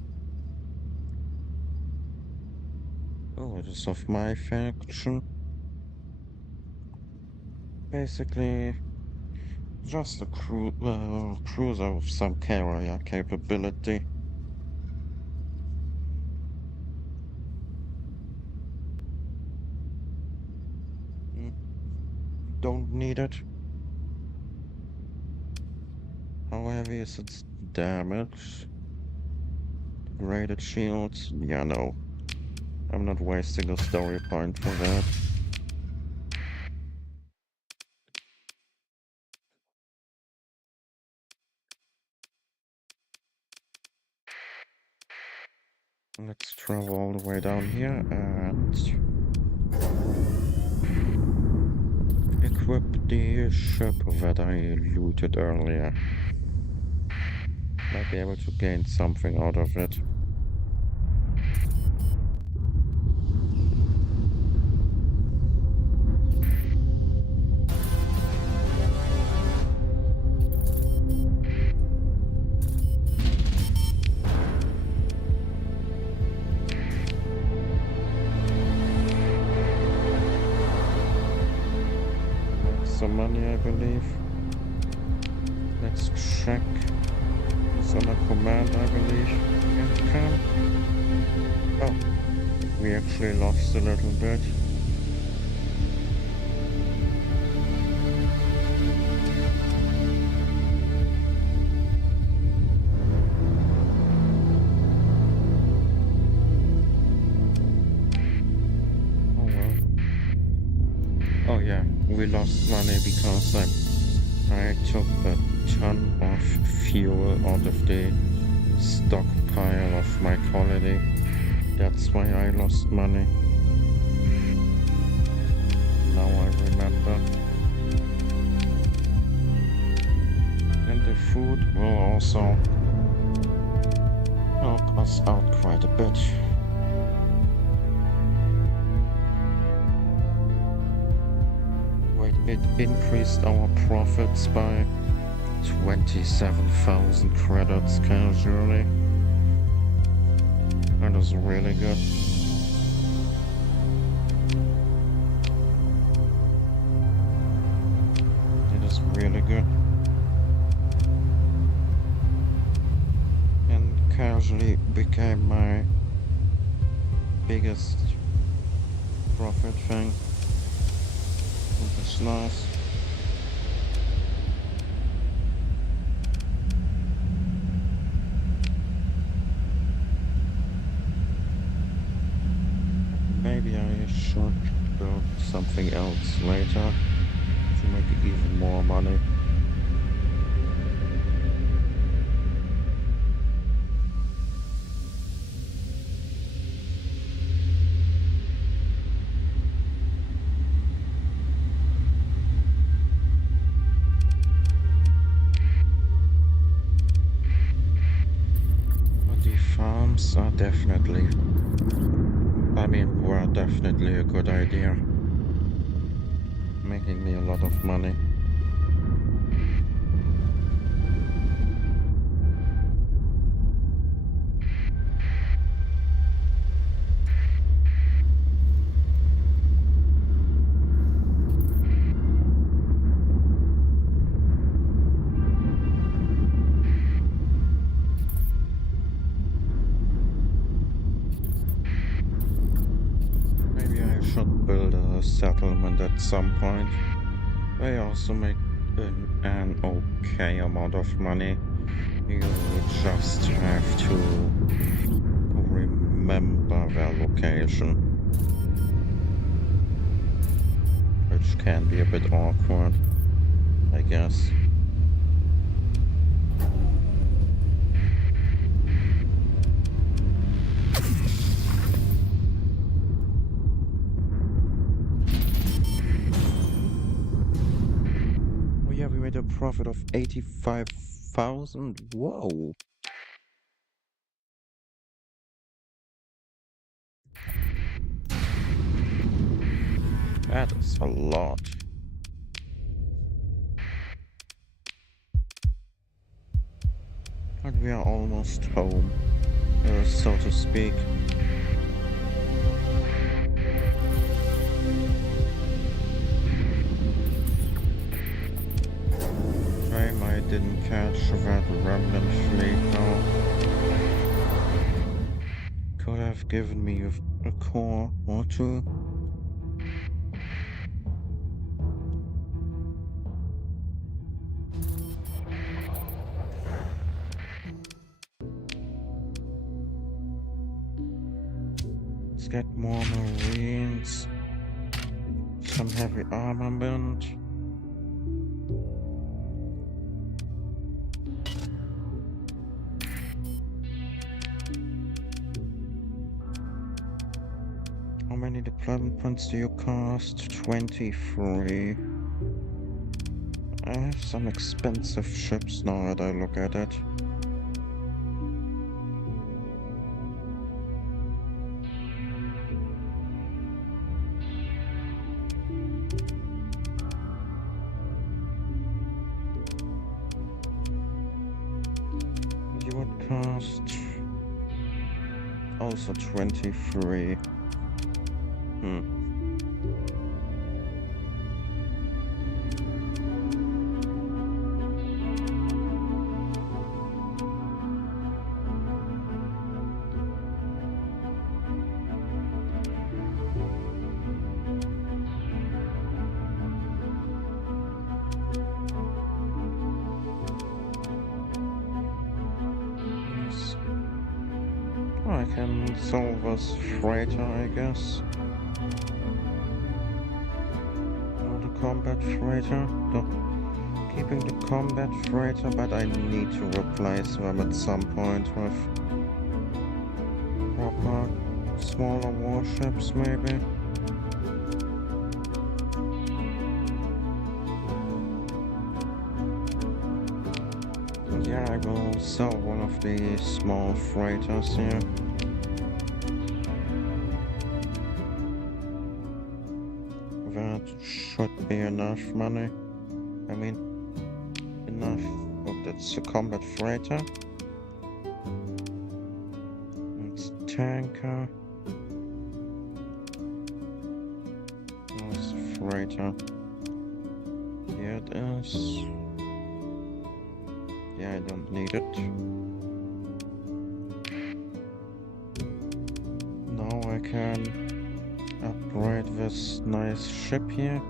Oh, it is of my faction. Basically, just a cruiser with some carrier capability. Mm, Don't need it. How heavy is its damage? Degraded shields? Yeah, no. I'm not wasting a story point for that. Let's travel all the way down here and equip the ship that I looted earlier. Might be able to gain something out of it. Make some money, I believe. Let's check. It's on a command, I believe. Income. Oh, we actually lost a little bit. Oh well. Oh yeah, we lost money because I took a ton of fuel out of the stockpile of my colony. That's why I lost money. Now I remember. And the food will also help us out quite a bit. Wait, it increased our profits by 27,000 credits casually. That is really good. It is really good. And casually became my biggest profit thing, which is nice. Maybe I should build something else later to make even more money. But the farms are definitely, were definitely a good idea. Making me a lot of money. Maybe I should build a settlement at some point. They also make an okay amount of money. You just have to remember their location, which can be a bit awkward, I guess. Oh yeah, we made a profit of 85,000. Whoa. That is a lot. But we are almost home, so to speak. Shame I didn't catch that remnant fleet though. Could have given me a core or two. Let's get more marines. Some heavy armament. How many deployment points do you cost? 23. I have some expensive ships now that I look at it. You would cost also 23. Yes. I can solve this freighter, I guess. Or the combat freighter. Keeping the combat freighter, but I need to replace them at some point with proper smaller warships, maybe. Yeah, I will sell one of the small freighters here. That should be enough money. I mean, enough. Oh, that's a combat freighter. It's tanker. That's a freighter. Here it is. Yeah, I don't need it. Now I can upgrade this nice ship here.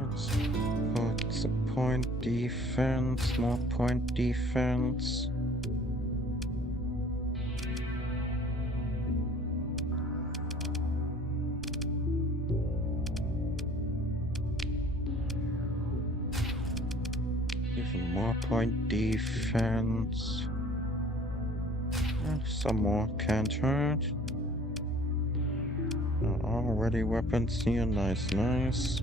Let's put point defense, more point defense. Even more point defense. And some more countered. Already weapons here, nice, nice.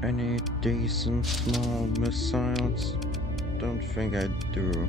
Any decent small missiles? Don't think I do.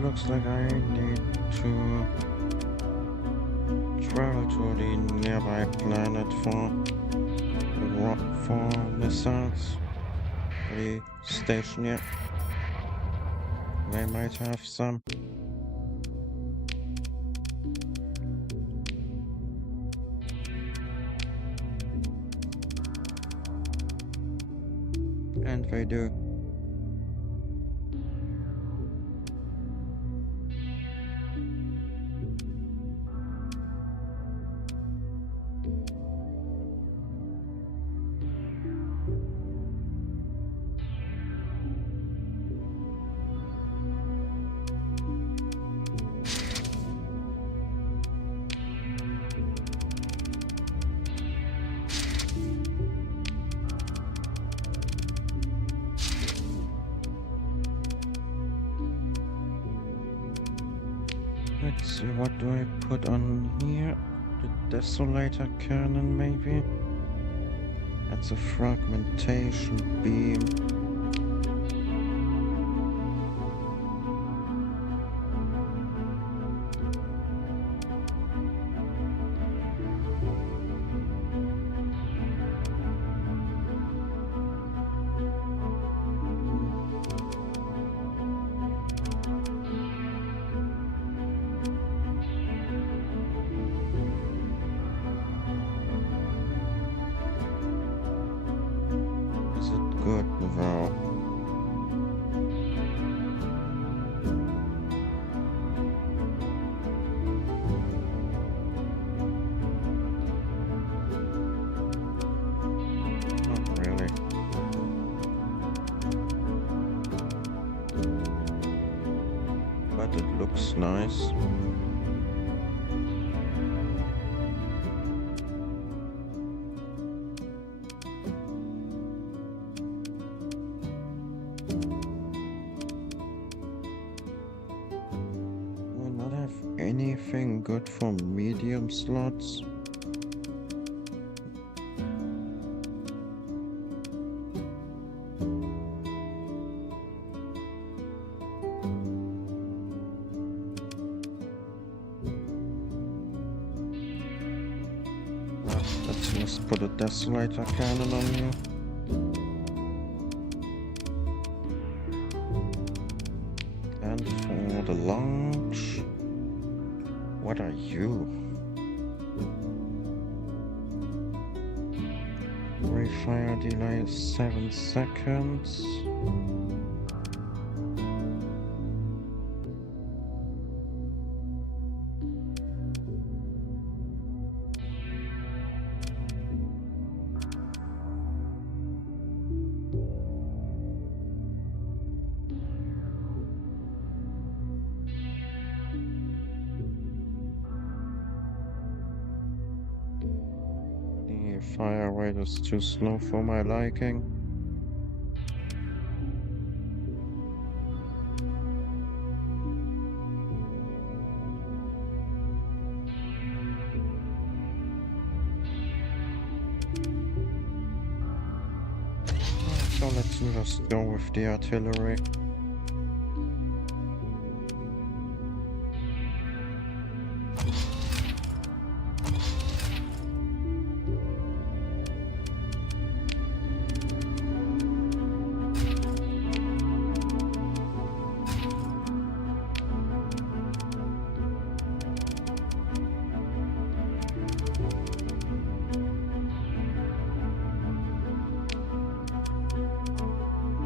Looks like I need to travel to the nearby planet for missiles. The station here. They might have some. if I do. Let's see, what do I put on here? The Desolator Cannon, maybe? That's a fragmentation beam. Is it good, Navarro? Not really. But it looks nice. Will not have anything good for medium slots. Let's just put a Desolator Cannon on you. And for the launch, what are you? Refire delay 7 seconds. The fire rate is too slow for my liking. So let's just go with the artillery.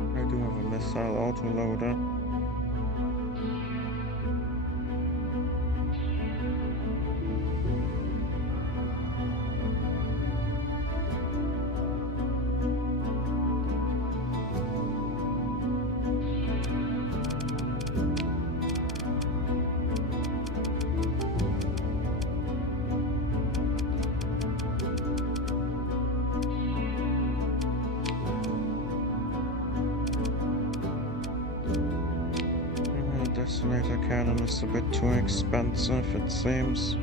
I do have a missile autoloader. Desolator Cannon is a bit too expensive, it seems.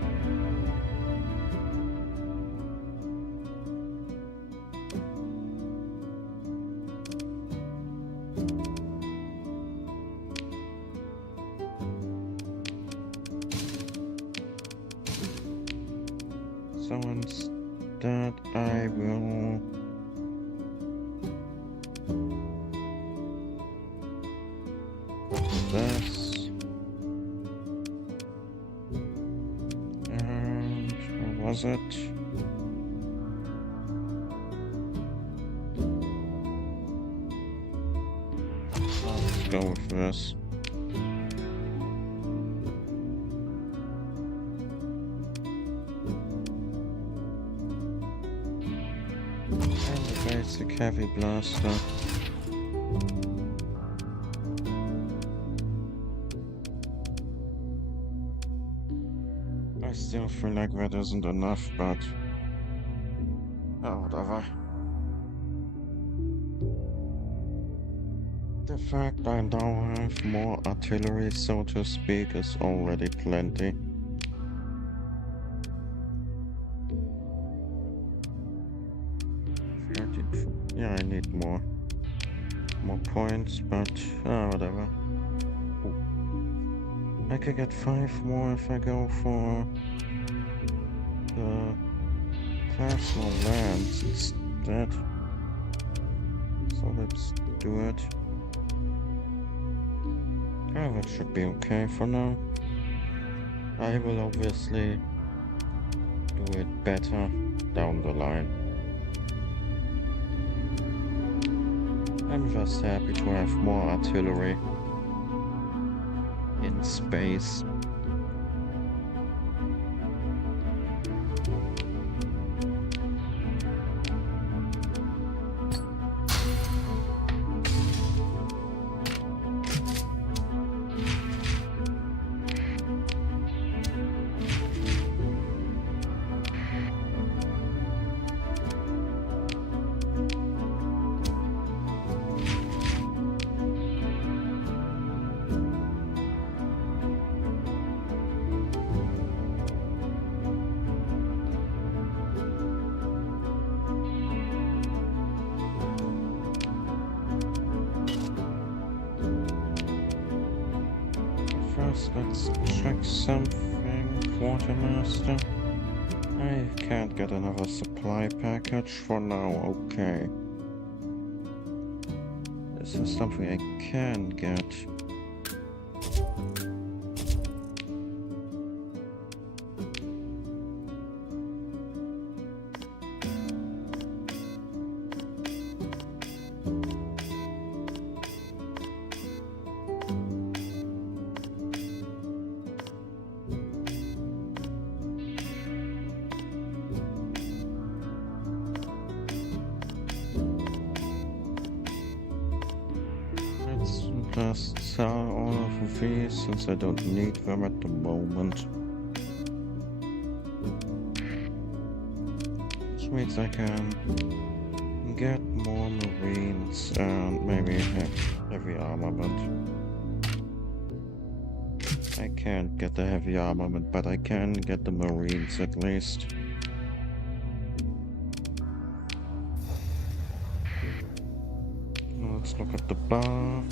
So instead I will put this. And where was it? go with this. And the basic heavy blaster. I still feel like that isn't enough, but oh, whatever. The fact I now have more artillery, so to speak, is already plenty. Yeah, I need more points, but whatever. Ooh. I could get 5 more if I go for the plasma lands instead. So let's do it. Oh, that should be okay for now. I will obviously do it better down the line. I'm just happy to have more artillery in space. First, let's check something, Quartermaster. I can't get another supply package for now, okay. This is something I can get. Just sell all of these since I don't need them at the moment. Which means I can get more marines and maybe heavy armament. I can't get the heavy armament, but I can get the marines at least. Let's look at the bar.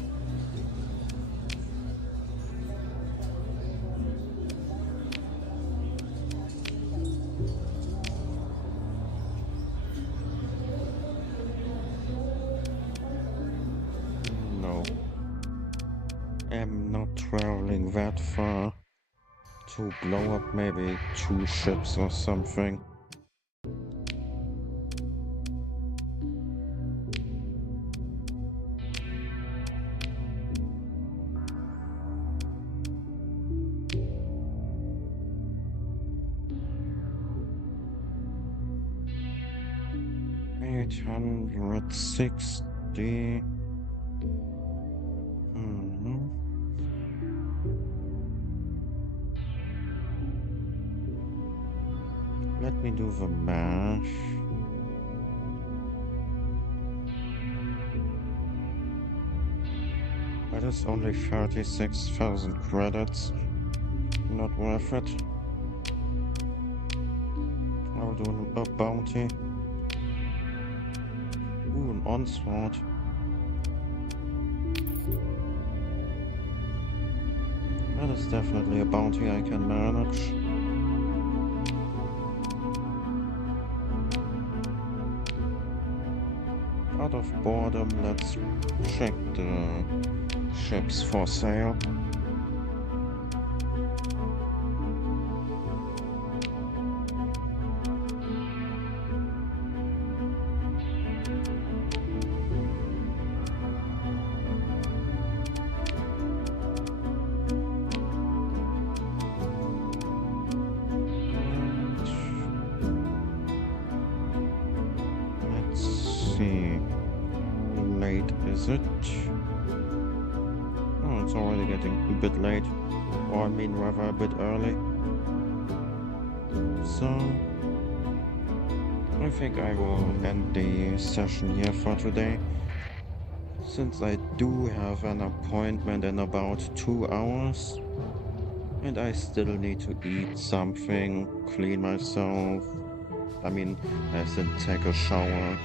I'm not traveling that far to blow up maybe 2 ships or something. $860. Let me do the math. That is only 36,000 credits. Not worth it. I'll do a bounty. Ooh, an onslaught. That is definitely a bounty I can manage. Out of boredom, let's check the ships for sale. is it? Oh, it's already getting a bit late. Or I mean rather a bit early. So I think I will end the session here for today. Since I do have an appointment in about 2 hours. And I still need to eat something, clean myself. I mean, as in take a shower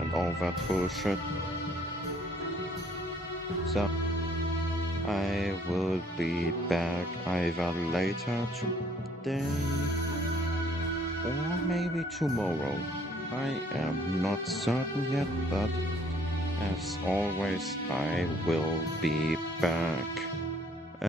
and all that bullshit. So I will be back either later today or maybe tomorrow. I am not certain yet, but as always, I will be back.